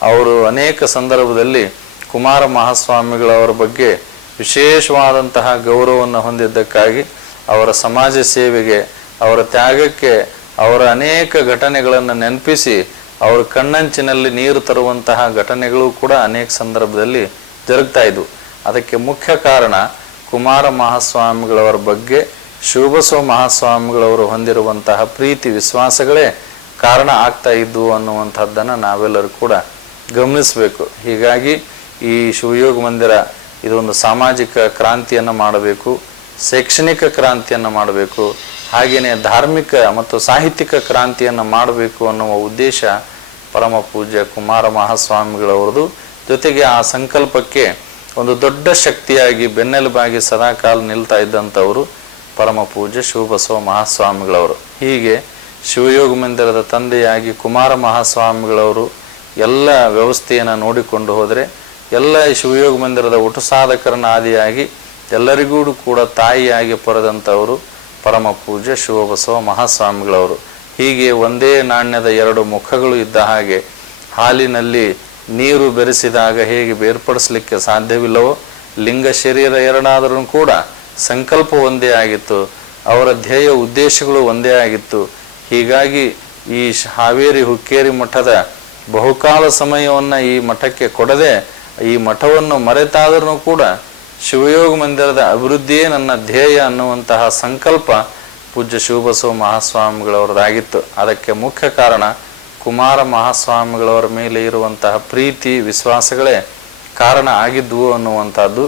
ಅವರು ಅನೇಕ ಸಂದರ್ಭದಲ್ಲಿ ಕುಮಾರ ಮಹಾಸ್ವಾಮಿಗಳವರ ಬಗ್ಗೆ ವಿಶೇಷವಾದಂತಹ ಗೌರವವನ್ನು ಹೊಂದಿದ್ದಕ್ಕಾಗಿ ಅವರ ಸಮಾಜ ಸೇವೆಗೆ, ಅವರ ತ್ಯಾಗಕ್ಕೆ, ಅವರ ಅನೇಕ ಘಟನೆಗಳನ್ನು ನೆನಪಿಸಿ ಅವರ ಕಣ್ಣಂಚಿನಲ್ಲಿ ನೀರು ತರುವಂತಹ ಘಟನೆಗಳು ಕೂಡ ಅನೇಕ ಸಂದರ್ಭದಲ್ಲಿ ಜರುಗ್ತಾ ಇದ್ವು. ಅದಕ್ಕೆ ಮುಖ್ಯ ಕಾರಣ ಕುಮಾರ ಮಹಾಸ್ವಾಮಿಗಳವರ ಬಗ್ಗೆ ಶಿವಬಸವ ಮಹಾಸ್ವಾಮಿಗಳವರು ಹೊಂದಿರುವಂತಹ ಪ್ರೀತಿ ವಿಶ್ವಾಸಗಳೇ ಕಾರಣ ಆಗ್ತಾ ಇದ್ವು ಅನ್ನುವಂಥದ್ದನ್ನು ನಾವೆಲ್ಲರೂ ಕೂಡ ಗಮನಿಸಬೇಕು. ಹೀಗಾಗಿ ಈ ಶಿವಯೋಗ ಮಂದಿರ ಇದೊಂದು ಸಾಮಾಜಿಕ ಕ್ರಾಂತಿಯನ್ನು ಮಾಡಬೇಕು, ಶೈಕ್ಷಣಿಕ ಕ್ರಾಂತಿಯನ್ನು ಮಾಡಬೇಕು, ಹಾಗೆಯೇ ಧಾರ್ಮಿಕ ಮತ್ತು ಸಾಹಿತ್ಯಿಕ ಕ್ರಾಂತಿಯನ್ನು ಮಾಡಬೇಕು ಅನ್ನುವ ಉದ್ದೇಶ ಪರಮ ಪೂಜ್ಯ ಕುಮಾರ ಮಹಾಸ್ವಾಮಿಗಳವರದು. ಜೊತೆಗೆ ಆ ಸಂಕಲ್ಪಕ್ಕೆ ಒಂದು ದೊಡ್ಡ ಶಕ್ತಿಯಾಗಿ ಬೆನ್ನೆಲುಬಾಗಿ ಸದಾಕಾಲ ನಿಲ್ತಾ ಇದ್ದಂಥವರು ಪರಮ ಪೂಜ್ಯ ಶಿವಬಸವ ಮಹಾಸ್ವಾಮಿಗಳವರು. ಹೀಗೆ ಶಿವಯೋಗ ಮಂದಿರದ ತಂದೆಯಾಗಿ ಕುಮಾರ ಮಹಾಸ್ವಾಮಿಗಳವರು ಎಲ್ಲ ವ್ಯವಸ್ಥೆಯನ್ನು ನೋಡಿಕೊಂಡು ಹೋದರೆ ಎಲ್ಲ ಶಿವಯೋಗ ಮಂದಿರದ ಒಟ್ಟು ಸಾಧಕರನ್ನ ಆದಿಯಾಗಿ ಎಲ್ಲರಿಗೂ ಕೂಡ ತಾಯಿಯಾಗಿ ಪೊರೆದಂಥವರು ಪರಮ ಪೂಜ್ಯ ಶಿವಬಸವ ಮಹಾಸ್ವಾಮಿಗಳವರು. ಹೀಗೆ ಒಂದೇ ನಾಣ್ಯದ ಎರಡು ಮುಖಗಳು ಇದ್ದ ಹಾಗೆ ಹಾಲಿನಲ್ಲಿ ನೀರು ಬೆರೆಸಿದಾಗ ಹೇಗೆ ಬೇರ್ಪಡಿಸಲಿಕ್ಕೆ ಸಾಧ್ಯವಿಲ್ಲವೋ, ಲಿಂಗ ಶರೀರ ಎರಡಾದರೂ ಕೂಡ ಸಂಕಲ್ಪ ಒಂದೇ ಆಗಿತ್ತು, ಅವರ ಧ್ಯೇಯ ಉದ್ದೇಶಗಳು ಒಂದೇ ಆಗಿತ್ತು. ಹೀಗಾಗಿ ಈ ಹಾವೇರಿ ಹುಕ್ಕೇರಿ ಮಠದ ಬಹುಕಾಲ ಸಮಯವನ್ನು ಈ ಮಠಕ್ಕೆ ಕೊಡದೆ ಈ ಮಠವನ್ನು ಮರೆತಾದರೂ ಕೂಡ ಶಿವಯೋಗ ಮಂದಿರದ ಅಭಿವೃದ್ಧಿಯೇ ನನ್ನ ಧ್ಯೇಯ ಅನ್ನುವಂತಹ ಸಂಕಲ್ಪ ಪೂಜ್ಯ ಶಿವಬಸವ ಮಹಾಸ್ವಾಮಿಗಳವರದಾಗಿತ್ತು. ಅದಕ್ಕೆ ಮುಖ್ಯ ಕಾರಣ ಕುಮಾರ ಮಹಾಸ್ವಾಮಿಗಳವರ ಮೇಲೆ ಇರುವಂತಹ ಪ್ರೀತಿ ವಿಶ್ವಾಸಗಳೇ ಕಾರಣ ಆಗಿದ್ವು ಅನ್ನುವಂಥದ್ದು.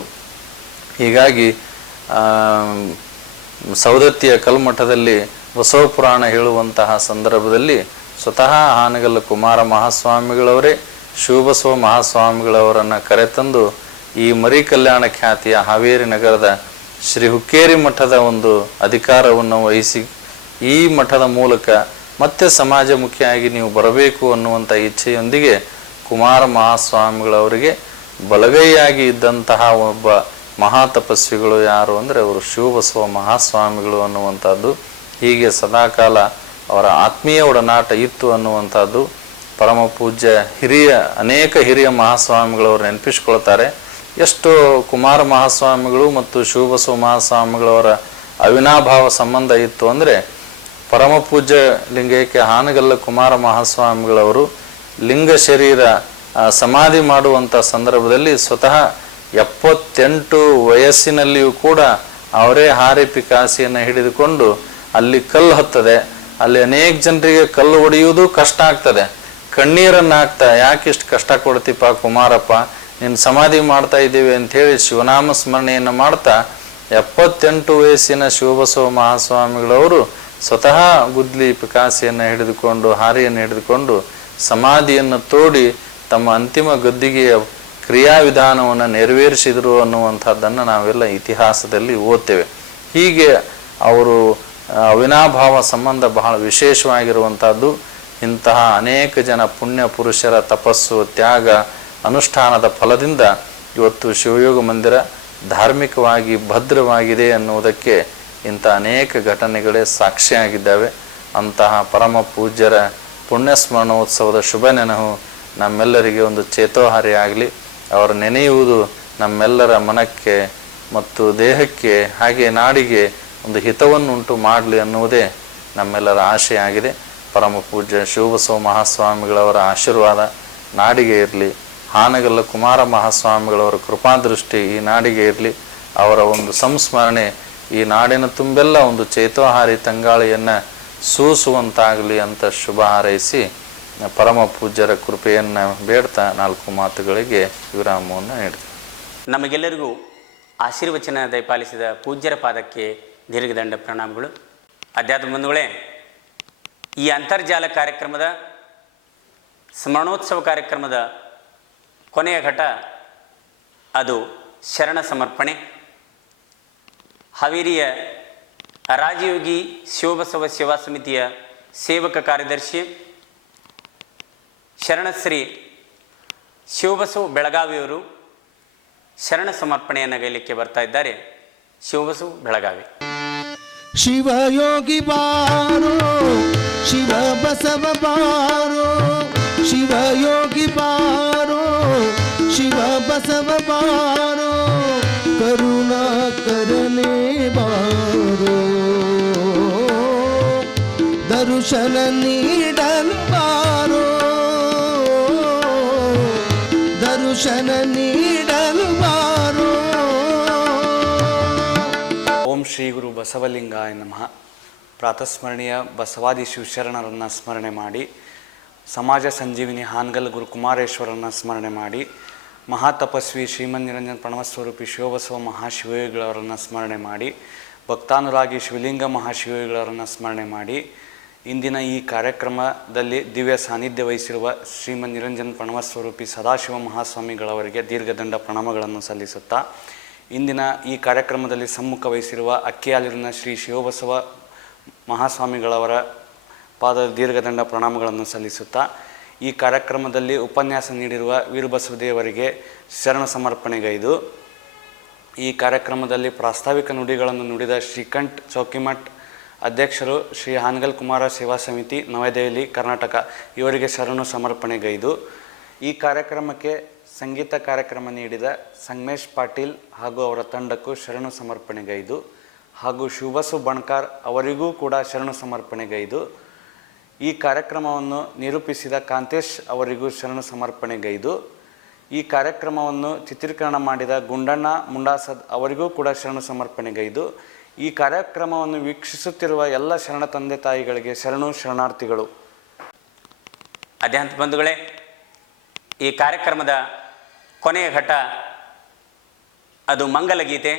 ಹೀಗಾಗಿ ಸೌದತ್ತಿಯ ಕಲ್ಮಠದಲ್ಲಿ ಬಸವ ಪುರಾಣ ಹೇಳುವಂತಹ ಸಂದರ್ಭದಲ್ಲಿ ಸ್ವತಃ ಹಾನಗಲ್ಲ ಕುಮಾರ ಮಹಾಸ್ವಾಮಿಗಳವರೇ ಶಿವಬಸವ ಮಹಾಸ್ವಾಮಿಗಳವರನ್ನು ಕರೆತಂದು ಈ ಮರಿ ಕಲ್ಯಾಣ ಖ್ಯಾತಿಯ ಹಾವೇರಿ ನಗರದ ಶ್ರೀ ಹುಕ್ಕೇರಿ ಮಠದ ಒಂದು ಅಧಿಕಾರವನ್ನು ವಹಿಸಿ ಈ ಮಠದ ಮೂಲಕ ಮತ್ತೆ ಸಮಾಜಮುಖಿಯಾಗಿ ನೀವು ಬರಬೇಕು ಅನ್ನುವಂಥ ಇಚ್ಛೆಯೊಂದಿಗೆ ಕುಮಾರ ಮಹಾಸ್ವಾಮಿಗಳವರಿಗೆ ಬಲಗೈಯಾಗಿ ಇದ್ದಂತಹ ಒಬ್ಬ ಮಹಾ ತಪಸ್ವಿಗಳು ಯಾರು ಅಂದರೆ ಅವರು ಶಿವಬಸವ ಮಹಾಸ್ವಾಮಿಗಳು ಅನ್ನುವಂಥದ್ದು. ಹೀಗೆ ಸದಾಕಾಲ ಅವರ ಆತ್ಮೀಯ ಒಡನಾಟ ಇತ್ತು ಅನ್ನುವಂಥದ್ದು ಪರಮ ಪೂಜ್ಯ ಅನೇಕ ಹಿರಿಯ ಮಹಾಸ್ವಾಮಿಗಳವರು ನೆನಪಿಸ್ಕೊಳ್ತಾರೆ. ಎಷ್ಟು ಕುಮಾರ ಮಹಾಸ್ವಾಮಿಗಳು ಮತ್ತು ಶಿವಬಸವ ಮಹಾಸ್ವಾಮಿಗಳವರ ಅವಿನಾಭಾವ ಸಂಬಂಧ ಇತ್ತು ಅಂದರೆ, ಪರಮ ಪೂಜ್ಯ ಲಿಂಗೈಕ್ಯ ಹಾನಗಲ್ಲ ಕುಮಾರ ಮಹಾಸ್ವಾಮಿಗಳವರು ಲಿಂಗ ಶರೀರ ಸಮಾಧಿ ಮಾಡುವಂಥ ಸಂದರ್ಭದಲ್ಲಿ ಸ್ವತಃ 78 ವಯಸ್ಸಿನಲ್ಲಿಯೂ ಕೂಡ ಅವರೇ ಹಾರೆಪಿ ಕಾಸಿಯನ್ನು ಹಿಡಿದುಕೊಂಡು ಅಲ್ಲಿ ಕಲ್ಲು ಹತ್ತದೆ. ಅಲ್ಲಿ ಅನೇಕ ಜನರಿಗೆ ಕಲ್ಲು ಹೊಡೆಯುವುದು ಕಷ್ಟ ಆಗ್ತದೆ. ಕಣ್ಣೀರನ್ನು ಹಾಕ್ತಾ ಯಾಕಿಷ್ಟು ಕಷ್ಟ ಕೊಡ್ತೀಪ ಕುಮಾರಪ್ಪ, ನಿನ್ನ ಸಮಾಧಿ ಮಾಡ್ತಾ ಇದ್ದೀವಿ ಅಂಥೇಳಿ ಶಿವನಾಮ ಸ್ಮರಣೆಯನ್ನು ಮಾಡ್ತಾ 78 ವಯಸ್ಸಿನ ಶಿವಬಸವ ಮಹಾಸ್ವಾಮಿಗಳವರು ಸ್ವತಃ ಗುದ್ಲಿ ಪಿಕಾಸಿಯನ್ನು ಹಿಡಿದುಕೊಂಡು ಹಾರಿಯನ್ನು ಹಿಡಿದುಕೊಂಡು ಸಮಾಧಿಯನ್ನು ತೋಡಿ ತಮ್ಮ ಅಂತಿಮ ಗದ್ದಿಗೆಯ ಕ್ರಿಯಾವಿಧಾನವನ್ನು ನೆರವೇರಿಸಿದರು ಅನ್ನುವಂಥದ್ದನ್ನು ನಾವೆಲ್ಲ ಇತಿಹಾಸದಲ್ಲಿ ಓದ್ತೇವೆ. ಹೀಗೆ ಅವರು ಅವಿನಾಭಾವ ಸಂಬಂಧ ಬಹಳ ವಿಶೇಷವಾಗಿರುವಂಥದ್ದು. ಇಂತಹ ಅನೇಕ ಜನ ಪುಣ್ಯ ಪುರುಷರ ತಪಸ್ಸು, ತ್ಯಾಗ, ಅನುಷ್ಠಾನದ ಫಲದಿಂದ ಇವತ್ತು ಶಿವಯೋಗ ಮಂದಿರ ಧಾರ್ಮಿಕವಾಗಿ ಭದ್ರವಾಗಿದೆ ಅನ್ನುವುದಕ್ಕೆ ಇಂಥ ಅನೇಕ ಘಟನೆಗಳೇ ಸಾಕ್ಷಿಯಾಗಿದ್ದಾವೆ. ಅಂತಹ ಪರಮ ಪೂಜ್ಯರ ಪುಣ್ಯಸ್ಮರಣೋತ್ಸವದ ಶುಭ ನೆನಹು ನಮ್ಮೆಲ್ಲರಿಗೆ ಒಂದು ಚೇತೋಹಾರಿ ಆಗಲಿ. ಅವರ ನೆನೆಯುವುದು ನಮ್ಮೆಲ್ಲರ ಮನಕ್ಕೆ ಮತ್ತು ದೇಹಕ್ಕೆ ಹಾಗೆ ನಾಡಿಗೆ ಒಂದು ಹಿತವನ್ನುಂಟು ಮಾಡಲಿ ಅನ್ನುವುದೇ ನಮ್ಮೆಲ್ಲರ ಆಶೆಯಾಗಿದೆ. ಪರಮ ಪೂಜ್ಯ ಶಿವಬಸವ ಮಹಾಸ್ವಾಮಿಗಳವರ ಆಶೀರ್ವಾದ ನಾಡಿಗೆ ಇರಲಿ. ಹಾನಗಲ್ಲ ಕುಮಾರ ಮಹಾಸ್ವಾಮಿಗಳವರ ಕೃಪಾದೃಷ್ಟಿ ಈ ನಾಡಿಗೆ ಇರಲಿ. ಅವರ ಒಂದು ಸಂಸ್ಮರಣೆ ಈ ನಾಡಿನ ತುಂಬೆಲ್ಲ ಒಂದು ಚೇತೋಹಾರಿ ತಂಗಾಳಿಯನ್ನು ಸೂಸುವಂತಾಗಲಿ ಅಂತ ಶುಭ ಹಾರೈಸಿ ಪರಮ ಪೂಜ್ಯರ ಕೃಪೆಯನ್ನು ಬೇಡ್ತಾ 4 ಮಾತುಗಳಿಗೆ ವಿರಾಮವನ್ನು ನೀಡ್ತೀವಿ. ನಮಗೆಲ್ಲರಿಗೂ ಆಶೀರ್ವಚನ ದಯಪಾಲಿಸಿದ ಪೂಜ್ಯರ ಪಾದಕ್ಕೆ ದೀರ್ಘದಂಡ ಪ್ರಣಾಮಗಳು. ಅಧ್ಯಾತ್ಮ ಬಂಧುಗಳೇ, ಈ ಅಂತರ್ಜಾಲ ಕಾರ್ಯಕ್ರಮದ ಸ್ಮರಣೋತ್ಸವ ಕಾರ್ಯಕ್ರಮದ ಕೊನೆಯ ಘಟ್ಟ ಅದು ಶರಣ ಸಮರ್ಪಣೆ. ಹಾವೇರಿಯ ರಾಜಯೋಗಿ ಶಿವಬಸವ ಸೇವಾ ಸಮಿತಿಯ ಸೇವಕ ಕಾರ್ಯದರ್ಶಿ ಶರಣಶ್ರೀ ಶಿವಬಸವ ಬೆಳಗಾವಿಯವರು ಶರಣ ಸಮರ್ಪಣೆಯನ್ನು ಗೈಲಿಕ್ಕೆ ಬರ್ತಾ ಇದ್ದಾರೆ. ಶಿವಬಸವ ಬೆಳಗಾವಿ. ಶಿವಯೋಗಿ ಬಾರೋ, ಶಿವ ಬಸವ ಬಾರೋ, ಶಿವಯೋಗಿ ಬಾರೋ, ಶಿವ ಬಸವ ಬಾರೋ, ಕರುಣಾಕರನೇ ಬಾರೋ, ದರ್ಶನ ನೀಡಲು ಬಾರೋ, ದರ್ಶನ ನೀಡಲು ಬಾರೋ. ಓಂ ಶ್ರೀ ಗುರು ಬಸವಲಿಂಗಾಯ ನಮಃ. ಪ್ರಾತಸ್ಮರಣೀಯ ಬಸವಾದಿ ಶಿವಶರಣರನ್ನು ಸ್ಮರಣೆ ಮಾಡಿ, ಸಮಾಜ ಸಂಜೀವಿನಿ ಹಾನಗಲ್ ಗುರು ಕುಮಾರೇಶ್ವರನ್ನು ಸ್ಮರಣೆ ಮಾಡಿ, ಮಹಾತಪಸ್ವಿ ಶ್ರೀಮನ್ನಿರಂಜನ ಪ್ರಣವಸ್ವರೂಪಿ ಶಿವಬಸವ ಮಹಾಶಿವಯೋಗಿಗಳವರನ್ನು ಸ್ಮರಣೆ ಮಾಡಿ, ಭಕ್ತಾನುರಾಗಿ ಶಿವಲಿಂಗ ಮಹಾಶಿವಯೋಗಿಗಳವರನ್ನು ಸ್ಮರಣೆ ಮಾಡಿ, ಇಂದಿನ ಈ ಕಾರ್ಯಕ್ರಮದಲ್ಲಿ ದಿವ್ಯ ಸಾನ್ನಿಧ್ಯ ವಹಿಸಿರುವ ಶ್ರೀಮನ್ನಿರಂಜನ ಪ್ರಣವಸ್ವರೂಪಿ ಸದಾಶಿವ ಮಹಾಸ್ವಾಮಿಗಳವರಿಗೆ ದೀರ್ಘದಂಡ ಪ್ರಣಾಮಗಳನ್ನು ಸಲ್ಲಿಸುತ್ತಾ, ಇಂದಿನ ಈ ಕಾರ್ಯಕ್ರಮದಲ್ಲಿ ಸಮ್ಮುಖ ವಹಿಸಿರುವ ಅಕ್ಕಿಯಾಲೂರಿನ ಶ್ರೀ ಶಿವಬಸವ ಮಹಾಸ್ವಾಮಿಗಳವರ ಪಾದ ದೀರ್ಘದಂಡ ಪ್ರಣಾಮಗಳನ್ನು ಸಲ್ಲಿಸುತ್ತಾ, ಈ ಕಾರ್ಯಕ್ರಮದಲ್ಲಿ ಉಪನ್ಯಾಸ ನೀಡಿರುವ ವೀರಬಸವದೇವರಿಗೆ ಶರಣ ಸಮರ್ಪಣೆಗೈದು, ಈ ಕಾರ್ಯಕ್ರಮದಲ್ಲಿ ಪ್ರಾಸ್ತಾವಿಕ ನುಡಿಗಳನ್ನು ನುಡಿದ ಶ್ರೀಕಂಠ್ ಚೌಕಿಮಠ್ ಅಧ್ಯಕ್ಷರು ಶ್ರೀ ಹಾನಗಲ್ ಕುಮಾರ ಸೇವಾ ಸಮಿತಿ ನವದೆಹಲಿ ಕರ್ನಾಟಕ ಇವರಿಗೆ ಶರಣು ಸಮರ್ಪಣೆಗೈದು, ಈ ಕಾರ್ಯಕ್ರಮಕ್ಕೆ ಸಂಗೀತ ಕಾರ್ಯಕ್ರಮ ನೀಡಿದ ಸಂಗಮೇಶ್ ಪಾಟೀಲ್ ಹಾಗೂ ಅವರ ತಂಡಕ್ಕೂ ಶರಣು ಸಮರ್ಪಣೆಗೈದು, ಹಾಗೂ ಶಿವಬಸವ ಬಣಕಾರ್ ಅವರಿಗೂ ಕೂಡ ಶರಣು ಸಮರ್ಪಣೆಗೈದು, ಈ ಕಾರ್ಯಕ್ರಮವನ್ನು ನಿರೂಪಿಸಿದ ಕಾಂತೇಶ್ ಅವರಿಗೂ ಶರಣು ಸಮರ್ಪಣೆಗೈದು, ಈ ಕಾರ್ಯಕ್ರಮವನ್ನು ಚಿತ್ರೀಕರಣ ಮಾಡಿದ ಗುಂಡಣ್ಣ ಮುಂಡಾಸದ್ ಅವರಿಗೂ ಕೂಡ ಶರಣು ಸಮರ್ಪಣೆಗೈದು, ಈ ಕಾರ್ಯಕ್ರಮವನ್ನು ವೀಕ್ಷಿಸುತ್ತಿರುವ ಎಲ್ಲ ಶರಣ ತಂದೆ ತಾಯಿಗಳಿಗೆ ಶರಣು ಶರಣಾರ್ಥಿಗಳು. ಅಧ್ಯಾತ್ಮ ಬಂಧುಗಳೇ, ಈ ಕಾರ್ಯಕ್ರಮದ ಕೊನೆಯ ಘಟ್ಟ ಅದು ಮಂಗಲಗೀತೆ.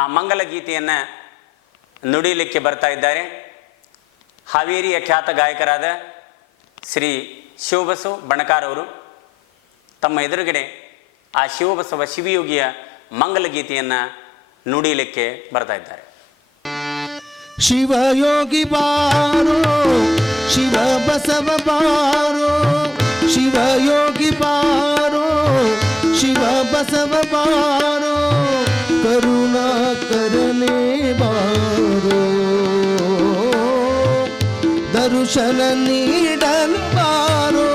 ಆ ಮಂಗಲಗೀತೆಯನ್ನು ನುಡಿಯಲಿಕ್ಕೆ ಬರ್ತಾ ಇದ್ದಾರೆ ಹಾವೇರಿಯ ಖ್ಯಾತ ಗಾಯಕರಾದ ಶ್ರೀ ಶಿವಬಸವ ಬಣಕಾರ್ ಅವರು. ತಮ್ಮ ಎದುರುಗಡೆ ಆ ಶಿವಬಸವ ಶಿವಯೋಗಿಯ ಮಂಗಲಗೀತೆಯನ್ನು ನುಡಿಯಲಿಕ್ಕೆ ಬರ್ತಾ ಇದ್ದಾರೆ. ಶಿವಯೋಗಿ ಬಾರೋ, ಶಿವ ಬಸವ ಬಾರೋ, ಶಿವಯೋಗಿ ಬಾರೋ, ಶಿವ ಬಸವ ಬಾರೋ, ಕರುಣಾಕರನೇ ಬಾರೋ, ದರ್ಶನ ನೀಡಲು ಬಾರೋ,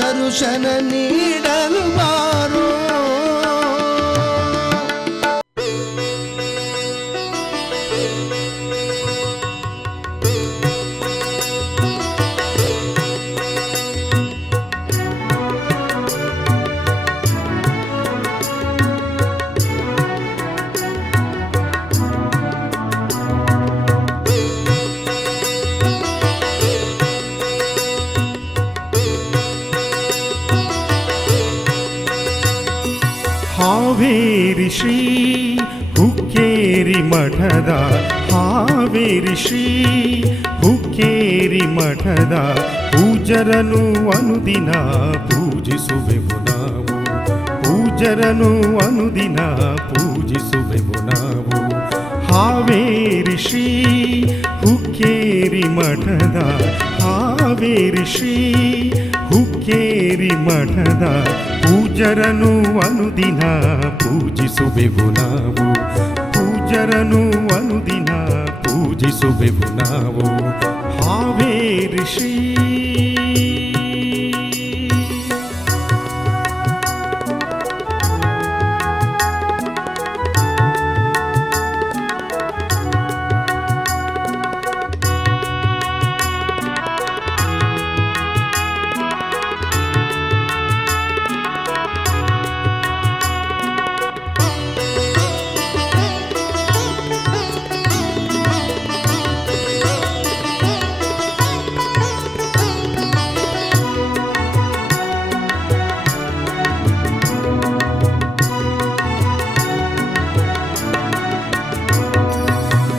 ದರ್ಶನ ನೀಡಲು ಬಾರೋ. ಹಾವೇರಿ ಶ್ರೀ ಹುಕ್ಕೇರಿ ಮಠದ ಹಾವೇರಿ ಶ್ರೀ ಹುಕ್ಕೇರಿ ಮಠದ ಪೂಜರನು ಅನುದಿನ ಪೂಜಿಸುವೆವು ನಾವು, ಪೂಜರನು ಅನುದಿನ ಪೂಜಿಸುವೆವು ನಾವು. ಹಾವೇರಿ ಶ್ರೀ ಹುಕ್ಕೇರಿ ಮಠದ ಹಾವೇರಿ ಶ್ರೀ ಹುಕ್ಕೇರಿ ಮಠದ ಪೂಜರನು ಅನುದಿನ ಪೂಜಿಸುವೆವು ನಾವು, ಪೂಜರನು ಅನುದಿನ ಪೂಜಿಸುವೆವು ನಾವು. ಹಾವೇರಿ ಶ್ರೀ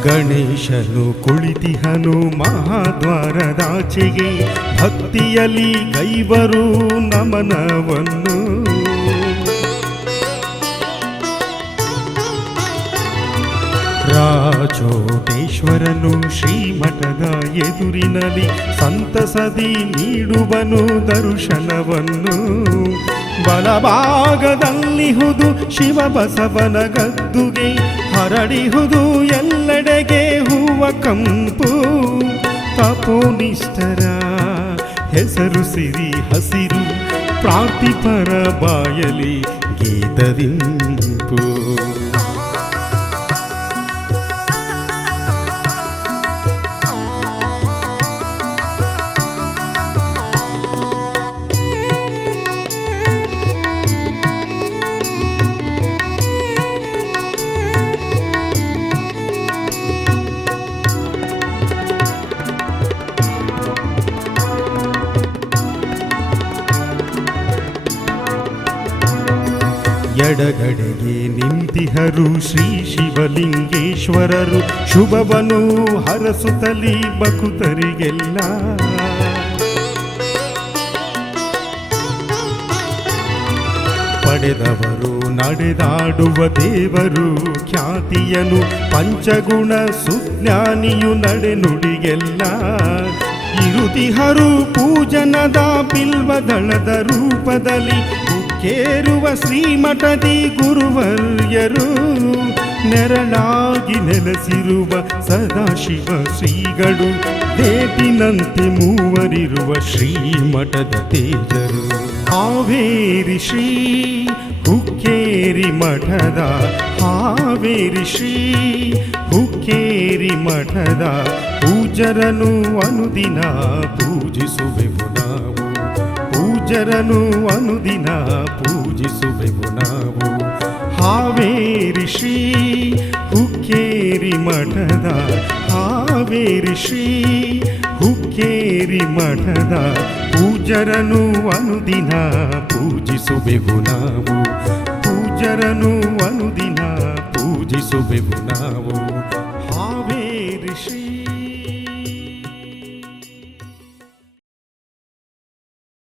ಗಣೇಶನು ಕುಳಿತಿಹನು ಮಹಾದ್ವಾರದಾಚೆಗೆ, ಭಕ್ತಿಯಲ್ಲಿ ಕೈವರು ನಮನವನ್ನು. ರಾಜೋಟೇಶ್ವರನು ಶ್ರೀಮಠದ ಎದುರಿನಲ್ಲಿ ಸಂತಸದಿ ನೀಡುವನು ದರ್ಶನವನ್ನು. ಬಲಭಾಗದಲ್ಲಿಹುದು ಶಿವ ಬಸವನ ಗದ್ದುಗೆ, ಹರಡಿಹುದು ಎಲ್ಲೆಡೆಗೆ ಹೂವ ಕಂಪು. ತಪೋನಿಷ್ಠರ ಹೆಸರು ಸಿರಿ ಹಸಿರು, ಪ್ರಾರ್ಥಿಪರ ಬಾಯಲಿ ಗೀತದಿಂಪು. ಎಡಗಡೆಗೆ ನಿಂತಿಹರು ಶ್ರೀ ಶಿವಲಿಂಗೇಶ್ವರರು, ಶುಭವನು ಹರಸುತ್ತಲಿ ಭಕ್ತರಿಗೆಲ್ಲ. ಪಡೆದವರು ನಡೆದಾಡುವ ದೇವರು ಖ್ಯಾತಿಯನು, ಪಂಚಗುಣ ಸುಜ್ಞಾನಿಯು ನಡೆನುಡಿಗೆಲ್ಲ. ಇರುತಿಹರು ಪೂಜನದ ಬಿಲ್ವದಳದ ರೂಪದಲ್ಲಿ, ಕೇರುವ ಶ್ರೀಮಠದಿ ಗುರುವರ್ಯರು. ನೆರಳಾಗಿ ನೆಲೆಸಿರುವ ಸದಾಶಿವ ಶ್ರೀಗಳು, ದೇಟಿನಂತೆ ಮೂವರಿರುವ ಶ್ರೀಮಠದ ತೇಜರು. ಹಾವೇರಿ ಶ್ರೀ ಹುಕ್ಕೇರಿ ಮಠದ ಹಾವೇರಿ ಶ್ರೀ ಹುಕ್ಕೇರಿ ಮಠದ ಪೂಜರನು ಅನುದಿನ ಪೂಜಿಸುವೆವು ನಾವು, ಪೂಜರನು ಅನುದಿನ ಪೂಜಿಸುವೆವು ನಾವು. ಹಾವೇರಿ ಶ್ರೀ ಹುಕ್ಕೇರಿ ಮಠದ ಹಾವೇರಿ ಶ್ರೀ ಹುಕ್ಕೇರಿ ಮಠದ ಪೂಜರನು ಅನುದಿನ ಪೂಜಿಸುವೆವು ನಾವು, ಪೂಜರನು ಅನುದಿನ ಪೂಜಿಸುವೆವು ನಾವು.